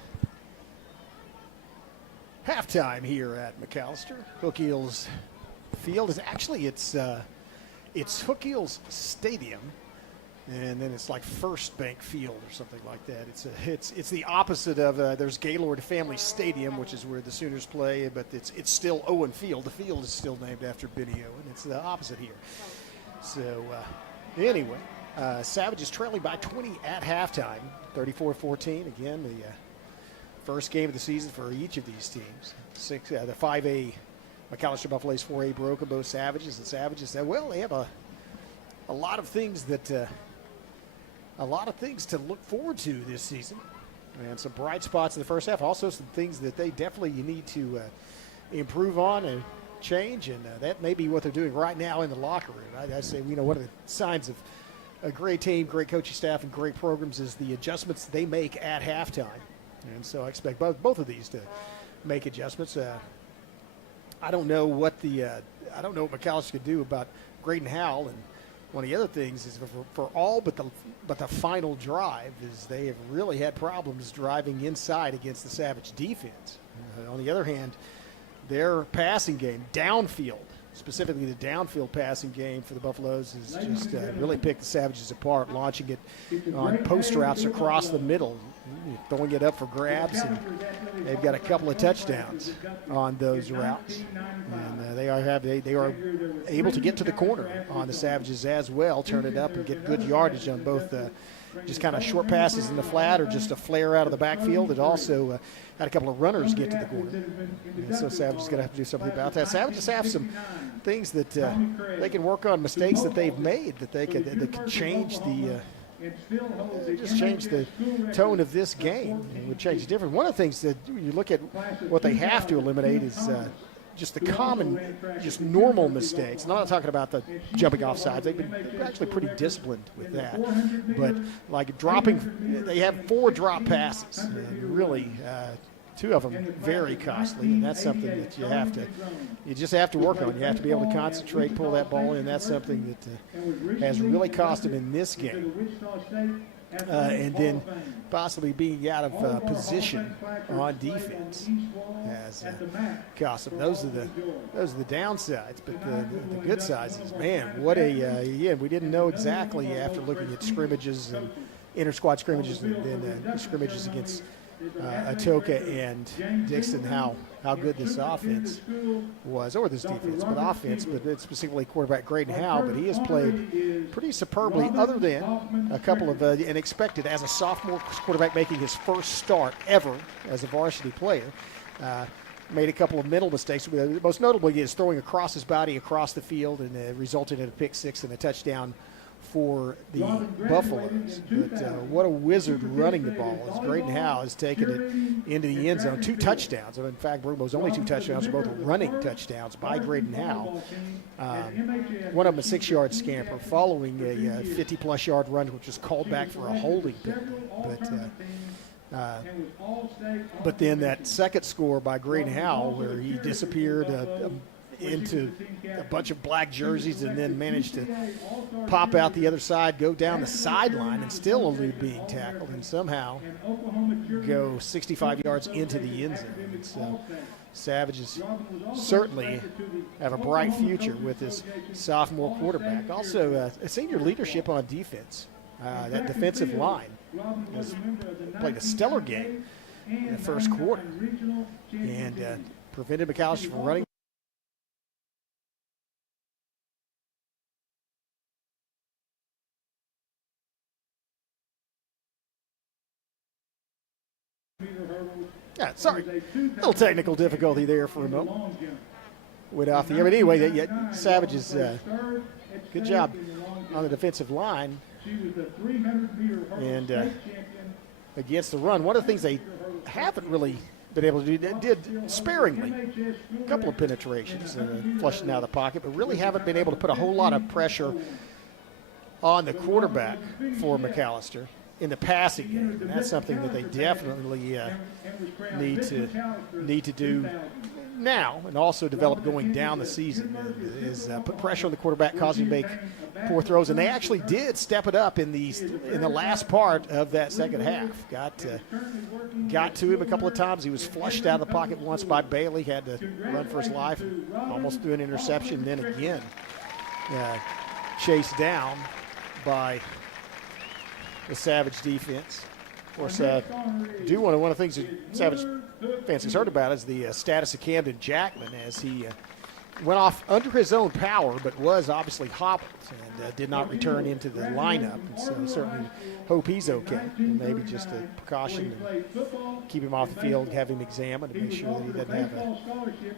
halftime here at McAlester. Hook Eels Field is actually it's Hook Eels Stadium, and then it's like First Bank Field or something like that. It's the opposite of there's Gaylord Family Stadium, which is where the Sooners play, but it's still Owen Field. The field is still named after Benny Owen. It's the opposite here. So anyway. Savages trailing by 20 at halftime, 34-14. Again, the first game of the season for each of these teams. The 5A McAlester Buffaloes, 4A Broken Savages, and Savages. Well, they have a lot of things to look forward to this season, and some bright spots in the first half. Also, some things that they definitely need to improve on and change, and that may be what they're doing right now in the locker room. I say, one of the signs of a great team, great coaching staff, and great programs is the adjustments they make at halftime. And so I expect both of these to make adjustments. I don't know what McAlester could do about Graydon Howell, and one of the other things is for all but the final drive is they have really had problems driving inside against the Savage defense. On the other hand, their passing game downfield, specifically the downfield passing game for the Buffaloes, has just really picked the Savages apart, launching it on post routes across the middle, throwing it up for grabs, and they've got a couple of touchdowns on those routes. And they are able to get to the corner on the Savages as well, turn it up and get good yardage on both just kind of short passes in the flat or just a flare out of the backfield. It also had a couple of runners get to the corner. And so Savages going to have to do something about that. Savages have some things that they can work on, mistakes that they've made that they could change change the tone of this game. It would change different. One of the things that you look at what they have to eliminate is just the common, just normal mistakes. I'm not talking about the jumping off sides. They've been actually pretty disciplined with that. But like dropping, they have 4 drop passes. And really, 2 of them very costly, and that's something that you just have to work on. You have to be able to concentrate, pull that ball in. That's something that has really cost them in this game. And then possibly being out of position on defense has cost them. Those are the downsides, but the good sides is, man, what we didn't know exactly after looking at scrimmages and inter-squad scrimmages and then scrimmages against Atoka and Dixon how good this offense was, or this defense, but offense, but specifically quarterback Graydon Howell. But he has played pretty superbly, other than a couple of unexpected as a sophomore quarterback making his first start ever as a varsity player. Made a couple of mental mistakes. Most notably is throwing across his body across the field, and resulted in a pick 6 and a touchdown for the Buffaloes. But what a wizard running the ball as Graydon Howell has taken it into the end zone. 2 touchdowns. In fact, Brumo's only 2 touchdowns are both running touchdowns by Graydon Howell. One of them a 6-yard scamper following a 50-plus yard run, which was called back for a holding penalty. But then that second score by Graydon Howell, where he disappeared into a bunch of black jerseys and then managed to pop out the other side, go down the sideline and still elude being tackled and somehow go 65 yards into the end zone. And so Savages certainly have a bright future with this sophomore quarterback. Also, a senior leadership on defense. That defensive line has played a stellar game in the first quarter and prevented McAlester from running. Yeah, sorry, little technical difficulty there for a moment. Went off the air, but anyway, Savages, good job on the defensive line and against the run. One of the things they haven't really been able to do, they did sparingly, a couple of penetrations, flushing out of the pocket, but really haven't been able to put a whole lot of pressure on the quarterback for McAlester in the passing game. And that's something that they definitely need to do now and also develop going down the season, is put pressure on the quarterback, cause him to make poor throws. And they actually did step it up in the last part of that second half. Got to him a couple of times. He was flushed out of the pocket once by Bailey, had to run for his life, almost threw an interception. Then again, chased down by the Savage defense. Of course, one of the things that Savage fans has heard about is the status of Camden Jackman, as he went off under his own power, but was obviously hobbled and did not return into the lineup. And so certainly hope he's okay. And maybe just a precaution and keep him off the field, have him examined, and make sure that he doesn't have a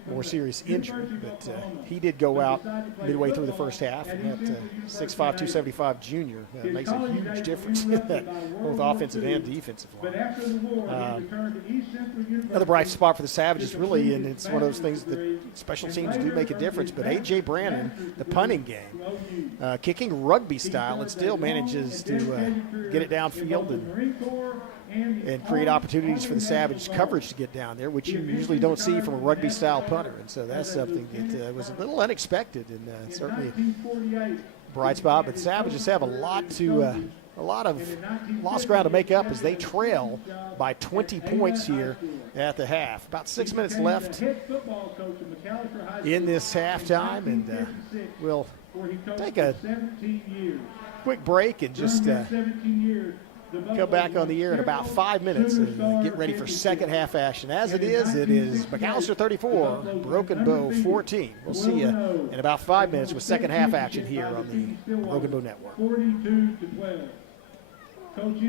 more serious injury. But he did go out midway through the first half, and that 6'5", 275 junior makes a huge difference in that both offensive and defensive line. Another bright spot for the Savages, really, and it's one of those things that special teams do make a difference, but A.J. Brannon, the punting game, kicking rugby style, and still manages to get it downfield and create opportunities for the Savage coverage to get down there, which you usually don't see from a rugby style punter. And so that's something that was a little unexpected and certainly a bright spot. But the Savages have a lot of lost ground to make up as they trail by 20 points here at the half. About 6 minutes left in this halftime, and we'll take a quick break and just come back on the air in about 5 minutes and get ready for second half action. As it is McAlester 34, Broken Bow 14. We'll see you in about 5 minutes with second half action here on the Broken Bow Network. 42-12. Coach,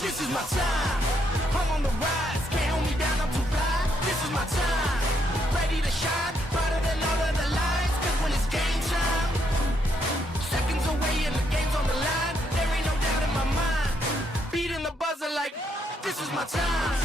this is my time. I'm on the rise, can't hold me down, I'm too fly. This is my time, ready to shine, brighter than all of the lights. Cause when it's game time, seconds away and the game's on the line. There ain't no doubt in my mind, beating the buzzer like, this is my time.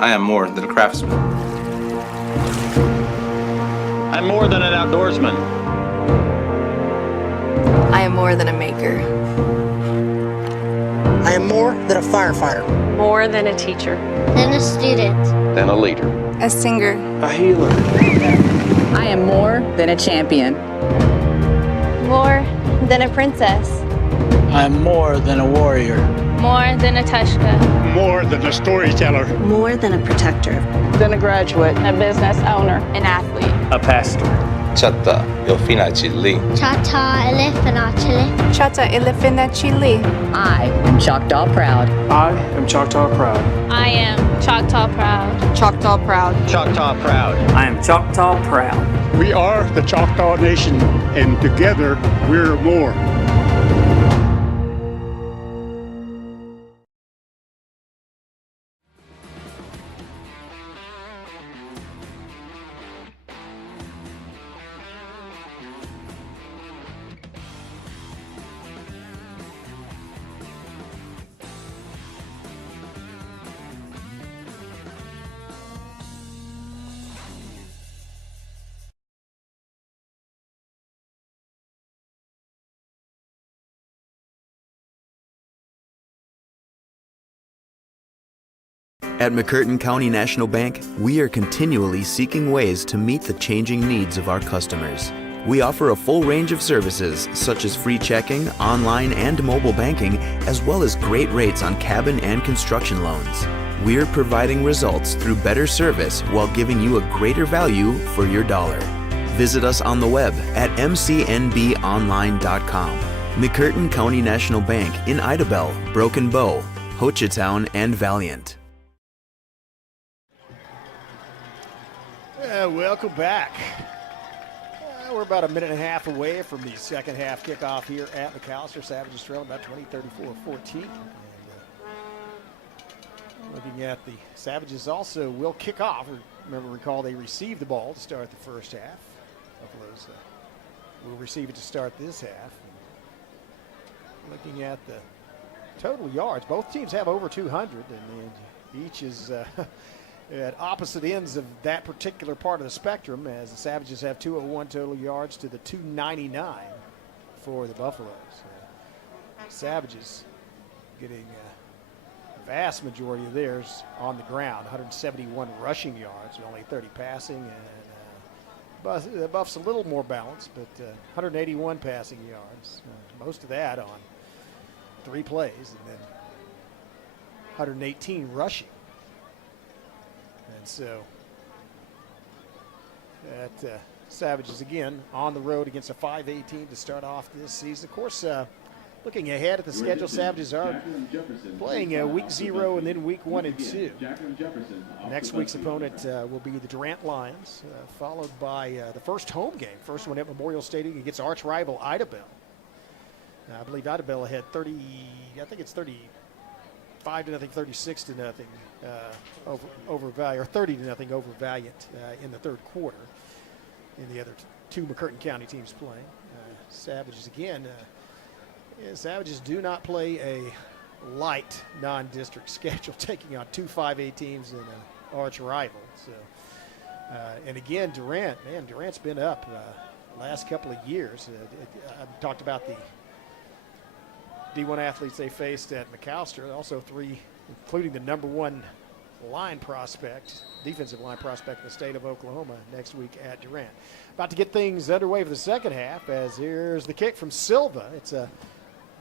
I am more than a craftsman. I'm more than an outdoorsman. I am more than a maker. I am more than a firefighter. More than a teacher. Then a student. Then a leader. A singer. A healer. I am more than a champion. More than a princess. I am more than a warrior. More than a Tushka. More than a storyteller. More than a protector. Then a graduate. A business owner. An athlete. A pastor. Chatta, eu finaci link. Chata elefanachili. Chata elefanachili. I am Choctaw proud. I am Choctaw proud. I am Choctaw proud. Choctaw proud. Choctaw proud. I am Choctaw proud. We are the Choctaw Nation, and together we're more. At McCurtain County National Bank, we are continually seeking ways to meet the changing needs of our customers. We offer a full range of services such as free checking, online and mobile banking, as well as great rates on cabin and construction loans. We're providing results through better service while giving you a greater value for your dollar. Visit us on the web at mcnbonline.com. McCurtain County National Bank in Idabel, Broken Bow, Hochatown, and Valiant. Welcome back. We're about a minute and a half away from the second half kickoff here at McAlester. Savages trail about 20-34-14. Looking at the Savages also will kick off. Recall they received the ball to start the first half. Buffaloes will receive it to start this half. Looking at the total yards, both teams have over 200, and each is at opposite ends of that particular part of the spectrum, as the Savages have 201 total yards to the 299 for the Buffaloes. Savages getting a vast majority of theirs on the ground, 171 rushing yards, with only 30 passing, and the Buffs a little more balanced, but 181 passing yards, most of that on 3 plays, and then 118 rushing. And so that Savages again on the road against a 5A team to start off this season. Of course, looking ahead at the schedule, Savages are playing week 0 and then week 1 and 2. Next week's opponent will be the Durant Lions, followed by the first home game, first one at Memorial Stadium against arch rival Idabel. I believe Idabel had 35-0, 36-0 over Valiant, or 30-0 over Valiant in the third quarter. In the other two McCurtain County teams playing, Savages again. Savages do not play a light non-district schedule, taking on 2 5A teams and an arch rival. So, and again, Durant's been up last couple of years. I've talked about the D1 athletes they faced at McAlester, also 3, including the #1 line prospect, defensive line prospect in the state of Oklahoma next week at Durant. About to get things underway for the second half, as here's the kick from Silva. It's a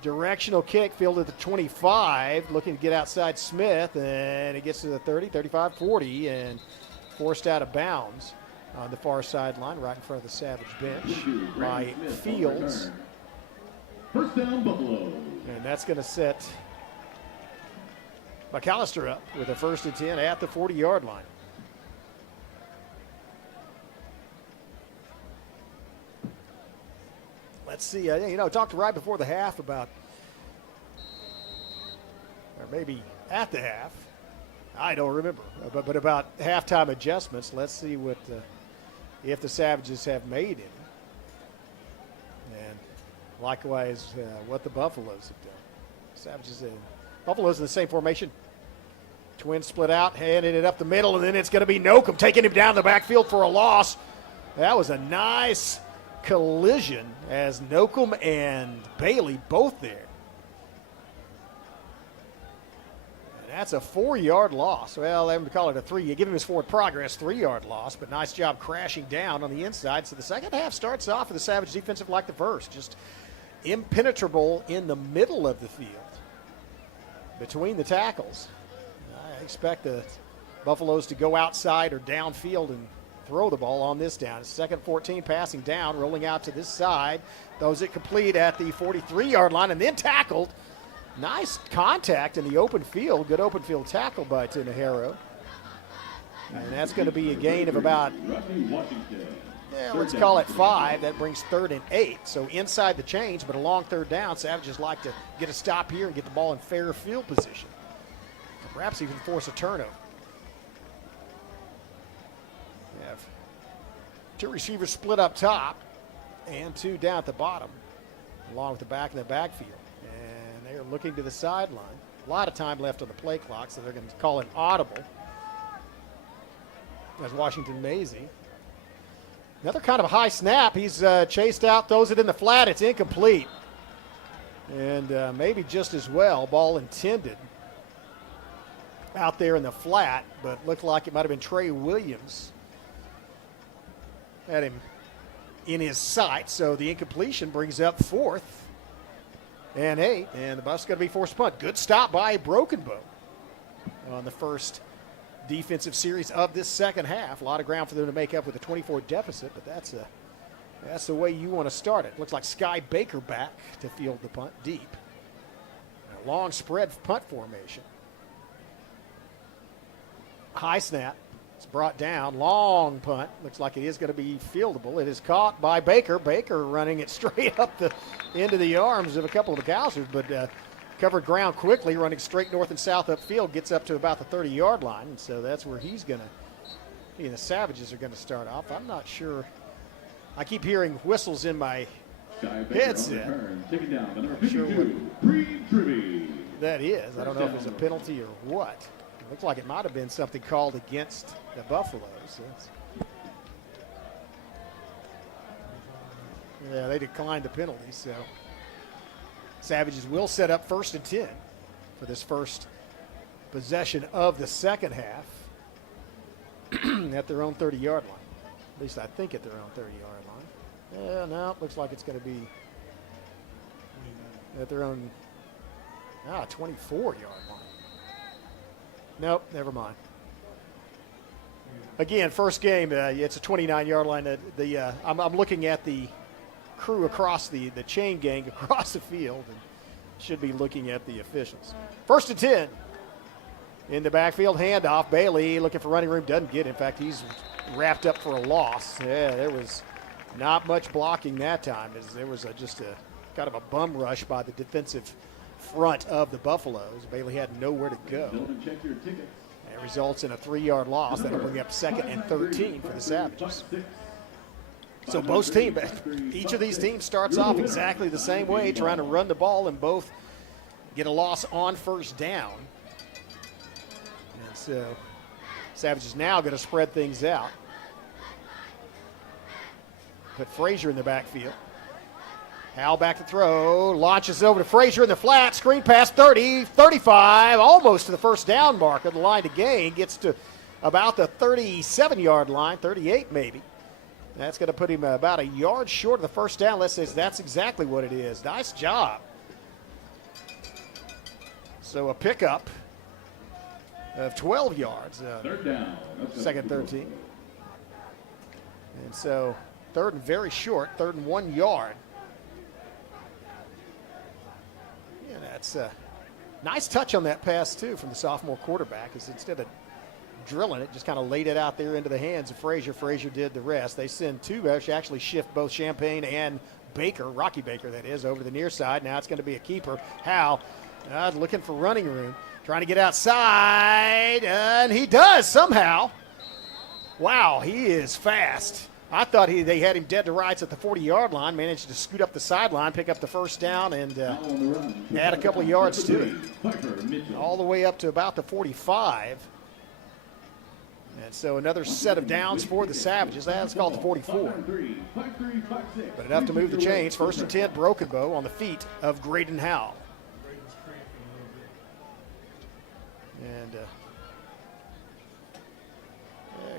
directional kick fielded at the 25, looking to get outside Smith, and it gets to the 30, 35, 40, and forced out of bounds on the far sideline, right in front of the Savage bench by Fields. First down, Buffalo. And that's going to set McAlester up with a 1st and 10 at the 40-yard line. Let's see. Talked right before the half about, or maybe at the half, I don't remember, but about halftime adjustments. Let's see what if the Savages have made any. And likewise, what the Buffaloes have done. Savages, Buffaloes in the same formation Twins split out, handed it up the middle, and then it's going to be Nokum taking him down the backfield for a loss. That was a nice collision as Nokum and Bailey both there. And that's a 4-yard loss. Well, they would call it a 3. You give him his forward progress, 3-yard loss, but nice job crashing down on the inside. So the second half starts off with the Savage defensive like the first, just impenetrable in the middle of the field between the tackles. I expect the Buffaloes to go outside or downfield and throw the ball on this down. Second 14, passing down, rolling out to this side. Throws it complete at the 43-yard line and then tackled. Nice contact in the open field. Good open field tackle by Tinajero. And that's going to be a gain of about, let's call it 5. That brings 3rd and 8. So inside the chains, but a long third down. Savages like to get a stop here and get the ball in fair field position. Perhaps even force a turnover. We have 2 receivers split up top and 2 down at the bottom, along with the back in the backfield. And they are looking to the sideline. A lot of time left on the play clock, so they're going to call an audible. As Washington Maisie. Another kind of a high snap. He's chased out, throws it in the flat. It's incomplete. And maybe just as well, ball intended out there in the flat, but looked like it might have been Trey Williams. Had him in his sight, so the incompletion brings up 4th and 8, and the Buffs going to be forced to punt. Good stop by Broken Bow on the first defensive series of this second half. A lot of ground for them to make up with a 24 deficit, but that's the way you want to start it. Looks like Sky Baker back to field the punt deep. A long spread punt formation. High snap. It's brought down. Long punt. Looks like it is going to be fieldable. It is caught by Baker. Baker running it straight up the into the arms of a couple of McAlesters, but covered ground quickly, running straight north and south upfield, gets up to about the 30-yard line. And so that's where he and the Savages are going to start off. I'm not sure. I keep hearing whistles in my headset. I'm not sure what that is. I don't know if it's a penalty or what. It looks like it might have been something called against the Buffaloes. Yeah, they declined the penalty, so Savages will set up 1st and 10 for this first possession of the second half at their own 30-yard line. At least I think at their own 30-yard line. Yeah, no, it looks like it's going to be at their own 24-yard line. Nope, never mind. Again, first game, it's a 29-yard line. I'm looking at the crew across the chain gang across the field and should be looking at the officials. 1st and 10 in the backfield. Handoff. Bailey looking for running room. Doesn't get it. In fact, he's wrapped up for a loss. Yeah, there was not much blocking that time. As there was just a kind of a bum rush by the defensive front of the Buffaloes. Bailey had nowhere to go. It results in a 3-yard loss. That'll bring up 2nd and 13 for the Savages. So both teams, each of these teams starts off exactly the same way, trying to run the ball, and both get a loss on first down. And so Savages now going to spread things out. Put Frazier in the backfield. Howell back to throw, launches over to Frazier in the flat, screen pass 30, 35, almost to the first down mark of the line to gain, gets to about the 37-yard line, 38 maybe. That's going to put him about a yard short of the first down. Let's say that's exactly what it is. Nice job. So a pickup of 12 yards. 3rd down. 2nd 13. And so 3rd and very short, 3rd and 1 yard. Yeah, that's a nice touch on that pass, too, from the sophomore quarterback, is instead of drilling it, just kind of laid it out there into the hands of Frazier. Frazier did the rest. They send 2, actually shift both Champagne and Baker, Rocky Baker that is, over the near side. Now it's going to be a keeper. Howell looking for running room, trying to get outside, and he does somehow. Wow, he is fast. I thought they had him dead to rights at the 40-yard line, managed to scoot up the sideline, pick up the first down, and add a couple of yards to it. All the way up to about the 45. And so another set of downs for the Savages. That's called the 44. But enough to move the chains. First and 10, Broken Bow on the feet of Graydon Howell. And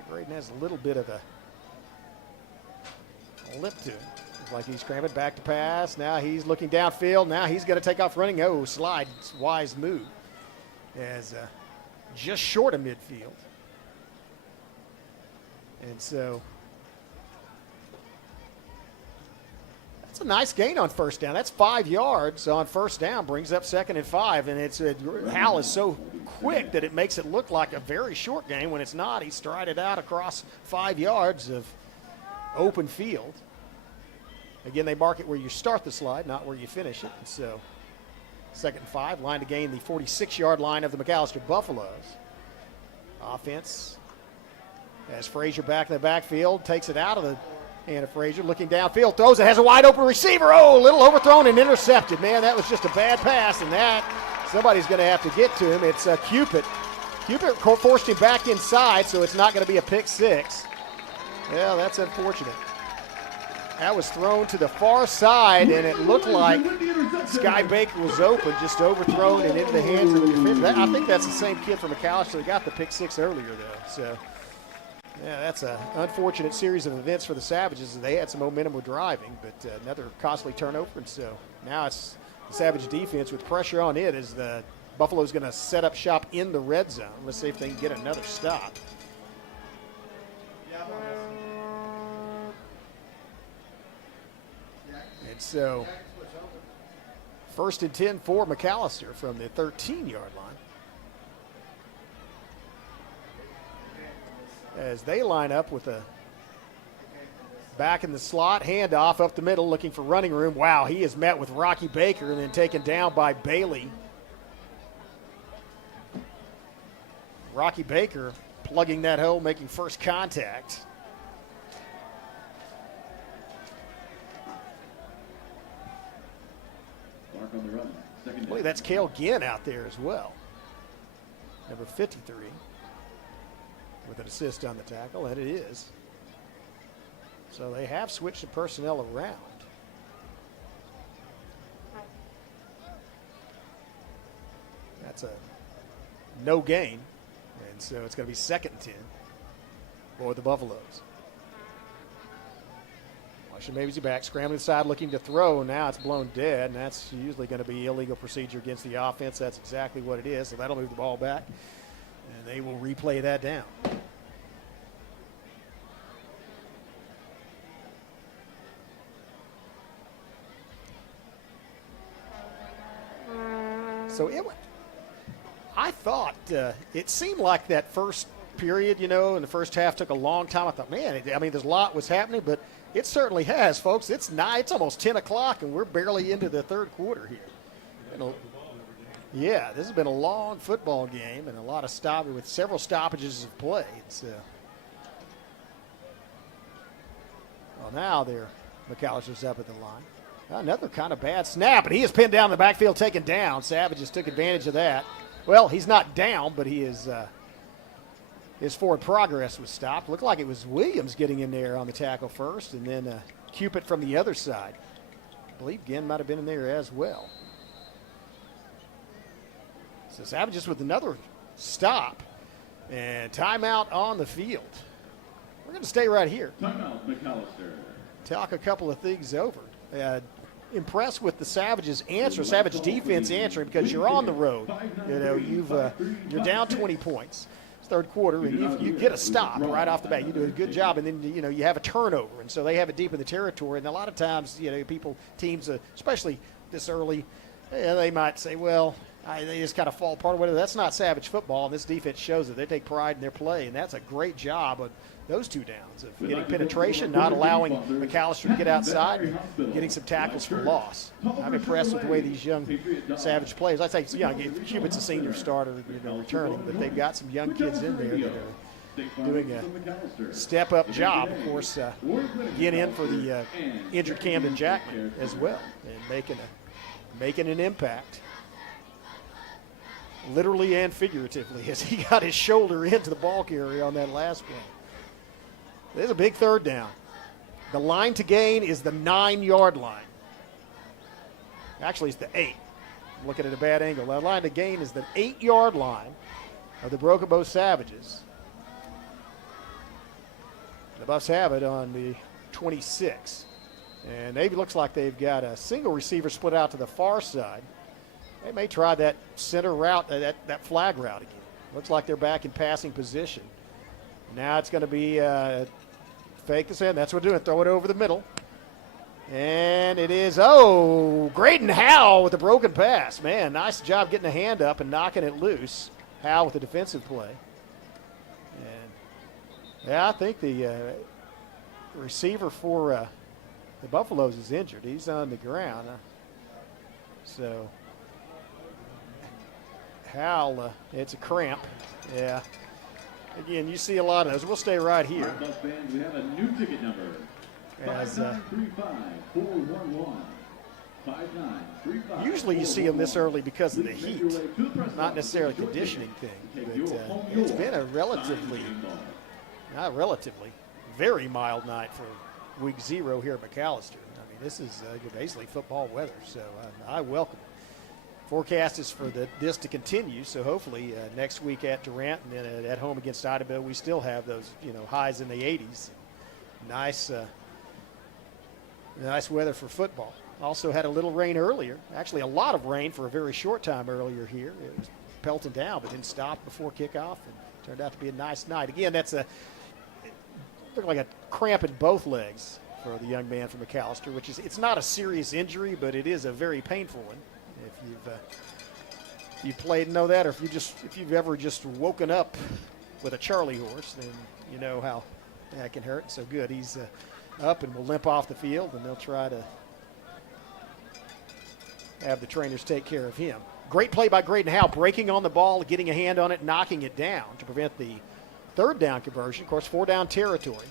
Graydon has a little bit of a lip to it. It's like he's cramming back to pass. Now he's looking downfield. Now he's going to take off running. Oh, slide, wise move. As just short of midfield. And so that's a nice gain on first down. That's 5 yards on first down, brings up 2nd and 5. And Hal is so quick that it makes it look like a very short gain when it's not. He strided out across 5 yards of open field. Again, they mark it where you start the slide, not where you finish it. And so 2nd and 5, line to gain the 46-yard line of the McAlester Buffaloes. Offense. As Frazier back in the backfield, takes it out of the hand of Frazier, looking downfield, throws it, has a wide open receiver. Oh, a little overthrown and intercepted. Man, that was just a bad pass, and that somebody's going to have to get to him. It's Cupid. Cupid forced him back inside, so it's not going to be a pick 6. Yeah, that's unfortunate. That was thrown to the far side, and it looked like Sky Baker was open, just overthrown and into the hands of the defender. I think that's the same kid from McAlester that got the pick 6 earlier, though. So. Yeah, that's an unfortunate series of events for the Savages. They had some momentum with driving, but another costly turnover. And so now it's the Savage defense with pressure on it as the Buffalo's going to set up shop in the red zone. Let's see if they can get another stop. And so 1st and 10 for McAlester from the 13-yard line. As they line up with a back in the slot, handoff up the middle, looking for running room. Wow, he is met with Rocky Baker and then taken down by Bailey. Rocky Baker plugging that hole, making first contact. I believe that's Cale Ginn out there as well. Number 53. With an assist on the tackle, and it is. So they have switched the personnel around. That's a no gain, and so it's going to be 2nd and 10 for the Buffaloes. Washington Mavy's back, scrambling inside, looking to throw. Now it's blown dead, and that's usually going to be illegal procedure against the offense. That's exactly what it is, so that'll move the ball back. And they will replay that down. So I thought it seemed like that first period, in the first half took a long time. I thought, man, there's a lot was happening, but it certainly has, folks. It's almost 10 o'clock, and we're barely into the third quarter here. Yeah, this has been a long football game and a lot of stopping with several stoppages of play. Well, now McAllister's up at the line. Another kind of bad snap, and he is pinned down in the backfield, taken down. Savages took advantage of that. Well, he's not down, but his forward progress was stopped. Looked like it was Williams getting in there on the tackle first, and then Cupid from the other side. I believe Ginn might have been in there as well. So Savages with another stop and timeout on the field. We're going to stay right here. Timeout, McAlester. Talk a couple of things over. Impressed with the Savages' answer, Savage defense answering, because you're on the road. You're down 20 points. It's third quarter, and you get a stop right off the bat. You do a good job, and then you have a turnover, and so they have it deep in the territory. And a lot of times, teams, especially this early, they might say, well, they just kind of fall apart or whatever. That's not Savage football, and this defense shows it. They take pride in their play, and that's a great job of those two downs of getting penetration, not allowing McAlester to get outside, getting some tackles for loss. I'm impressed with the way these young Savage players. I say, Cupid's a senior starter, returning, but they've got some young kids in there that doing a step-up job. Of course, get in for the injured Camden Jackman as well, and making an impact, literally and figuratively, as he got his shoulder into the ball carrier on that last play. There's a big third down. The line to gain is the 9-yard line. Actually, it's the 8. I'm looking at a bad angle. The line to gain is the 8-yard line of the Broken Bow Savages. The Buffs have it on the 26. And maybe looks like they've got a single receiver split out to the far side. They may try that center route, that flag route again. Looks like they're back in passing position. Now it's going to be fake this in. That's what we're doing. Throw it over the middle. And it is, Graydon Howell with a broken pass. Man, nice job getting a hand up and knocking it loose. Howell with the defensive play. And, I think the receiver for the Buffaloes is injured. He's on the ground. So, Howell, it's a cramp. Yeah. Again, you see a lot of those. We'll stay right here. We have a new ticket number. 5935-411. Usually you see them this early because of the heat, not necessarily a conditioning thing. But it's been a very mild night for week 0 here at McAlester. I mean, this is basically football weather, so I welcome it. Forecast is for this to continue, so hopefully next week at Durant and then at home against Idaho, we still have those highs in the 80s. Nice weather for football. Also had a little rain earlier. Actually, a lot of rain for a very short time earlier here. It was pelting down, but didn't stop before kickoff, and turned out to be a nice night. Again, it looked like a cramp in both legs for the young man from McAlester, it's not a serious injury, but it is a very painful one. If you've played, know that, or if you've ever just woken up with a Charlie horse, then you know how that can hurt. So good, he's up and will limp off the field, and they'll try to have the trainers take care of him. Great play by Graydon Howell, breaking on the ball, getting a hand on it, knocking it down to prevent the third down conversion. Of course, 4-down territory.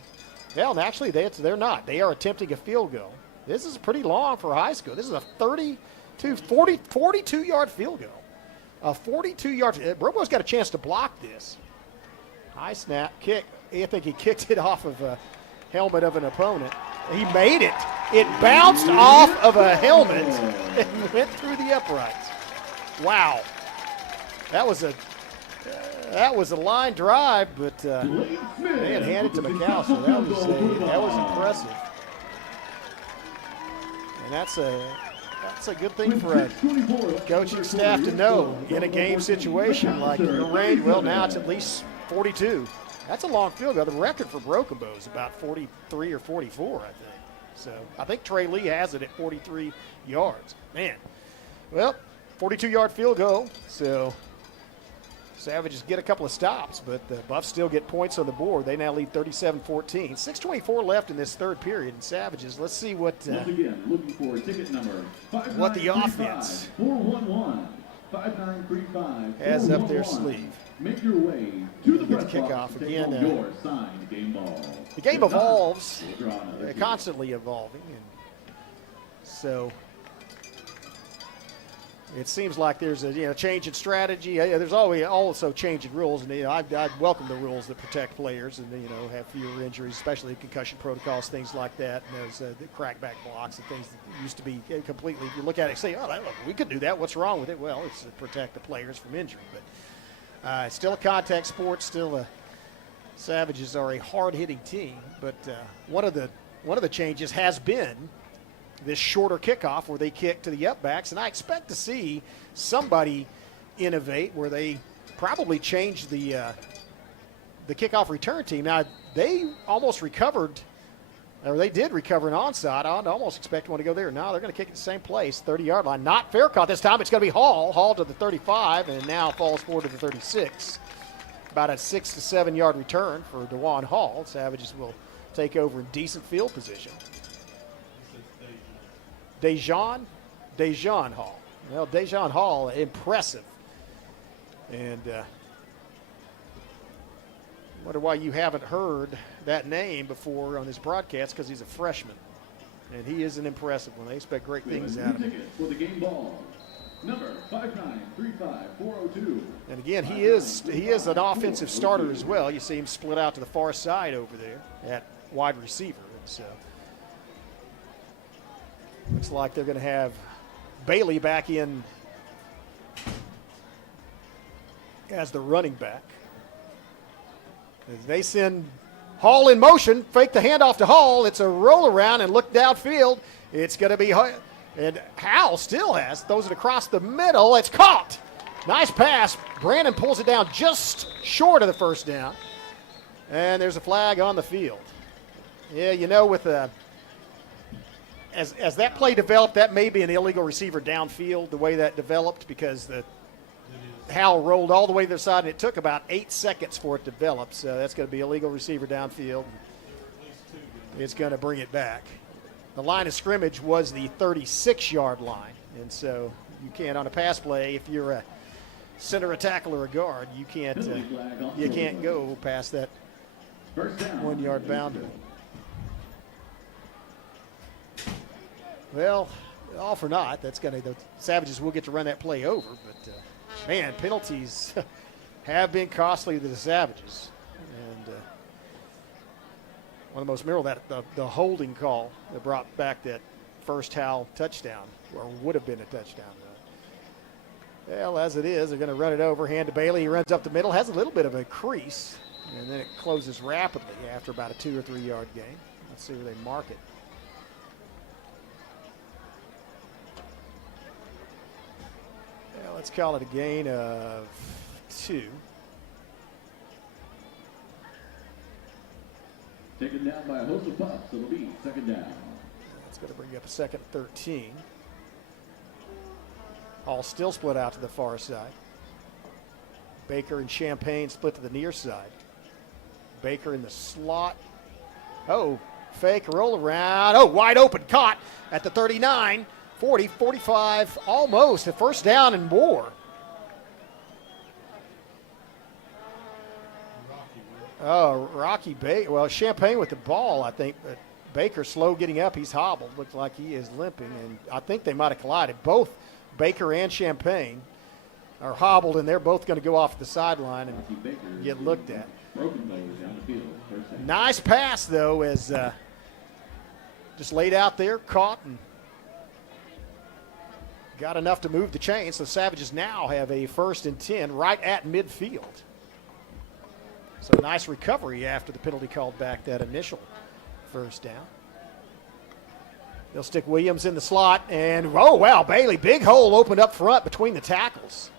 Well, and actually, they're not. They are attempting a field goal. This is pretty long for high school. This is a 42-yard field goal. A 42-yard. Brobo's got a chance to block this. High snap, kick. I think he kicked it off of a helmet of an opponent. He made it. It bounced off of a helmet and went through the uprights. Wow. That was a line drive, but they had handed to McAlester. That was impressive. And that's a good thing for a coaching staff to know in a game situation like your range. Well, now it's at least 42. That's a long field goal. The record for Broken Bow is about 43 or 44, I think. So I think Trey Lee has it at 43 yards. Man, well, 42-yard field goal. So Savages get a couple of stops, but the Buffs still get points on the board. They now lead 37-14. 6:24 left in this third period. And Savages, let's see what once again, looking for ticket number what the offense 5935 has up their sleeve. Make your way to the kickoff again. Your signed game ball. The game evolves, constantly evolving, and so it seems like there's a change in strategy. There's always also change in rules, and I'd welcome the rules that protect players and have fewer injuries, especially concussion protocols, things like that. And those the crackback blocks and things that used to be completely. If you look at it and say, "Oh, we could do that. What's wrong with it?" Well, it's to protect the players from injury, but it's still a contact sport. Still, Savages are a hard-hitting team, but one of the changes has been this shorter kickoff where they kick to the upbacks, and I expect to see somebody innovate where they probably change the kickoff return team. Now, they almost recovered, or they did recover an onside. I'd almost expect one to go there. No, they're going to kick it the same place, 30-yard line. Not fair caught this time. It's going to be Hall to the 35, and now falls forward to the 36. About a 6 to 7 yard return for DeJuan Hall. Savages will take over in decent field position. Dejan Hall. Well, Dejan Hall, impressive. And Wonder why you haven't heard that name before on this broadcast, because he's a freshman. And he is an impressive one. They expect great things out of him. For the game ball, number 5935402. And again, he is an offensive starter as well. You see him split out to the far side over there at wide receiver. And so looks like they're going to have Bailey back in as the running back. As they send Hall in motion, fake the handoff to Hall. It's a roll around and look downfield. It's going to be, and Howell still throws it across the middle. It's caught. Nice pass. Brandon pulls it down just short of the first down. And there's a flag on the field. Yeah, you know, with as that play developed, that may be an illegal receiver downfield, the way that developed, because Howell rolled all the way to the side, and it took about 8 seconds for it to develop. So that's going to be a legal receiver downfield. It's going to bring it back. The line of scrimmage was the 36-yard line, and so you can't, on a pass play, if you're a center, a tackle, or a guard, you can't go past that 1-yard boundary. Well, all for naught. That's going to, the Savages will get to run that play over, but man, penalties have been costly to the Savages. And one of the most memorable, the holding call that brought back that first Howell touchdown, or would have been a touchdown. Well, as it is, they're going to run it over, hand to Bailey. He runs up the middle, has a little bit of a crease, and then it closes rapidly after about a 2 or 3 yard gain. Let's see where they mark it. Yeah, let's call it a gain of 2. Taken down by a host of pups, it'll be second down. That's going to bring up a second 13. All still split out to the far side. Baker and Champagne split to the near side. Baker in the slot. Oh, fake, roll around. Oh, wide open, caught at the 39, 40, 45, almost a first down and more. Oh, Rocky Baker. Well, Champagne with the ball, I think. But Baker slow getting up. He's hobbled. Looks like he is limping. And I think they might have collided. Both Baker and Champagne are hobbled, and they're both going to go off the sideline and get looked at. Nice pass, though, as just laid out there, caught, and got enough to move the chains. So the Savages now have a 1st and 10 right at midfield. So nice recovery after the penalty called back that initial first down. They'll stick Williams in the slot, and oh, wow, Bailey, big hole opened up front between the tackles.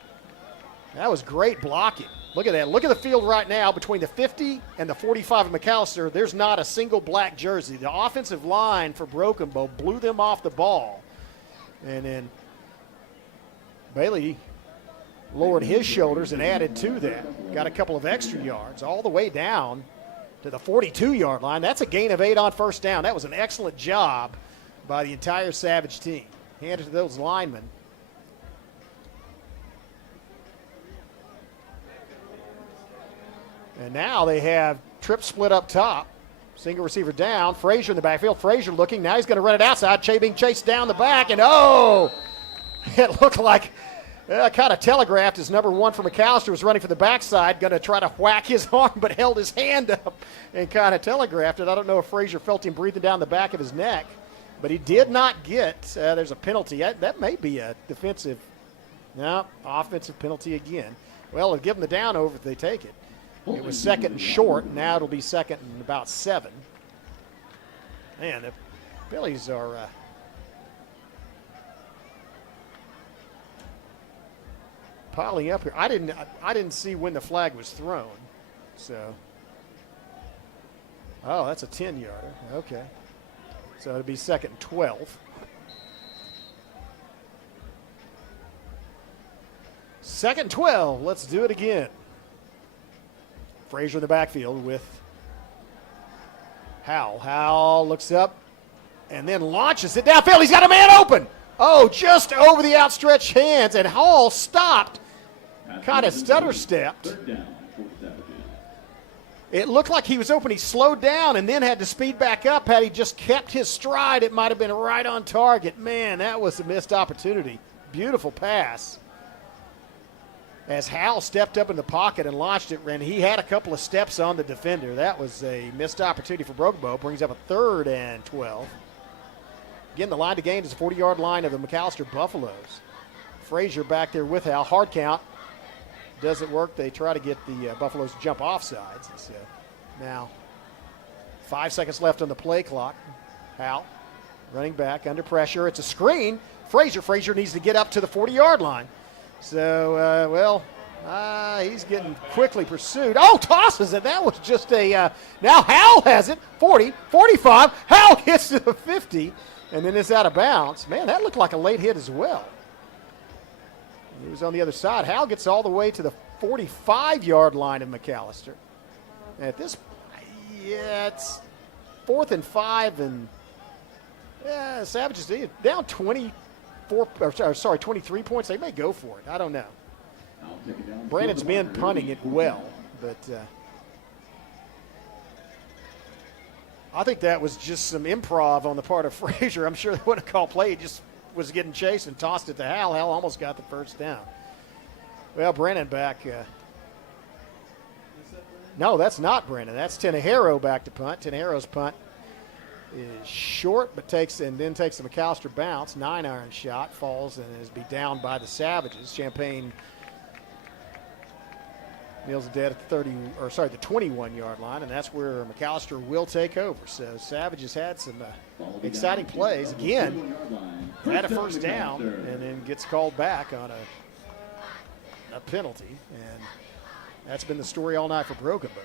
That was great blocking. Look at that. Look at the field right now between the 50 and the 45 of McAlester. There's not a single black jersey. The offensive line for Broken Bow blew them off the ball. And then Bailey lowered his shoulders and added to that. Got a couple of extra yards all the way down to the 42-yard line. That's a gain of 8 on first down. That was an excellent job by the entire Savage team. Handed to those linemen. And now they have trip split up top. Single receiver down. Frazier in the backfield. Frazier looking. Now he's going to run it outside. Being chased down the back. And oh, it looked like kind of telegraphed as number 1 for McAlester was running for the backside. Going to try to whack his arm, but held his hand up and kind of telegraphed it. I don't know if Frazier felt him breathing down the back of his neck, but he did not get, there's a penalty. That may be a defensive, no, offensive penalty again. Well, they'll give them the down over if they take it. It was 2nd and short. Now it'll be 2nd and about 7. Man, the Phillies are piling up here. I didn't see when the flag was thrown. So, oh, that's a 10-yarder. Okay. So it'll be 2nd and 12. 2nd and 12. Let's do it again. Frazier in the backfield with Howell. Howell looks up and then launches it downfield. He's got a man open. Oh, just over the outstretched hands, and Hall stopped, kind of stutter stepped. It looked like he was open. He slowed down and then had to speed back up. Had he just kept his stride, it might have been right on target. Man, that was a missed opportunity. Beautiful pass. As Hal stepped up in the pocket and launched it, and he had a couple of steps on the defender. That was a missed opportunity for Broken Bow. Brings up a 3rd and 12. Again, the line to gain is the 40-yard line of the McAlester Buffaloes. Frazier back there with Hal. Hard count. Doesn't work. They try to get the Buffaloes to jump off sides. So now 5 seconds left on the play clock. Hal running back under pressure. It's a screen. Frazier needs to get up to the 40-yard line. So, he's getting quickly pursued. Oh, tosses it. That was just a, now Hal has it. 40, 45. Hal gets to the 50, and then it's out of bounds. Man, that looked like a late hit as well. He was on the other side. Hal gets all the way to the 45-yard line of McAlester. At this, it's 4th and 5, and Savages down 23 points. They may go for it. I don't know. Brandon's been punting it well, but I think that was just some improv on the part of Frazier. I'm sure they wouldn't have called play. He just was getting chased and tossed it to Hal. Hal almost got the first down. Well, Brennan back. No, that's not Brennan. That's Tenejero back to punt. Tenejero's punt is short, but takes the McAlester bounce. 9-iron shot, falls and is be down by the Savages. Champaign kneels dead at the 21-yard line, and that's where McAlester will take over. So Savages had some exciting plays. Again, had a first down and then gets called back on a penalty, and that's been the story all night for Broken Bow.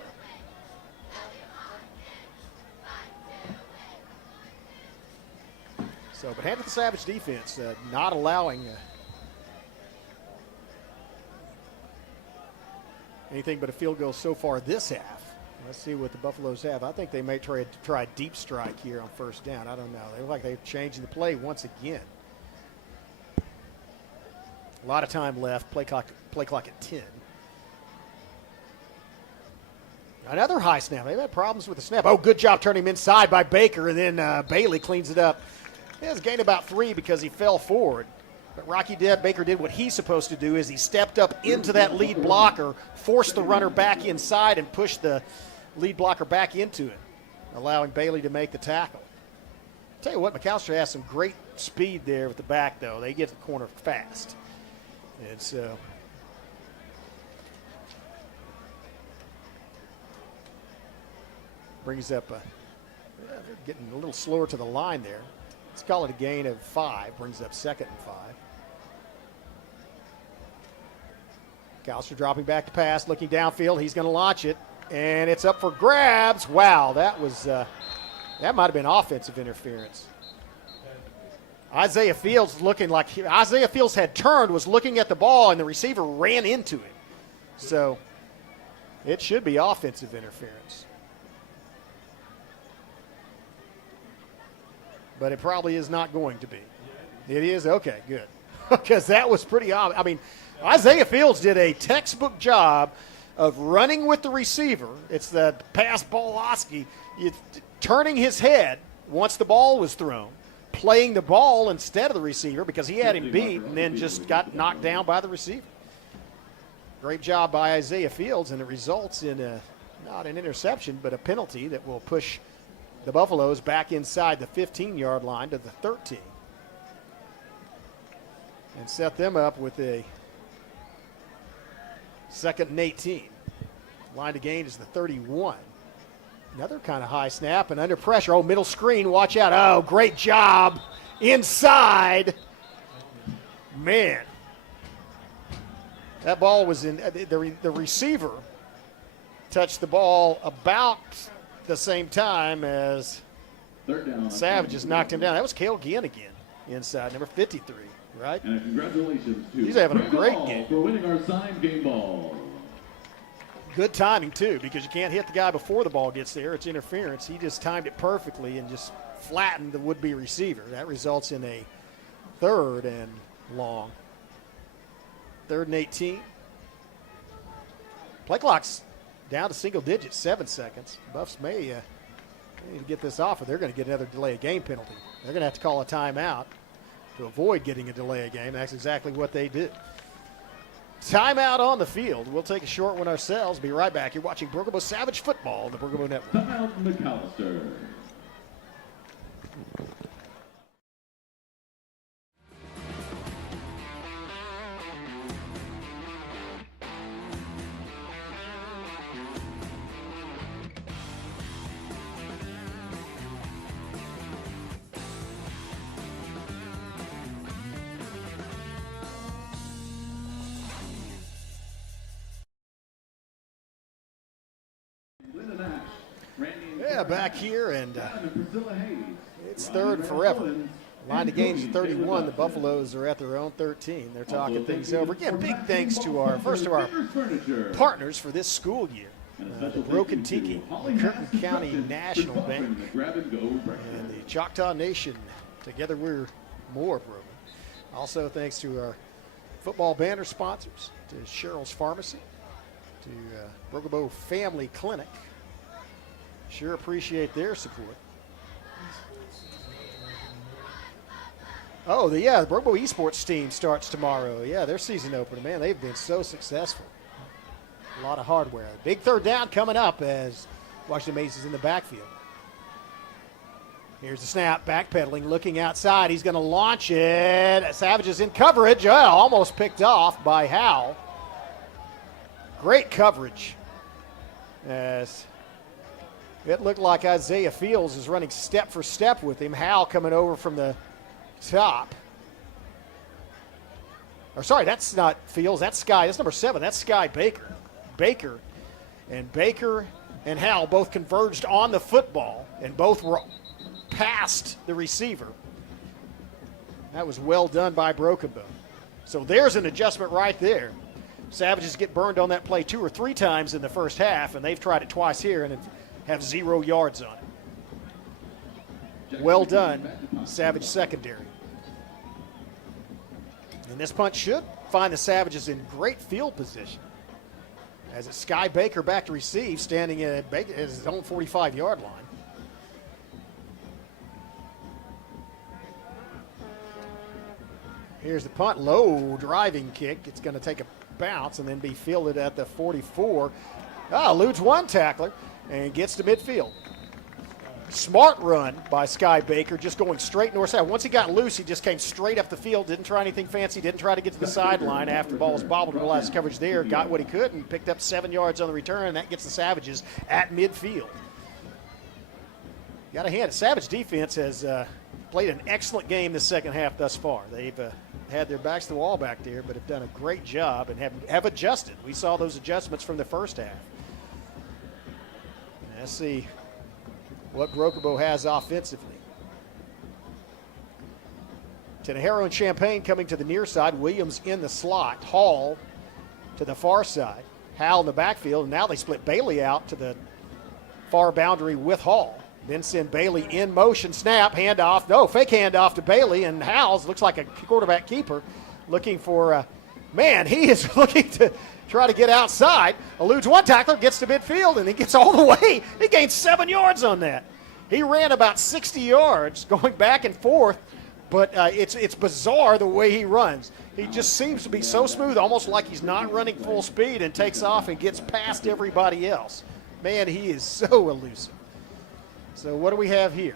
So, but hand to the Savage defense, not allowing anything but a field goal so far this half. Let's see what the Buffaloes have. I think they may try a deep strike here on first down. I don't know. They look like they're changing the play once again. A lot of time left. Play clock at 10. Another high snap. They've had problems with the snap. Oh, good job turning him inside by Baker, and then Bailey cleans it up. He has gained about 3 because he fell forward. But Baker did what he's supposed to do, is he stepped up into that lead blocker, forced the runner back inside, and pushed the lead blocker back into it, allowing Bailey to make the tackle. I'll tell you what, McAlester has some great speed there with the back, though. They get to the corner fast. And so brings up getting a little slower to the line there. Let's call it a gain of 5. Brings up 2nd and 5. McAlester dropping back to pass, looking downfield. He's going to launch it, and it's up for grabs. Wow, that was that might have been offensive interference. Isaiah Fields had turned, was looking at the ball, and the receiver ran into it. So it should be offensive interference. But it probably is not going to be. It is? Okay, good. Because that was pretty obvious. I mean, Isaiah Fields did a textbook job of running with the receiver. It's the pass Boloski, turning his head once the ball was thrown, playing the ball instead of the receiver because he had him beat, and then just got knocked down by the receiver. Great job by Isaiah Fields, and it results in not an interception, but a penalty that will push the Buffaloes back inside the 15-yard line to the 13. And set them up with a 2nd and 18. Line to gain is the 31. Another kind of high snap and under pressure. Oh, middle screen, watch out. Oh, great job inside. Man. That ball was in, the receiver touched the ball about the same time as Savages knocked him down. That was Cale Ginn again inside, number 53, right? And congratulations to he's having a great game for winning our signed game ball. Good timing, too, because you can't hit the guy before the ball gets there. It's interference. He just timed it perfectly and just flattened the would-be receiver. That results in a 3rd and long. 3rd and 18. Play clock's down to single digits, 7 seconds. Buffs may need to get this off, or they're going to get another delay of game penalty. They're going to have to call a timeout to avoid getting a delay of game. That's exactly what they did. Timeout on the field. We'll take a short one ourselves. Be right back. You're watching Brookable Savage Football on the Brookable Network. Timeout McAlester. Yeah, back here, and it's third and forever. Line of games at 31. The Buffaloes are at their own 13. They're talking things over. Again, big thanks to our partners for this school year. The Broken Tiki, the Curtin County National Bank, and the Choctaw Nation. Together we're more broken. Also thanks to our football banner sponsors, to Cheryl's Pharmacy, to Brookable Family Clinic. Sure appreciate their support. Oh, the Brookable Esports team starts tomorrow. Yeah, their season opener. Man, they've been so successful. A lot of hardware. Big third down coming up as Washington Macy's in the backfield. Here's the snap, backpedaling, looking outside. He's going to launch it. Savage is in coverage. Almost picked off by Howell. Great coverage. As it looked like Isaiah Fields is running step for step with him. Howell coming over from the top. Or sorry, that's not Fields. That's Sky. That's number 7. That's Sky Baker. Baker and Howell both converged on the football, and both were past the receiver. That was well done by Broken Bow. So there's an adjustment right there. Savages get burned on that play 2 or 3 times in the first half, and they've tried it twice here and have 0 yards on it. Well done, Savage secondary. And this punt should find the Savages in great field position. As it's Sky Baker back to receive, standing at his own 45-yard line. Here's the punt, low driving kick. It's going to take a bounce and then be fielded at the 44. Eludes one tackler and gets to midfield. Smart run by Sky Baker, just going straight north-south. Once he got loose, he just came straight up the field, didn't try anything fancy, didn't try to get to the sideline after the ball was bobbled, realized coverage there, got what he could, and picked up 7 yards on the return, and that gets the Savages at midfield. Got to hand it. Savage defense has played an excellent game this second half thus far. They've had their backs to the wall back there, but have done a great job and have adjusted. We saw those adjustments from the first half. Let's see what Brookable has offensively. Tenejero and Champaign coming to the near side. Williams in the slot. Hall to the far side. Howell in the backfield. And now they split Bailey out to the far boundary with Hall. Then send Bailey in motion. Snap, handoff. No, fake handoff to Bailey. And Howells looks like a quarterback keeper looking for, he is looking to try to get outside. Eludes one tackler, gets to midfield, and he gets all the way. He gained 7 yards on that. He ran about 60 yards going back and forth, but it's bizarre the way he runs. He just seems to be so smooth, almost like he's not running full speed, and takes off and gets past everybody else. Man, he is so elusive. So what do we have here?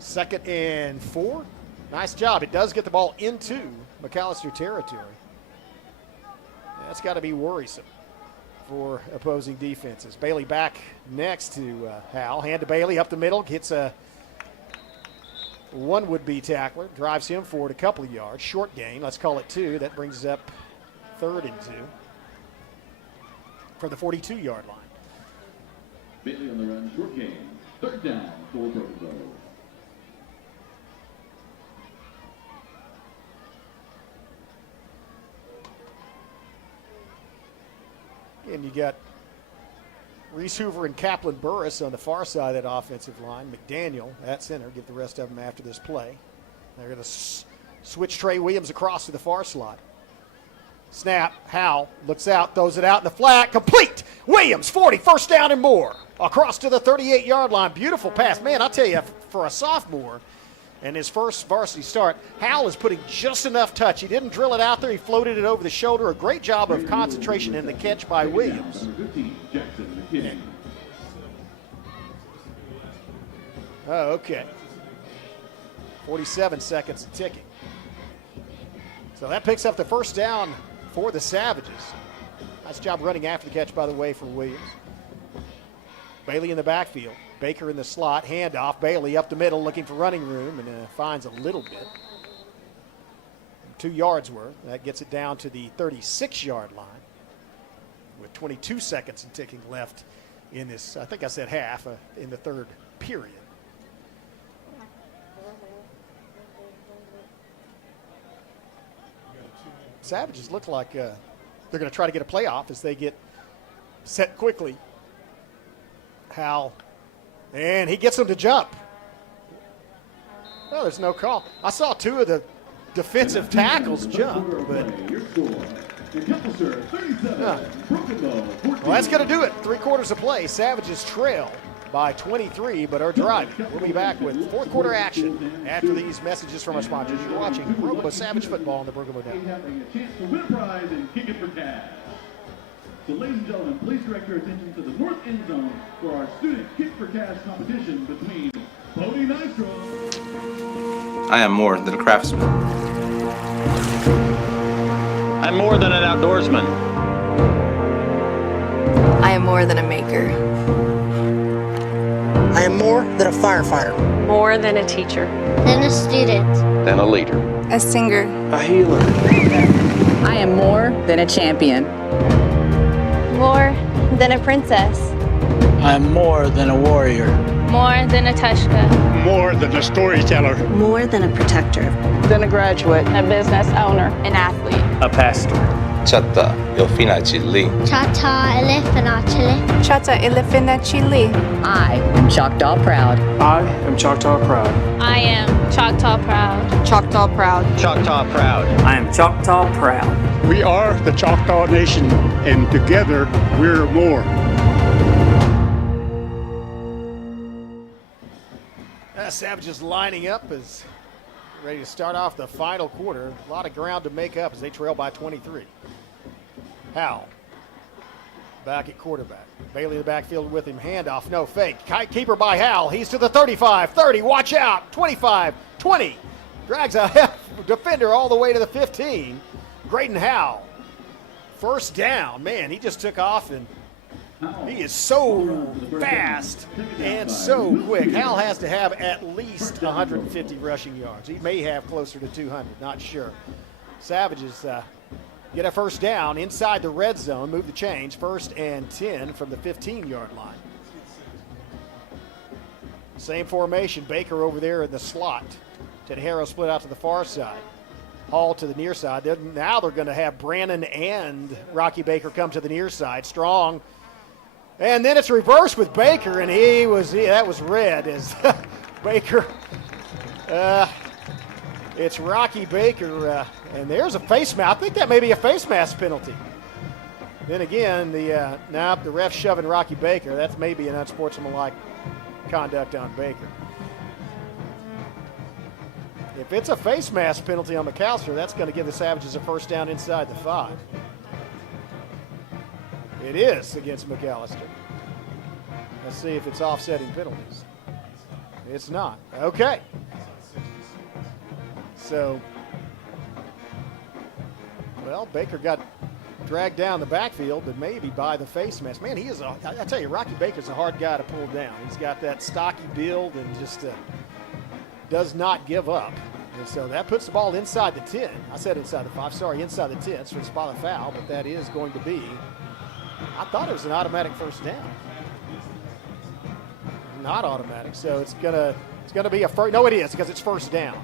2nd and 4. Nice job. It does get the ball into McAlester territory. That's got to be worrisome for opposing defenses. Bailey back next to Howell. Hand to Bailey up the middle. Gets one would-be tackler. Drives him forward a couple of yards. Short gain. Let's call it 2. That brings us up 3rd and 2 from the 42-yard line. Bailey on the run. Short gain. 3rd down for Brookable. And you got Reese Hoover and Kaplan Burris on the far side of that offensive line. McDaniel at center. Get the rest of them after this play. They're going to switch Trey Williams across to the far slot. Snap, Howell looks out, throws it out in the flat, complete. Williams, 40, first down and more. Across to the 38-yard line. Beautiful pass. Man, I'll tell you, for a sophomore and his first varsity start, Howell is putting just enough touch. He didn't drill it out there. He floated it over the shoulder. A great job of concentration in the catch by Williams. Oh, okay. 47 seconds and ticking. So that picks up the first down for the Savages. Nice job running after the catch, by the way, for Williams. Bailey in the backfield. Baker in the slot. Handoff. Bailey up the middle looking for running room and finds a little bit. 2 yards worth. That gets it down to the 36-yard line with 22 seconds and ticking left in this, I think I said half, in the third period. Savages look like they're going to try to get a playoff as they get set quickly. Howell, and he gets them to jump. Oh, there's no call. I saw 2 of the defensive tackles jump, but well, that's going to do it. 3/4 of play. Savages trail by 23, but are driving. We'll be back with fourth quarter action after these messages from our sponsors. You're watching Bergamo Savage Football on the Bergamo Network. Having a chance to win a prize and kick it for cash. So, ladies and gentlemen, please direct your attention to the north end zone for our student kick for cash competition between Bodie Nystrom. I am more than a craftsman. I'm more than an outdoorsman. I am more than a maker. I am more than a firefighter. More than a teacher. Than a student. Then a leader. A singer. A healer. I am more than a champion. More than a princess. I am more than a warrior. More than a Tushka. More than a storyteller. More than a protector. Than a graduate. A business owner. An athlete. A pastor. Chata Yofinachili. Chata Elefanachili. Chata Elefanachili. I am Choctaw proud. I am Choctaw proud. I am Choctaw proud. Choctaw proud. Choctaw proud. I am Choctaw proud. We are the Choctaw Nation, and together we're more. Savages lining up as ready to start off the final quarter. A lot of ground to make up as they trail by 23. Howell back at quarterback. Bailey in the backfield with him. Handoff, no fake. Keeper by Howell. He's to the 35, 30. Watch out. 25, 20. Drags a defender all the way to the 15. Graydon Howell. First down. Man, he just took off and he is so fast and so quick. Hal has to have at least 150 rushing yards. He may have closer to 200, not sure. Savages get a first down inside the red zone, move the change, 1st and 10 from the 15-yard line. Same formation, Baker over there in the slot. Tenjero split out to the far side. Hall to the near side. Now they're going to have Brannon and Rocky Baker come to the near side. Strong. And then it's reversed with Baker, and that was red as Baker. It's Rocky Baker, and there's a face mask. I think that may be a face mask penalty. Then again, the ref shoving Rocky Baker. That's maybe an unsportsmanlike conduct on Baker. If it's a face mask penalty on McAlester, that's going to give the Savages a first down inside the 5. It is against McAlester. Let's see if it's offsetting penalties. It's not. Okay. So, well, Baker got dragged down the backfield, but maybe by the face mask. Man, I tell you, Rocky Baker's a hard guy to pull down. He's got that stocky build and just does not give up. And so that puts the ball inside the 10. I said inside the 5. Sorry, inside the 10. So it's by the foul, but that is going to be, I thought it was an automatic first down. Not automatic, so it's gonna be a first. No, it is because it's first down.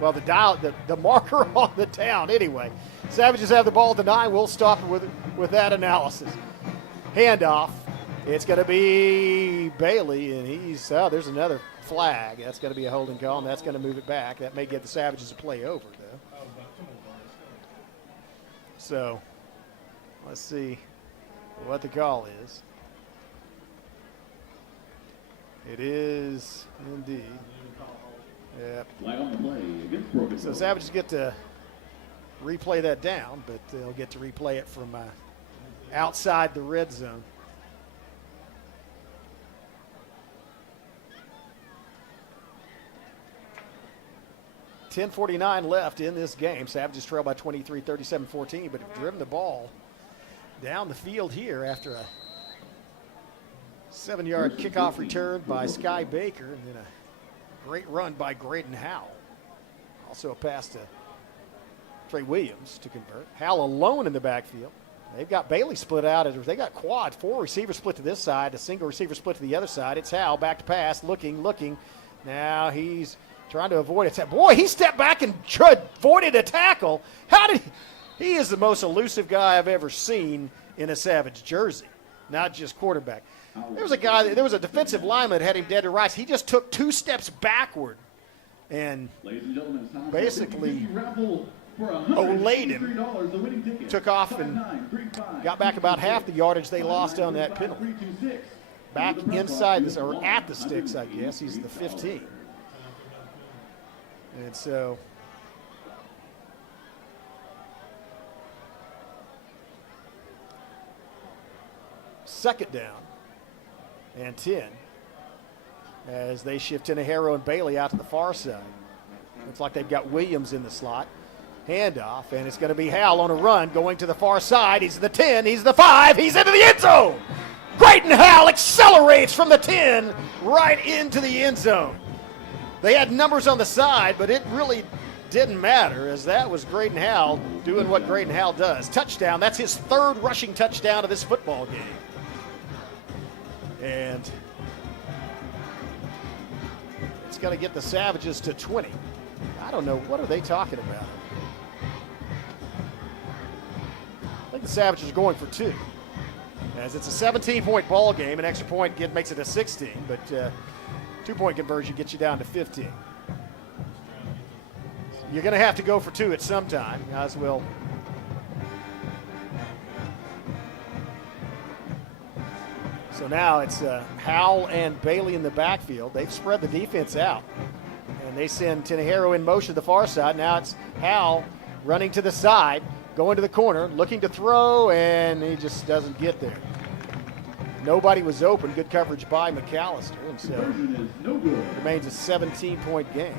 Well, the marker on the down anyway. Savages have the ball at the 9. We'll stop with that analysis. Handoff. It's going to be Bailey, and there's another flag. That's going to be a holding call, and that's going to move it back. That may get the Savages a play over, though. So let's see what the call is. It is indeed. Yep. Flag on the play against Broken. So Savages get to replay that down, but they'll get to replay it from outside the red zone. .10:49 left in this game. Savages trail by 23, 37-14, but have driven the ball down the field here after a 7-yard kickoff return by Sky Baker, and then a great run by Graydon Howell. Also a pass to Trey Williams to convert. Howell alone in the backfield. They've got Bailey split out. They got quad. 4 receivers split to this side, a single receiver split to the other side. It's Howell back to pass, looking. Now he's trying to avoid it. Boy, he stepped back and avoided a tackle. He is the most elusive guy I've ever seen in a Savage jersey, not just quarterback. There was a defensive lineman that had him dead to rights. He just took 2 steps backward and basically olayed him, took off and got back about half the yardage they lost on that penalty. Back inside this, or at the sticks, I guess. He's the 15. And so second down and 10 as they shift Tinahero and Bailey out to the far side. Looks like they've got Williams in the slot. Handoff, and it's going to be Howell on a run going to the far side. He's the 10, he's the 5, he's into the end zone. Graydon Howell accelerates from the 10 right into the end zone. They had numbers on the side, but it really didn't matter, as that was Graydon Howell doing what Graydon Howell does. Touchdown. That's his 3rd rushing touchdown of this football game. And it's going to get the Savages to 20. I don't know. What are they talking about? I think the Savages are going for 2. As it's a 17-point ball game, an extra point makes it a 16, but 2-point conversion gets you down to 15. You're going to have to go for 2 at some time, as will. So now it's Howell and Bailey in the backfield. They've spread the defense out, and they send Tinahero in motion to the far side. Now it's Howell running to the side, going to the corner, looking to throw, and he just doesn't get there. Nobody was open. Good coverage by McAlester, and so it remains a 17-point game.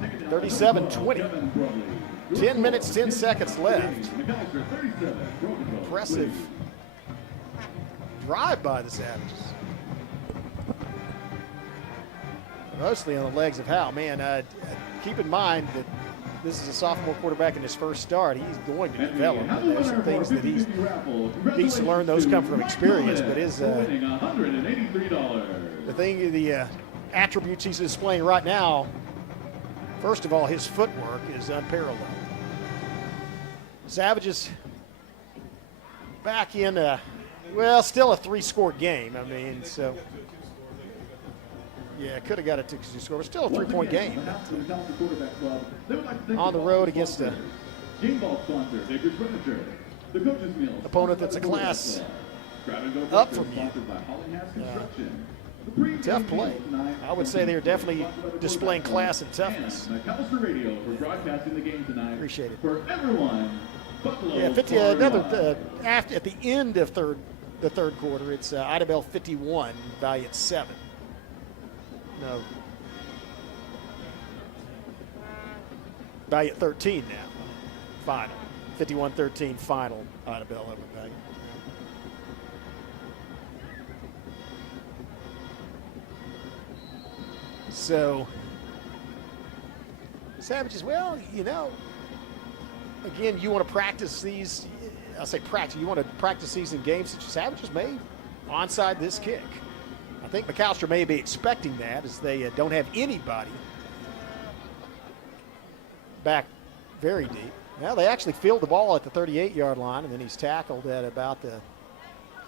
37-20. 10 minutes, 10 seconds left. Impressive drive by the Savages. Mostly on the legs of Howell. Man, keep in mind that this is a sophomore quarterback in his first start. He's going to develop, and there's some things that he needs to learn. Those come from experience, but the attributes he's displaying right now, first of all, his footwork is unparalleled. Savages back in, still a 3-score game. I mean, so. Yeah, could have got a 2 score, but still a 3-point game. On the road against a opponent that's a class up from you. Tough play. I would say they're definitely displaying class and toughness. Appreciate it. Yeah, 50. Another after at the end of the third quarter, it's Idabel 51, Valiant 7. No. Valiant 13 now. Final. 51-13 final. Idabel over Valiant. So, Savages, well, again, you want to practice these. I'll say practice. You want to practice these in games that Savages may onside this kick. I think McAlester may be expecting that, as they don't have anybody back very deep. Now they actually field the ball at the 38-yard line, and then he's tackled at about the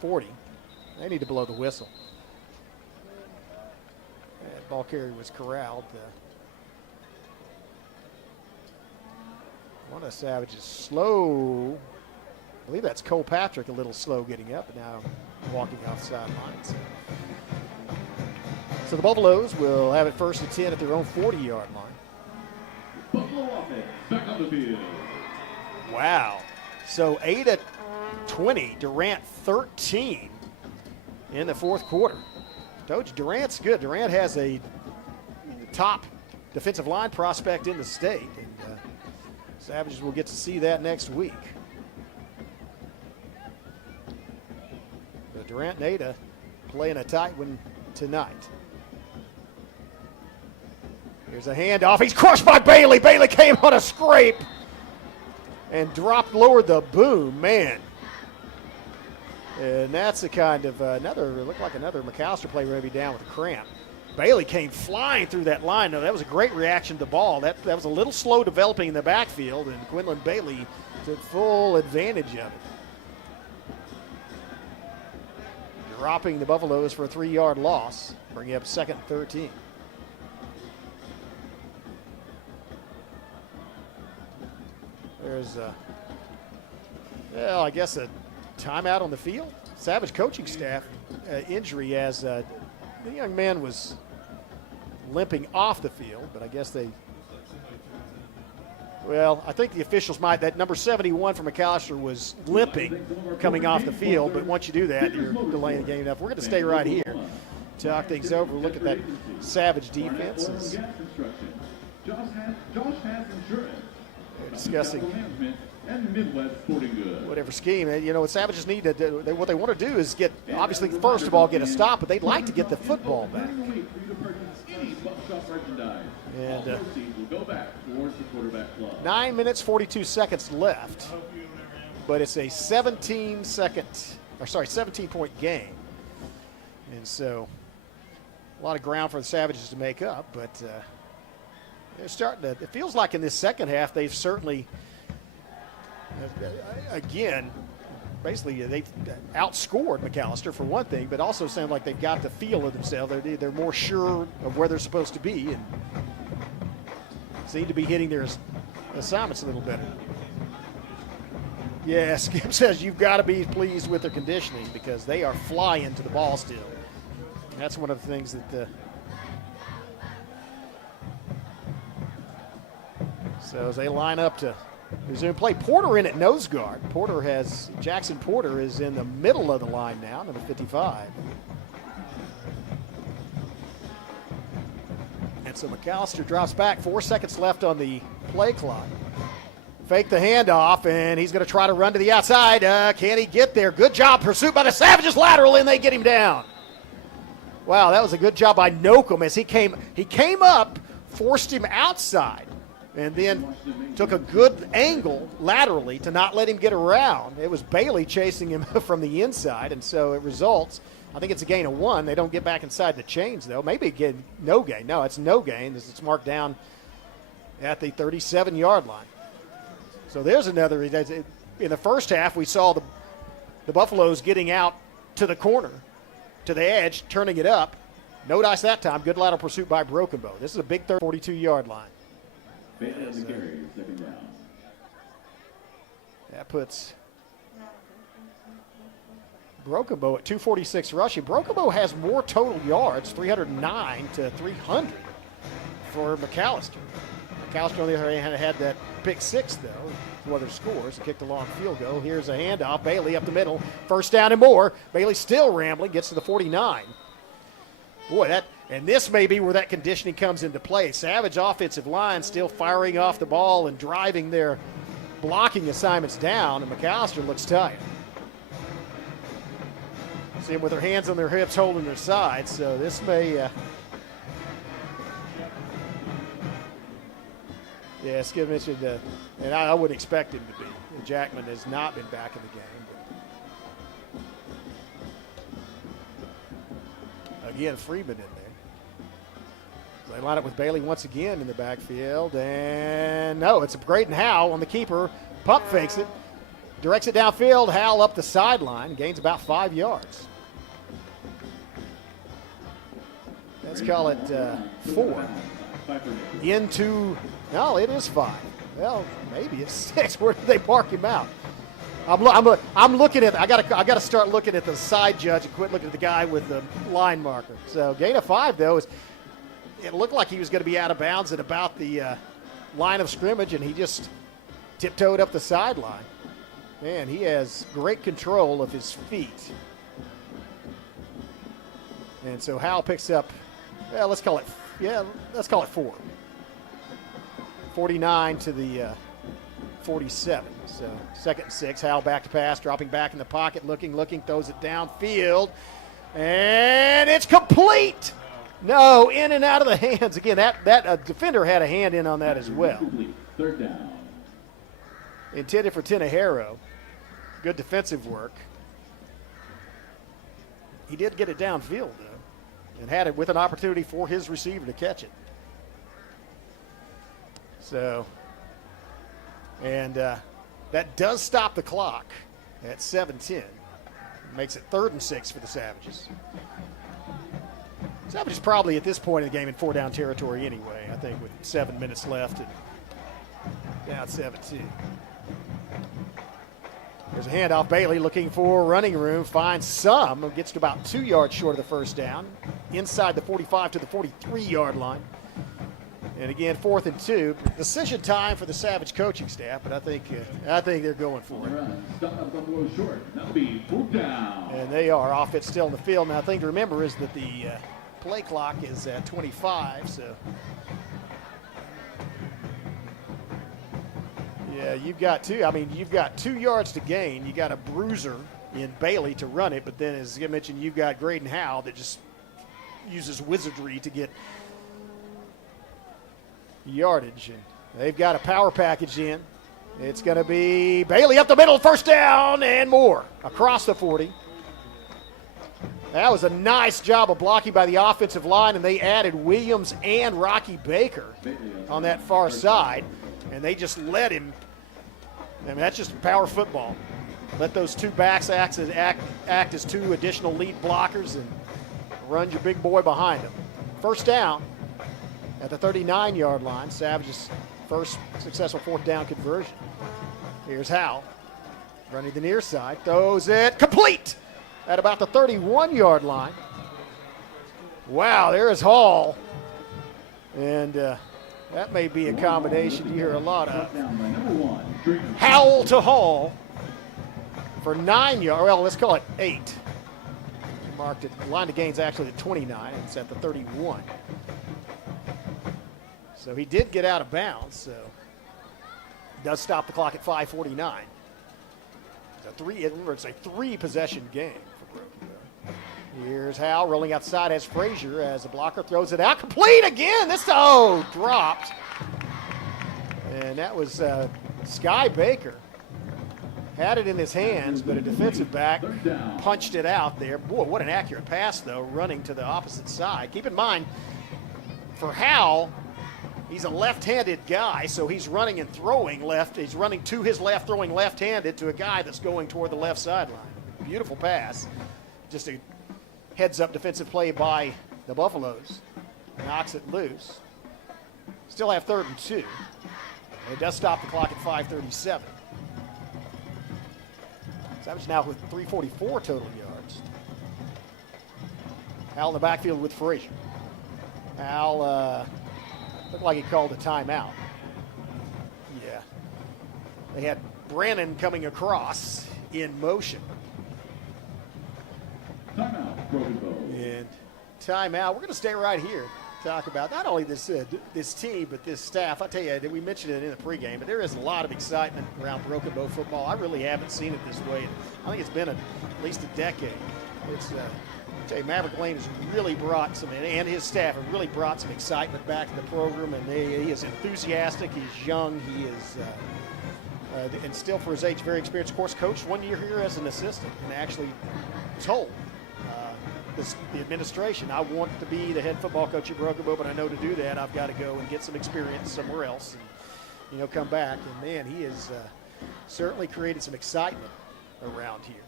40. They need to blow the whistle. That ball carrier was corralled. One of the Savages slow. I believe that's Cole Patrick a little slow getting up, and now walking off sidelines. So the Buffaloes will have it first and 10 at their own 40-yard line. Buffalo offense back on the field. Wow. So 8-20, Durant 13 in the fourth quarter. Told you, Durant's good. Durant has a top defensive line prospect in the state, and Savages will get to see that next week. So Durant and Ada playing a tight one tonight. Here's a handoff. He's crushed by Bailey. Bailey came on a scrape and lowered the boom, man. And that's the kind of looked like another McAlester play maybe down with a cramp. Bailey came flying through that line. No, that was a great reaction to the ball. That was a little slow developing in the backfield, and Quinlan Bailey took full advantage of it. Dropping the Buffaloes for a 3-yard loss, bringing up 2nd and 13. There's I guess a timeout on the field. Savage coaching staff injury as the young man was limping off the field, but I guess I think the officials might. That number 71 for McAlester was limping coming off the field, but once you do that, you're delaying the game enough. We're going to stay right here, talk things over, look at that Savage defense. Josh has insurance. They're discussing and Midwest Sporting Goods. Whatever scheme. You know, what Savages need to do, what they want to do is get, obviously, first of all, get a stop, but they'd like to get the football back. And 9 minutes, 42 seconds left, but it's a 17-point game. And so a lot of ground for the Savages to make up, but they're starting to, it feels like in this second half, they've certainly, again, basically they've outscored McAlester for one thing, but also sound like they've got the feel of themselves. They're more sure of where they're supposed to be and seem to be hitting their assignments a little better. Yeah, Skip says you've got to be pleased with their conditioning because they are flying to the ball still. And that's one of the things that so as they line up to resume play, Porter in at nose guard. Jackson Porter is in the middle of the line now, number 55. And so McAlester drops back, 4 seconds left on the play clock. Fake the handoff, and he's going to try to run to the outside. Can he get there? Good job, pursuit by the Savages, lateral, and they get him down. Wow, that was a good job by Nokum as he came up, forced him outside, and then took a good angle laterally to not let him get around. It was Bailey chasing him from the inside, and so it results, I think it's a gain of 1. They don't get back inside the chains, though. Maybe again, no gain. No, it's no gain as it's marked down at the 37-yard line. So there's another. In the first half, we saw the Buffaloes getting out to the corner, to the edge, turning it up. No dice that time. Good lateral pursuit by Broken Bow. This is a big 42-yard line. That puts Broken Bow at 246 rushing. Broken Bow has more total yards, 309 to 300 for McAlester. McAlester on the other hand had that pick 6, though. Two other scores. Kicked a long field goal. Here's a handoff. Bailey up the middle. First down and more. Bailey still rambling. Gets to the 49. Boy, and this may be where that conditioning comes into play. Savage offensive line still firing off the ball and driving their blocking assignments down, and McAlester looks tired. See them with their hands on their hips holding their sides, so this may yeah, Skip mentioned and I wouldn't expect him to be. Jackman has not been back in the game. But again, Freeman in there. They line up with Bailey once again in the backfield, and no, it's a Braden Howell on the keeper. Pump fakes it, directs it downfield. Howell up the sideline, gains about 5 yards. Let's call it 4. No, it is 5. Well, maybe it's 6. Where did they mark him out? I'm looking at. I gotta start looking at the side judge and quit looking at the guy with the line marker. So gain of 5 though is. It looked like he was going to be out of bounds at about the line of scrimmage, and he just tiptoed up the sideline. Man, he has great control of his feet. And so Howell picks up. Let's call it 4. 49 to the 47. So 2nd and 6. Howell back to pass, dropping back in the pocket, looking, throws it downfield. And it's complete. No, in and out of the hands. Again, that defender had a hand in on that as well. 3rd down. Intended for Tenejero. Good defensive work. He did get it downfield, though, and had it with an opportunity for his receiver to catch it. So, and that does stop the clock at 7:10. Makes it 3rd and 6 for the Savages. Savages probably at this point in the game in 4-down territory anyway, I think, with 7 minutes left and down 7-2. There's a handoff. Bailey looking for running room, finds some, gets to about 2 yards short of the first down, inside the 45 to the 43-yard line. And again, 4th and 2. Decision time for the Savage coaching staff, but I think they're going for it. That'll be 4th down. And they are. Offense still in the field. Now, the thing to remember is that the play clock is at 25, so yeah, you've got 2 yards to gain. You got a bruiser in Bailey to run it, but then as I mentioned, you've got Graydon Howe that just uses wizardry to get yardage, and they've got a power package in. It's going to be Bailey up the middle, 1st down and more across the 40. That was a nice job of blocking by the offensive line, and they added Williams and Rocky Baker on that far side, and they just let him. I mean, that's just power football. Let those 2 backs act as 2 additional lead blockers and run your big boy behind them. 1st down at the 39-yard line. Savage's first successful 4th down conversion. Here's Howell running the near side, throws it complete at about the 31-yard line. Wow, there is Hall. And that may be a combination you hear a lot of. Howell to Hall for 9 yards. Well, let's call it 8. Marked it. The line of gain's actually at 29. It's at the 31. So he did get out of bounds. So does stop the clock at 5:49. It's a 3-possession game for Broken Bow. Here's Howell rolling outside as Frazier as the blocker throws it out. Complete again. Dropped. And that was Sky Baker. Had it in his hands, but a defensive back punched it out there. Boy, what an accurate pass, though, running to the opposite side. Keep in mind, for Howell, he's a left-handed guy, so he's running and throwing left. He's running to his left, throwing left-handed to a guy that's going toward the left sideline. Beautiful pass. Just a heads-up defensive play by the Buffaloes. Knocks it loose. Still have 3rd and 2. And it does stop the clock at 5:37. Savage now with 344 total yards. Howell in the backfield with Frazier. Howell looked like he called a timeout. Yeah. They had Brannon coming across in motion. Timeout, Broken Bow. And timeout. We're going to stay right here. Talk about not only this team, but this staff. I tell you, we mentioned it in the pregame, but there is a lot of excitement around Broken Bow football. I really haven't seen it this way. I think it's been at least a decade. It's, I tell you, Maverick Lane has really brought some, and his staff have really brought some excitement back to the program. And he is enthusiastic. He's young. He is, and still for his age, very experienced. Of course, coached 1 year here as an assistant, and actually told the administration, I want to be the head football coach at Broken Bow, but I know to do that, I've got to go and get some experience somewhere else and, come back. And, man, he has certainly created some excitement around here.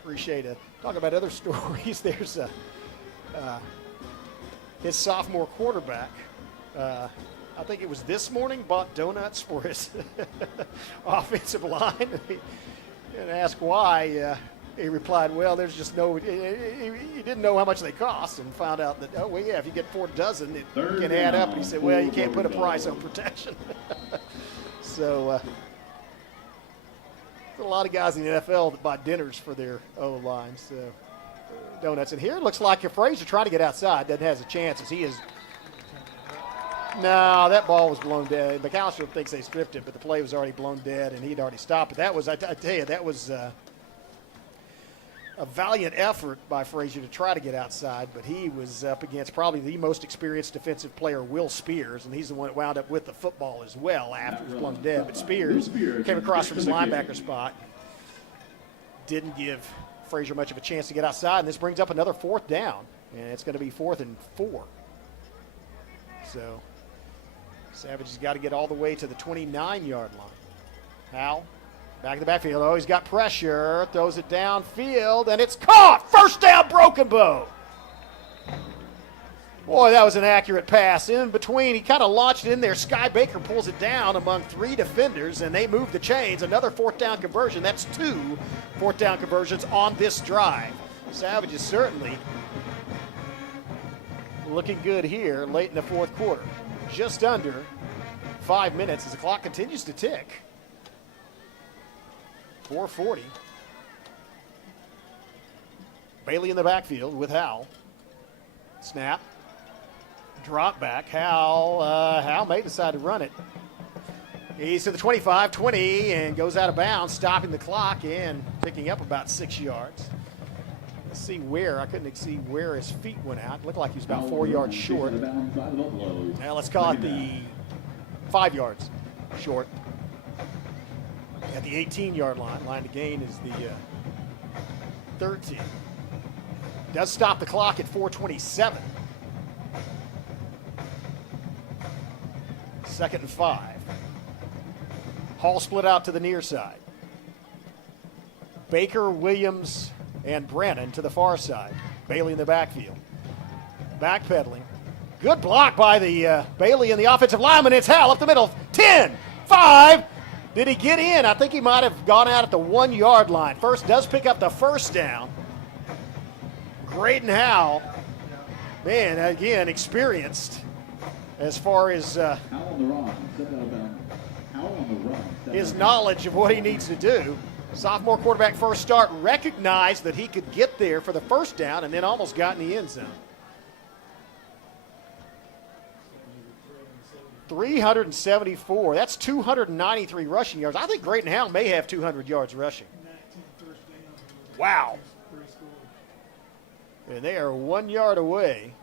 Appreciate it. Talk about other stories. There's his sophomore quarterback. I think it was this morning, bought donuts for his offensive line. And asked why. He replied, well, there's just no, he didn't know how much they cost, and found out that, oh, well, yeah, if you get 4 dozen, it can add up. And he said, well, you can't put a price on protection. So, a lot of guys in the NFL that buy dinners for their O-line. So, donuts. And here it looks like if Frazier trying to get outside, doesn't have a chance as he is. No, that ball was blown dead. McAlester thinks they stripped it, but the play was already blown dead, and he'd already stopped it. That was, I tell you, that was a valiant effort by Frazier to try to get outside, but he was up against probably the most experienced defensive player, Will Spears, and he's the one that wound up with the football as well after it was blown dead. But Spears came across from his linebacker spot, didn't give Frazier much of a chance to get outside, and this brings up another 4th down, and it's going to be 4th and 4. So Savage has got to get all the way to the 29-yard line. Howell, back in the backfield. Oh, he's got pressure. Throws it downfield, and it's caught. First down, Broken Bow. Boy, that was an accurate pass. In between, he kind of launched it in there. Sky Baker pulls it down among 3 defenders, and they move the chains. Another 4th down conversion. That's 2 4th down conversions on this drive. Savage is certainly looking good here late in the 4th quarter. Just under 5 minutes as the clock continues to tick. 4:40. Bailey in the backfield with Howell. Snap. Drop back. Howell may decide to run it. He's to the 25, 20, and goes out of bounds, stopping the clock and picking up about 6 yards. Let's see where. I couldn't see where his feet went out. It looked like he was about 4 yards short. Now let's call it the 5 yards short. At the 18-yard line. Line to gain is the 13. Does stop the clock at 4:27. 2nd and 5. Hall split out to the near side. Baker, Williams, and Brannon to the far side. Bailey in the backfield. Backpedaling. Good block by the Bailey and the offensive lineman. It's Hal up the middle. 10, 5. Did he get in? I think he might have gone out at the 1-yard line. First does pick up the first down. Graydon Howell, man, again, experienced as far as his knowledge of what he needs to do. Sophomore quarterback first start, recognized that he could get there for the first down and then almost got in the end zone. 374. That's 293 rushing yards. I think Graydon Howell may have 200 yards rushing. Wow. And they are 1 yard away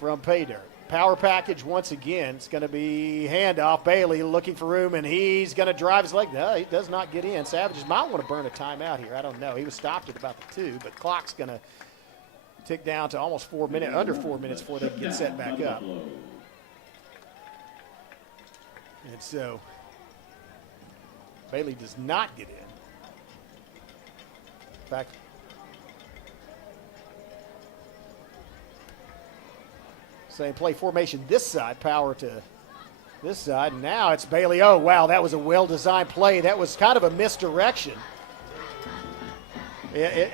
from pay dirt. Power package once again. It's going to be handoff. Bailey looking for room, and he's going to drive his leg. No, he does not get in. Savages might want to burn a timeout here. I don't know. He was stopped at about the 2, but clock's going to tick down to almost 4 minutes, under 4 minutes before they can get set back up. And so Bailey does not get in. In fact, same play formation this side, power to this side. And now it's Bailey. Oh, wow, that was a well-designed play. That was kind of a misdirection.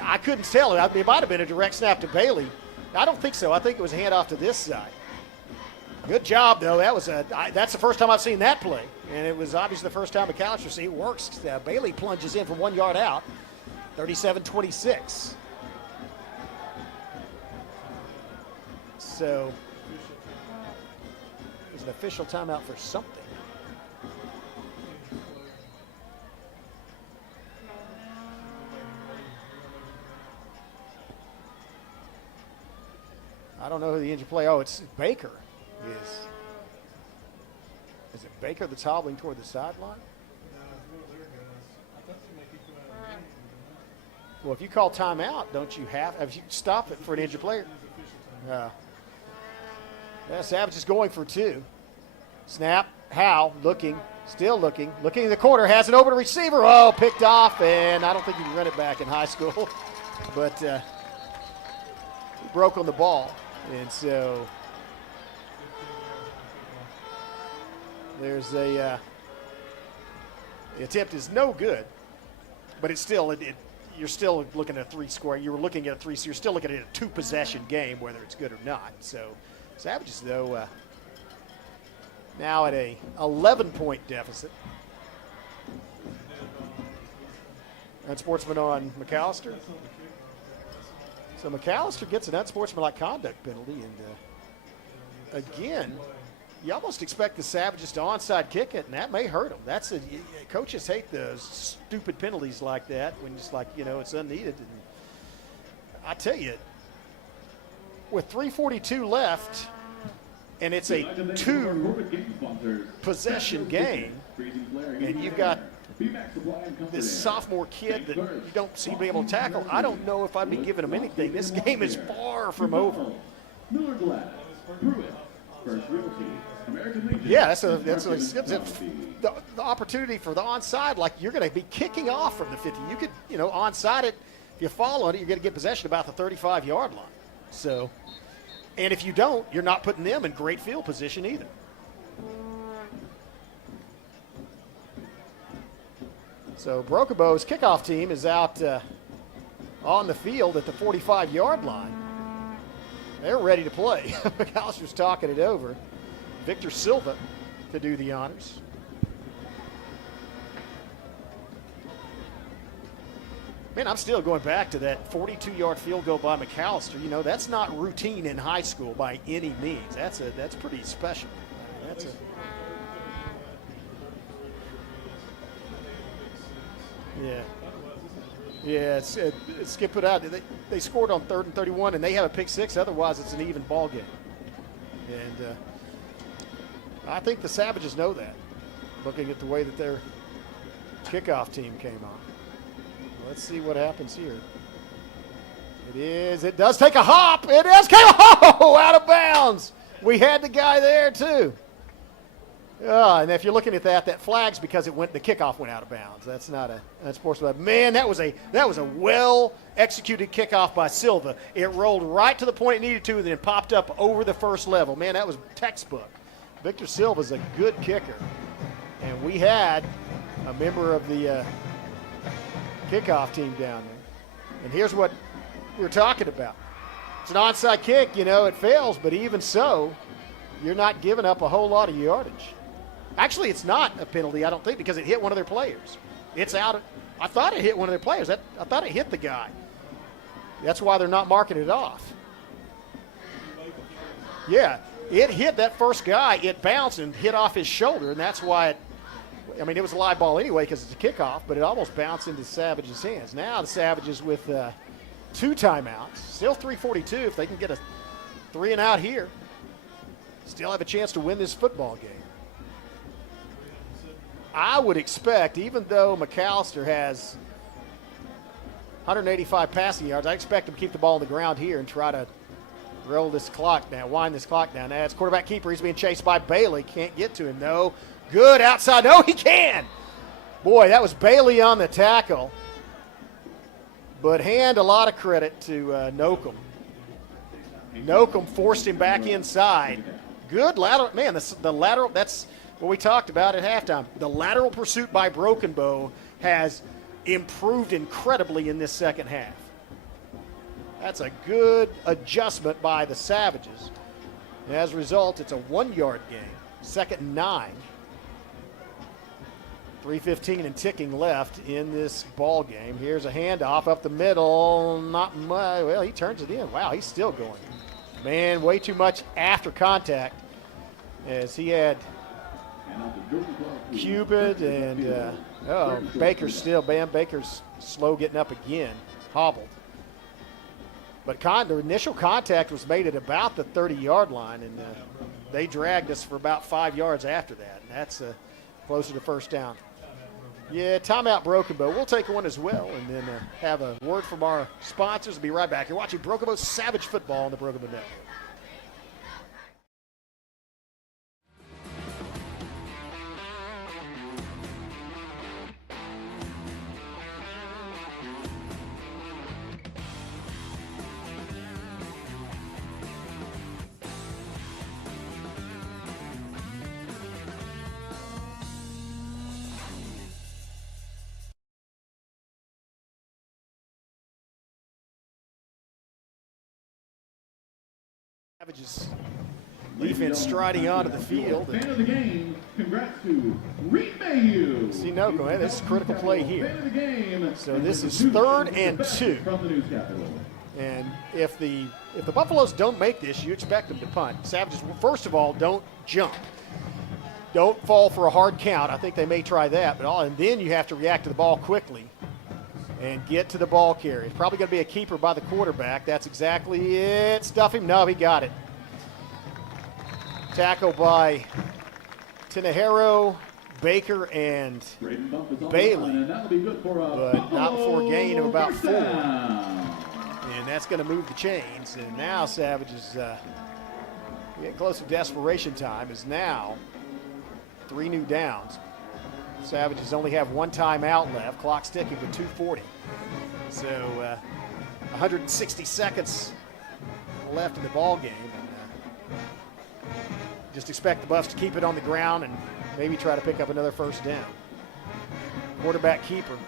I couldn't tell. It might have been a direct snap to Bailey. I don't think so. I think it was a handoff to this side. Good job, though. That's the first time I've seen that play. And it was obviously the first time McAlester see it works. Bailey plunges in from 1 yard out, 37-26. So it's an official timeout for something. I don't know who the injured player. Oh, it's Baker. Is it Baker that's hobbling toward the sideline? Well, if you call timeout, don't you have you stop it for an injured player? Yeah, Savage is going for 2. Snap. Howe looking, still looking in the corner, has it over to receiver. Oh, picked off, and I don't think you can run it back in high school, but he broke on the ball, and so There's the attempt is no good, but it's still you're still looking at a three-score. You were looking at a three, so you're still looking at a two-possession game, whether it's good or not. So Savages, though, now at a 11-point deficit. Unsportsman on McAlester. So McAlester gets an unsportsmanlike conduct penalty, and again, you almost expect the Savages to onside kick it, and that may hurt them. Coaches hate those stupid penalties like that when it's like, it's unneeded. And I tell you, with 3:42 left, and it's a two-possession game, and you've got this sophomore kid that you don't seem to be able to tackle, I don't know if I'd be giving him anything. This game is far from over. Yeah, the opportunity for the onside, like you're going to be kicking off from the 50. You could, onside it. If you fall on it, you're going to get possession about the 35-yard line. So, and if you don't, you're not putting them in great field position either. So Broken Bow's kickoff team is out on the field at the 45-yard line. They're ready to play. McAllister's talking it over. Victor Silva to do the honors. Man, I'm still going back to that 42-yard field goal by McAlester. That's not routine in high school by any means. That's pretty special. Yeah, Skip put out. They scored on 3rd and 31, and they have a pick six. Otherwise, it's an even ball game. And I think the Savages know that, looking at the way that their kickoff team came on. Let's see what happens here. It does take a hop. It does came out of bounds. We had the guy there, too. And if you're looking at that flag's because the kickoff went out of bounds. That's not a unsportsmanlike. Man, that was a well executed kickoff by Silva. It rolled right to the point it needed to, and then popped up over the first level. Man, that was textbook. Victor Silva's a good kicker, and we had a member of the kickoff team down there. And here's what we're talking about. It's an onside kick. It fails, but even so, you're not giving up a whole lot of yardage. Actually, it's not a penalty, I don't think, because it hit one of their players. It's out. I thought it hit one of their players. I thought it hit the guy. That's why they're not marking it off. Yeah, it hit that first guy. It bounced and hit off his shoulder, and that's why it was a live ball anyway because it's a kickoff, but it almost bounced into Savage's hands. Now the Savages with 2 timeouts. Still 3:42 if they can get a 3-and-out here. Still have a chance to win this football game. I would expect, even though McAlester has 185 passing yards, I expect him to keep the ball on the ground here and try to roll this clock down, wind this clock down. Now it's quarterback keeper. He's being chased by Bailey. Can't get to him, though. Good outside. No, he can. Boy, that was Bailey on the tackle. But hand a lot of credit to Nokum. Nokum forced him back inside. Good lateral. Man, the lateral, that's what we talked about at halftime. The lateral pursuit by Broken Bow has improved incredibly in this second half. That's a good adjustment by the Savages. And as a result, it's a 1-yard game. 2nd and 9. 3:15 and ticking left in this ball game. Here's a handoff up the middle. Not much. Well, he turns it in. Wow, he's still going. Man, way too much after contact as he had Cupid and Baker's still. Bam, Baker's slow getting up again. Hobbled. But the initial contact was made at about the 30-yard line, and they dragged us for about 5 yards after that. And that's closer to first down. Yeah, timeout Broken Bow. We'll take one as well and then have a word from our sponsors. We'll be right back. You're watching Broken Bow Savage Football on the Broken Bow Network. Savages defense striding onto the field. Fan of the game, congrats to Reed Mayhew. Sunoco, hey, this is a critical play here. Fan of the game. So this is 3rd and 2. From the News Capital. And if the Buffaloes don't make this, you expect them to punt. Savages, first of all, don't jump. Don't fall for a hard count. I think they may try that, and then you have to react to the ball quickly and get to the ball carrier. It's probably going to be a keeper by the quarterback. That's exactly it. Stuff him. No, he got it. Tackle by Tinajero, Baker, and Bailey, but not before a gain of about 4. And that's going to move the chains. And now Savages getting close to desperation time is now 3 new downs. Savages only have 1 timeout left. Clock ticking with 2:40. So 160 seconds left in the ball game. Just expect the Buffs to keep it on the ground and maybe try to pick up another first down. Quarterback keeper.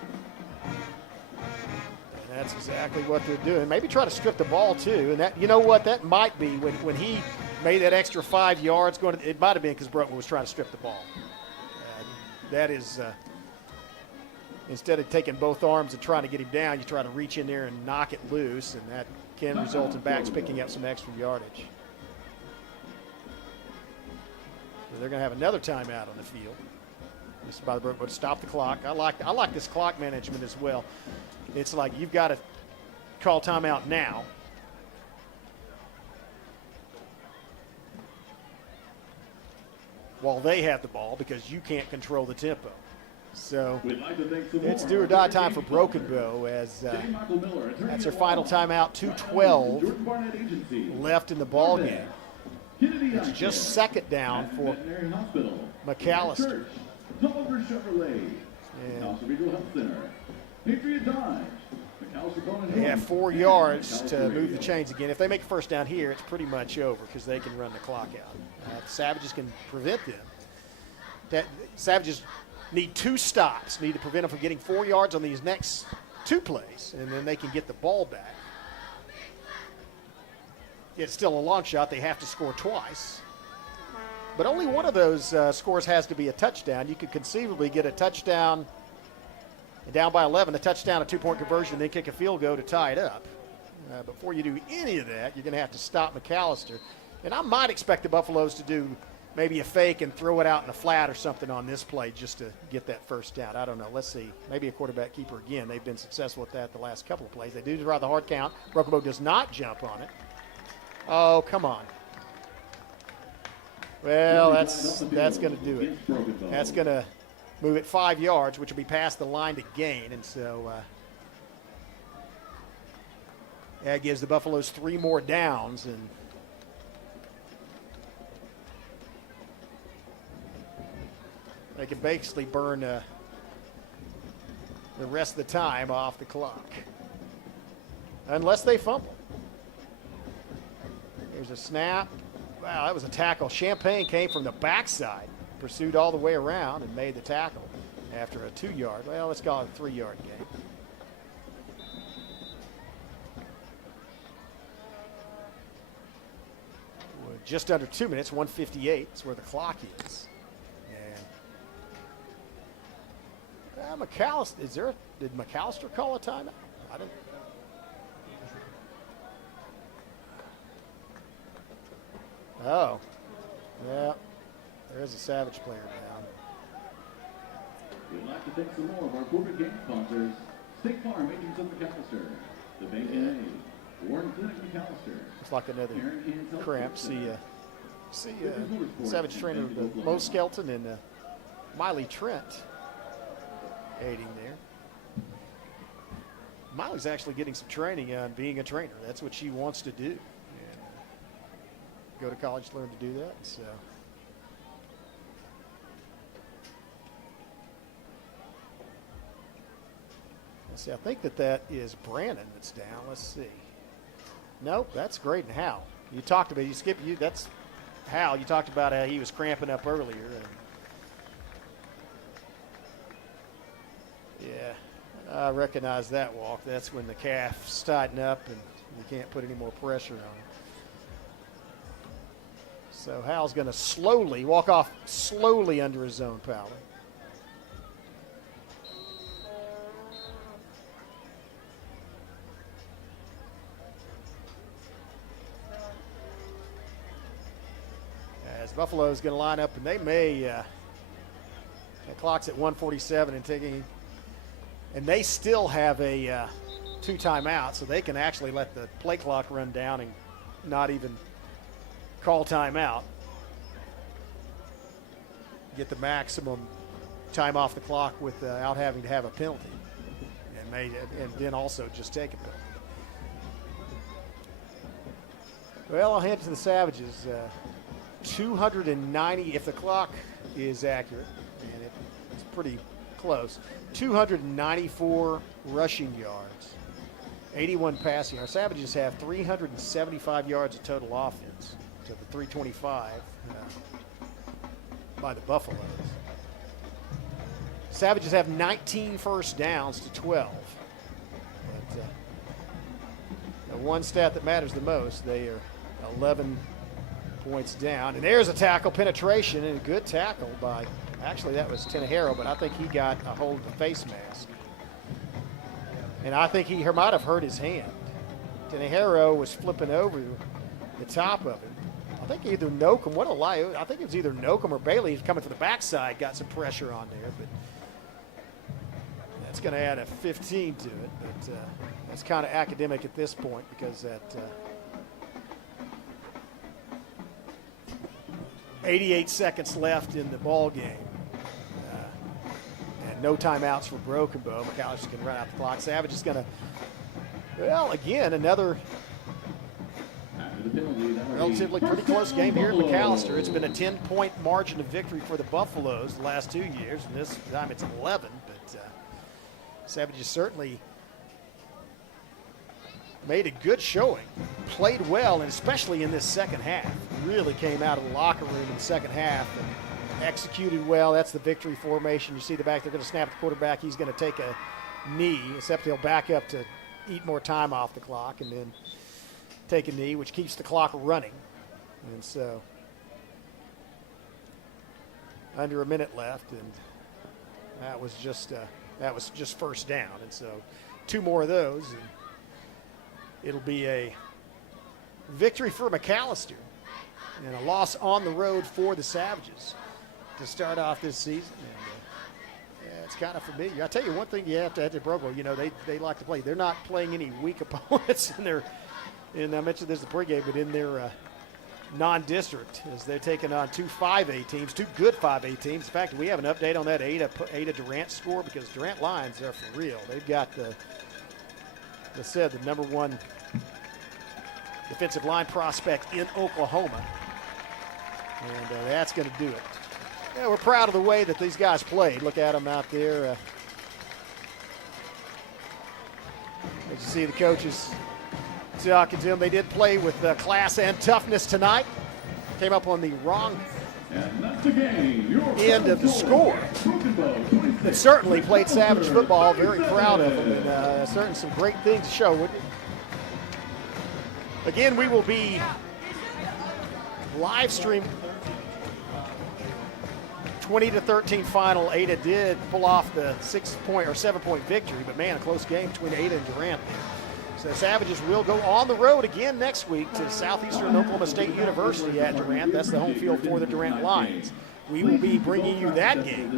And that's exactly what they're doing. Maybe try to strip the ball too. And that, you know what, that might be when he made that extra 5 yards. It might have been because Brookman was trying to strip the ball. That is, instead of taking both arms and trying to get him down, you try to reach in there and knock it loose, and that can result in backs picking up some extra yardage. So they're going to have another timeout on the field. This is by the Brook, but stop the clock. I like this clock management as well. It's like you've got to call timeout now. While they have the ball, because you can't control the tempo. So it's do or die time for Broken Bow, as that's their final timeout. 2:12 left in the ball game. It's just 2nd down for McAlester. They have 4 yards to move the chains again. If they make a first down here, it's pretty much over because they can run the clock out. Savages can prevent them. Savages need 2 stops, need to prevent them from getting 4 yards on these next 2 plays, and then they can get the ball back. It's still a long shot. They have to score twice. But only one of those scores has to be a touchdown. You could conceivably get a touchdown and down by 11, a touchdown, a 2-point conversion, then kick a field goal to tie it up. Before you do any of that, you're going to have to stop McAlester. And I might expect the Buffaloes to do maybe a fake and throw it out in the flat or something on this play just to get that first down. I don't know. Let's see. Maybe a quarterback keeper again. They've been successful at that the last couple of plays. They do try the hard count. Broken Bow does not jump on it. Oh, come on. Well, that's going to do it. That's going to move it 5 yards, which will be past the line to gain. And so that gives the Buffaloes 3 more downs. And they can basically burn the rest of the time off the clock. Unless they fumble. Here's a snap. Wow, that was a tackle. Champagne came from the backside, pursued all the way around, and made the tackle after a 2-yard. Well, let's call it a 3-yard gain. Just under 2 minutes, 1:58 is where the clock is. And McAlester, did McAlester call a timeout? I didn't. Oh, yeah, there's a Savage player down. We'd like to thank some more of our corporate game sponsors: State Farm, agents of McAlester, the Bank and Warren Clinic McAlester. Looks like another cramp. See Savage trainer Mo Skelton and Miley Trent aiding there. Miley's actually getting some training on being a trainer. That's what she wants to do. Go to college to learn to do that. So let's see. I think that is Brandon that's down. Let's see. Nope, that's Graydon Howell. You talked about that's Howell. You talked about how he was cramping up earlier. And yeah, I recognize that walk. That's when the calves tighten up and you can't put any more pressure on it. So Hal's going to walk off slowly under his zone penalty. As Buffalo's going to line up, and they may, the clock's at 1:47 and they still have a 2 timeouts, so they can actually let the play clock run down and not even call timeout. Get the maximum time off the clock without having to have a penalty, and then also just take a penalty. Well, I'll hand it to the Savages. 290, if the clock is accurate, and it's pretty close, 294 rushing yards, 81 passing. Our Savages have 375 yards of total offense to the 325 by the Buffaloes. Savages have 19 first downs to 12. But the one stat that matters the most, they are 11 points down. And there's a tackle penetration, and a good tackle by, actually that was Tenejero, but I think he got a hold of the face mask. And I think he might have hurt his hand. Tenejero was flipping over the top of him. I think either Nokum, I think it was either Nokum or Bailey who's coming from the backside, got some pressure on there, but that's going to add a 15 to it. But that's kind of academic at this point because that 88 seconds left in the ball game. And no timeouts for Broken Bow. McAlester can run out the clock. Savage is going to, well, again, another relatively pretty close game here at McAlester. It's been a 10-point margin of victory for the Buffaloes the last 2 years, and this time it's 11. But Savages certainly made a good showing, played well, and especially in this second half. Really came out of the locker room in the second half and executed well. That's the victory formation. You see the back, they're going to snap the quarterback. He's going to take a knee, except he'll back up to eat more time off the clock and then take a knee, which keeps the clock running. And so under a minute left, and that was just first down. And so 2 more of those, and it'll be a victory for McAlester and a loss on the road for the Savages to start off this season. And, it's kind of familiar. I tell you one thing you have to add to Brogo, they like to play. They're not playing any weak opponents in their, and I mentioned this in the pregame, but in their non-district, as they're taking on 2 5A teams, 2 good 5A teams. In fact, we have an update on that Ada Durant score because Durant Lions are for real. They've got the number 1 defensive line prospect in Oklahoma. And that's going to do it. Yeah, we're proud of the way that these guys played. Look at them out there. As you see the coaches talking to them, they did play with class and toughness tonight. Came up on the wrong end of the score. But certainly played Savage football. Very proud of them, and certainly some great things to show. Again, we will be live streaming 20-13 final. Ada did pull off the 6-point or 7-point victory, but man, a close game between Ada and Durant. So the Savages will go on the road again next week to Southeastern Oklahoma State University at Durant. That's the home field for the Durant Lions. We will be bringing you that game.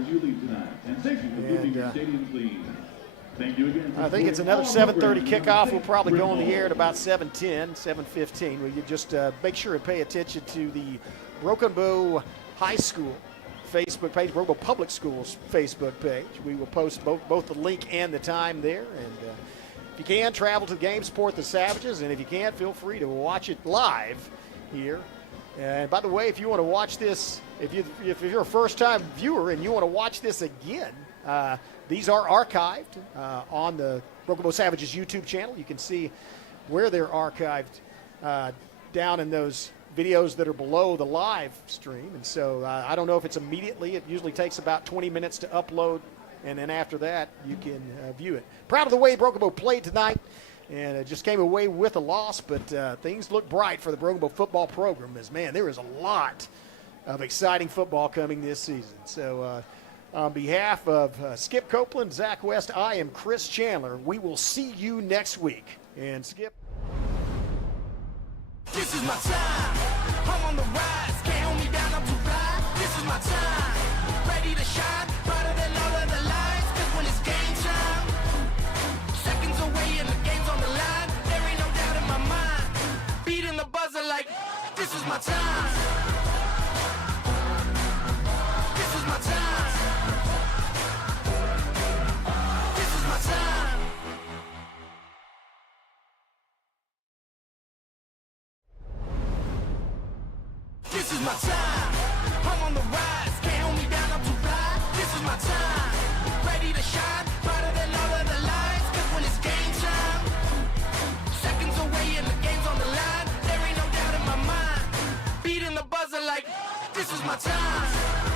And I think it's another 7:30 kickoff. We'll probably go on the air at about 7:10, 7:15. Will you just make sure and pay attention to the Broken Bow High School Facebook page, Broken Bow Public Schools Facebook page. We will post both the link and the time there. And if you can, travel to the game, support the Savages. And if you can't, feel free to watch it live here. And by the way, if you want to watch this, if you're a first-time viewer and you want to watch this again, these are archived on the Broken Bow Savages YouTube channel. You can see where they're archived down in those videos that are below the live stream. And so I don't know if it's immediately. It usually takes about 20 minutes to upload, and then after that you can view it. Proud of the way Broken Bow played tonight. and just came away with a loss, but things look bright for the Brogan football program as, man, there is a lot of exciting football coming this season. So on behalf of Skip Copeland, Zach West, I am Chris Chandler. We will see you next week. And Skip. This is my time. I'm on the rise. Can't hold me down. I'm too fly. This is my time. Ready to shine. Brighter than all of the lights. 'Cause when it's game time, seconds away and the game's on the line. There ain't no doubt in my mind. Beating the buzzer like this is my time. This is my time. This is my time. This is my time. I'm on the rise. Can't hold me down. I'm too fly. This is my time. Ready to shine. Brighter than all of the lights. 'Cause when it's game time, seconds away and the game's on the line. There ain't no doubt in my mind. Beating the buzzer like this is my time.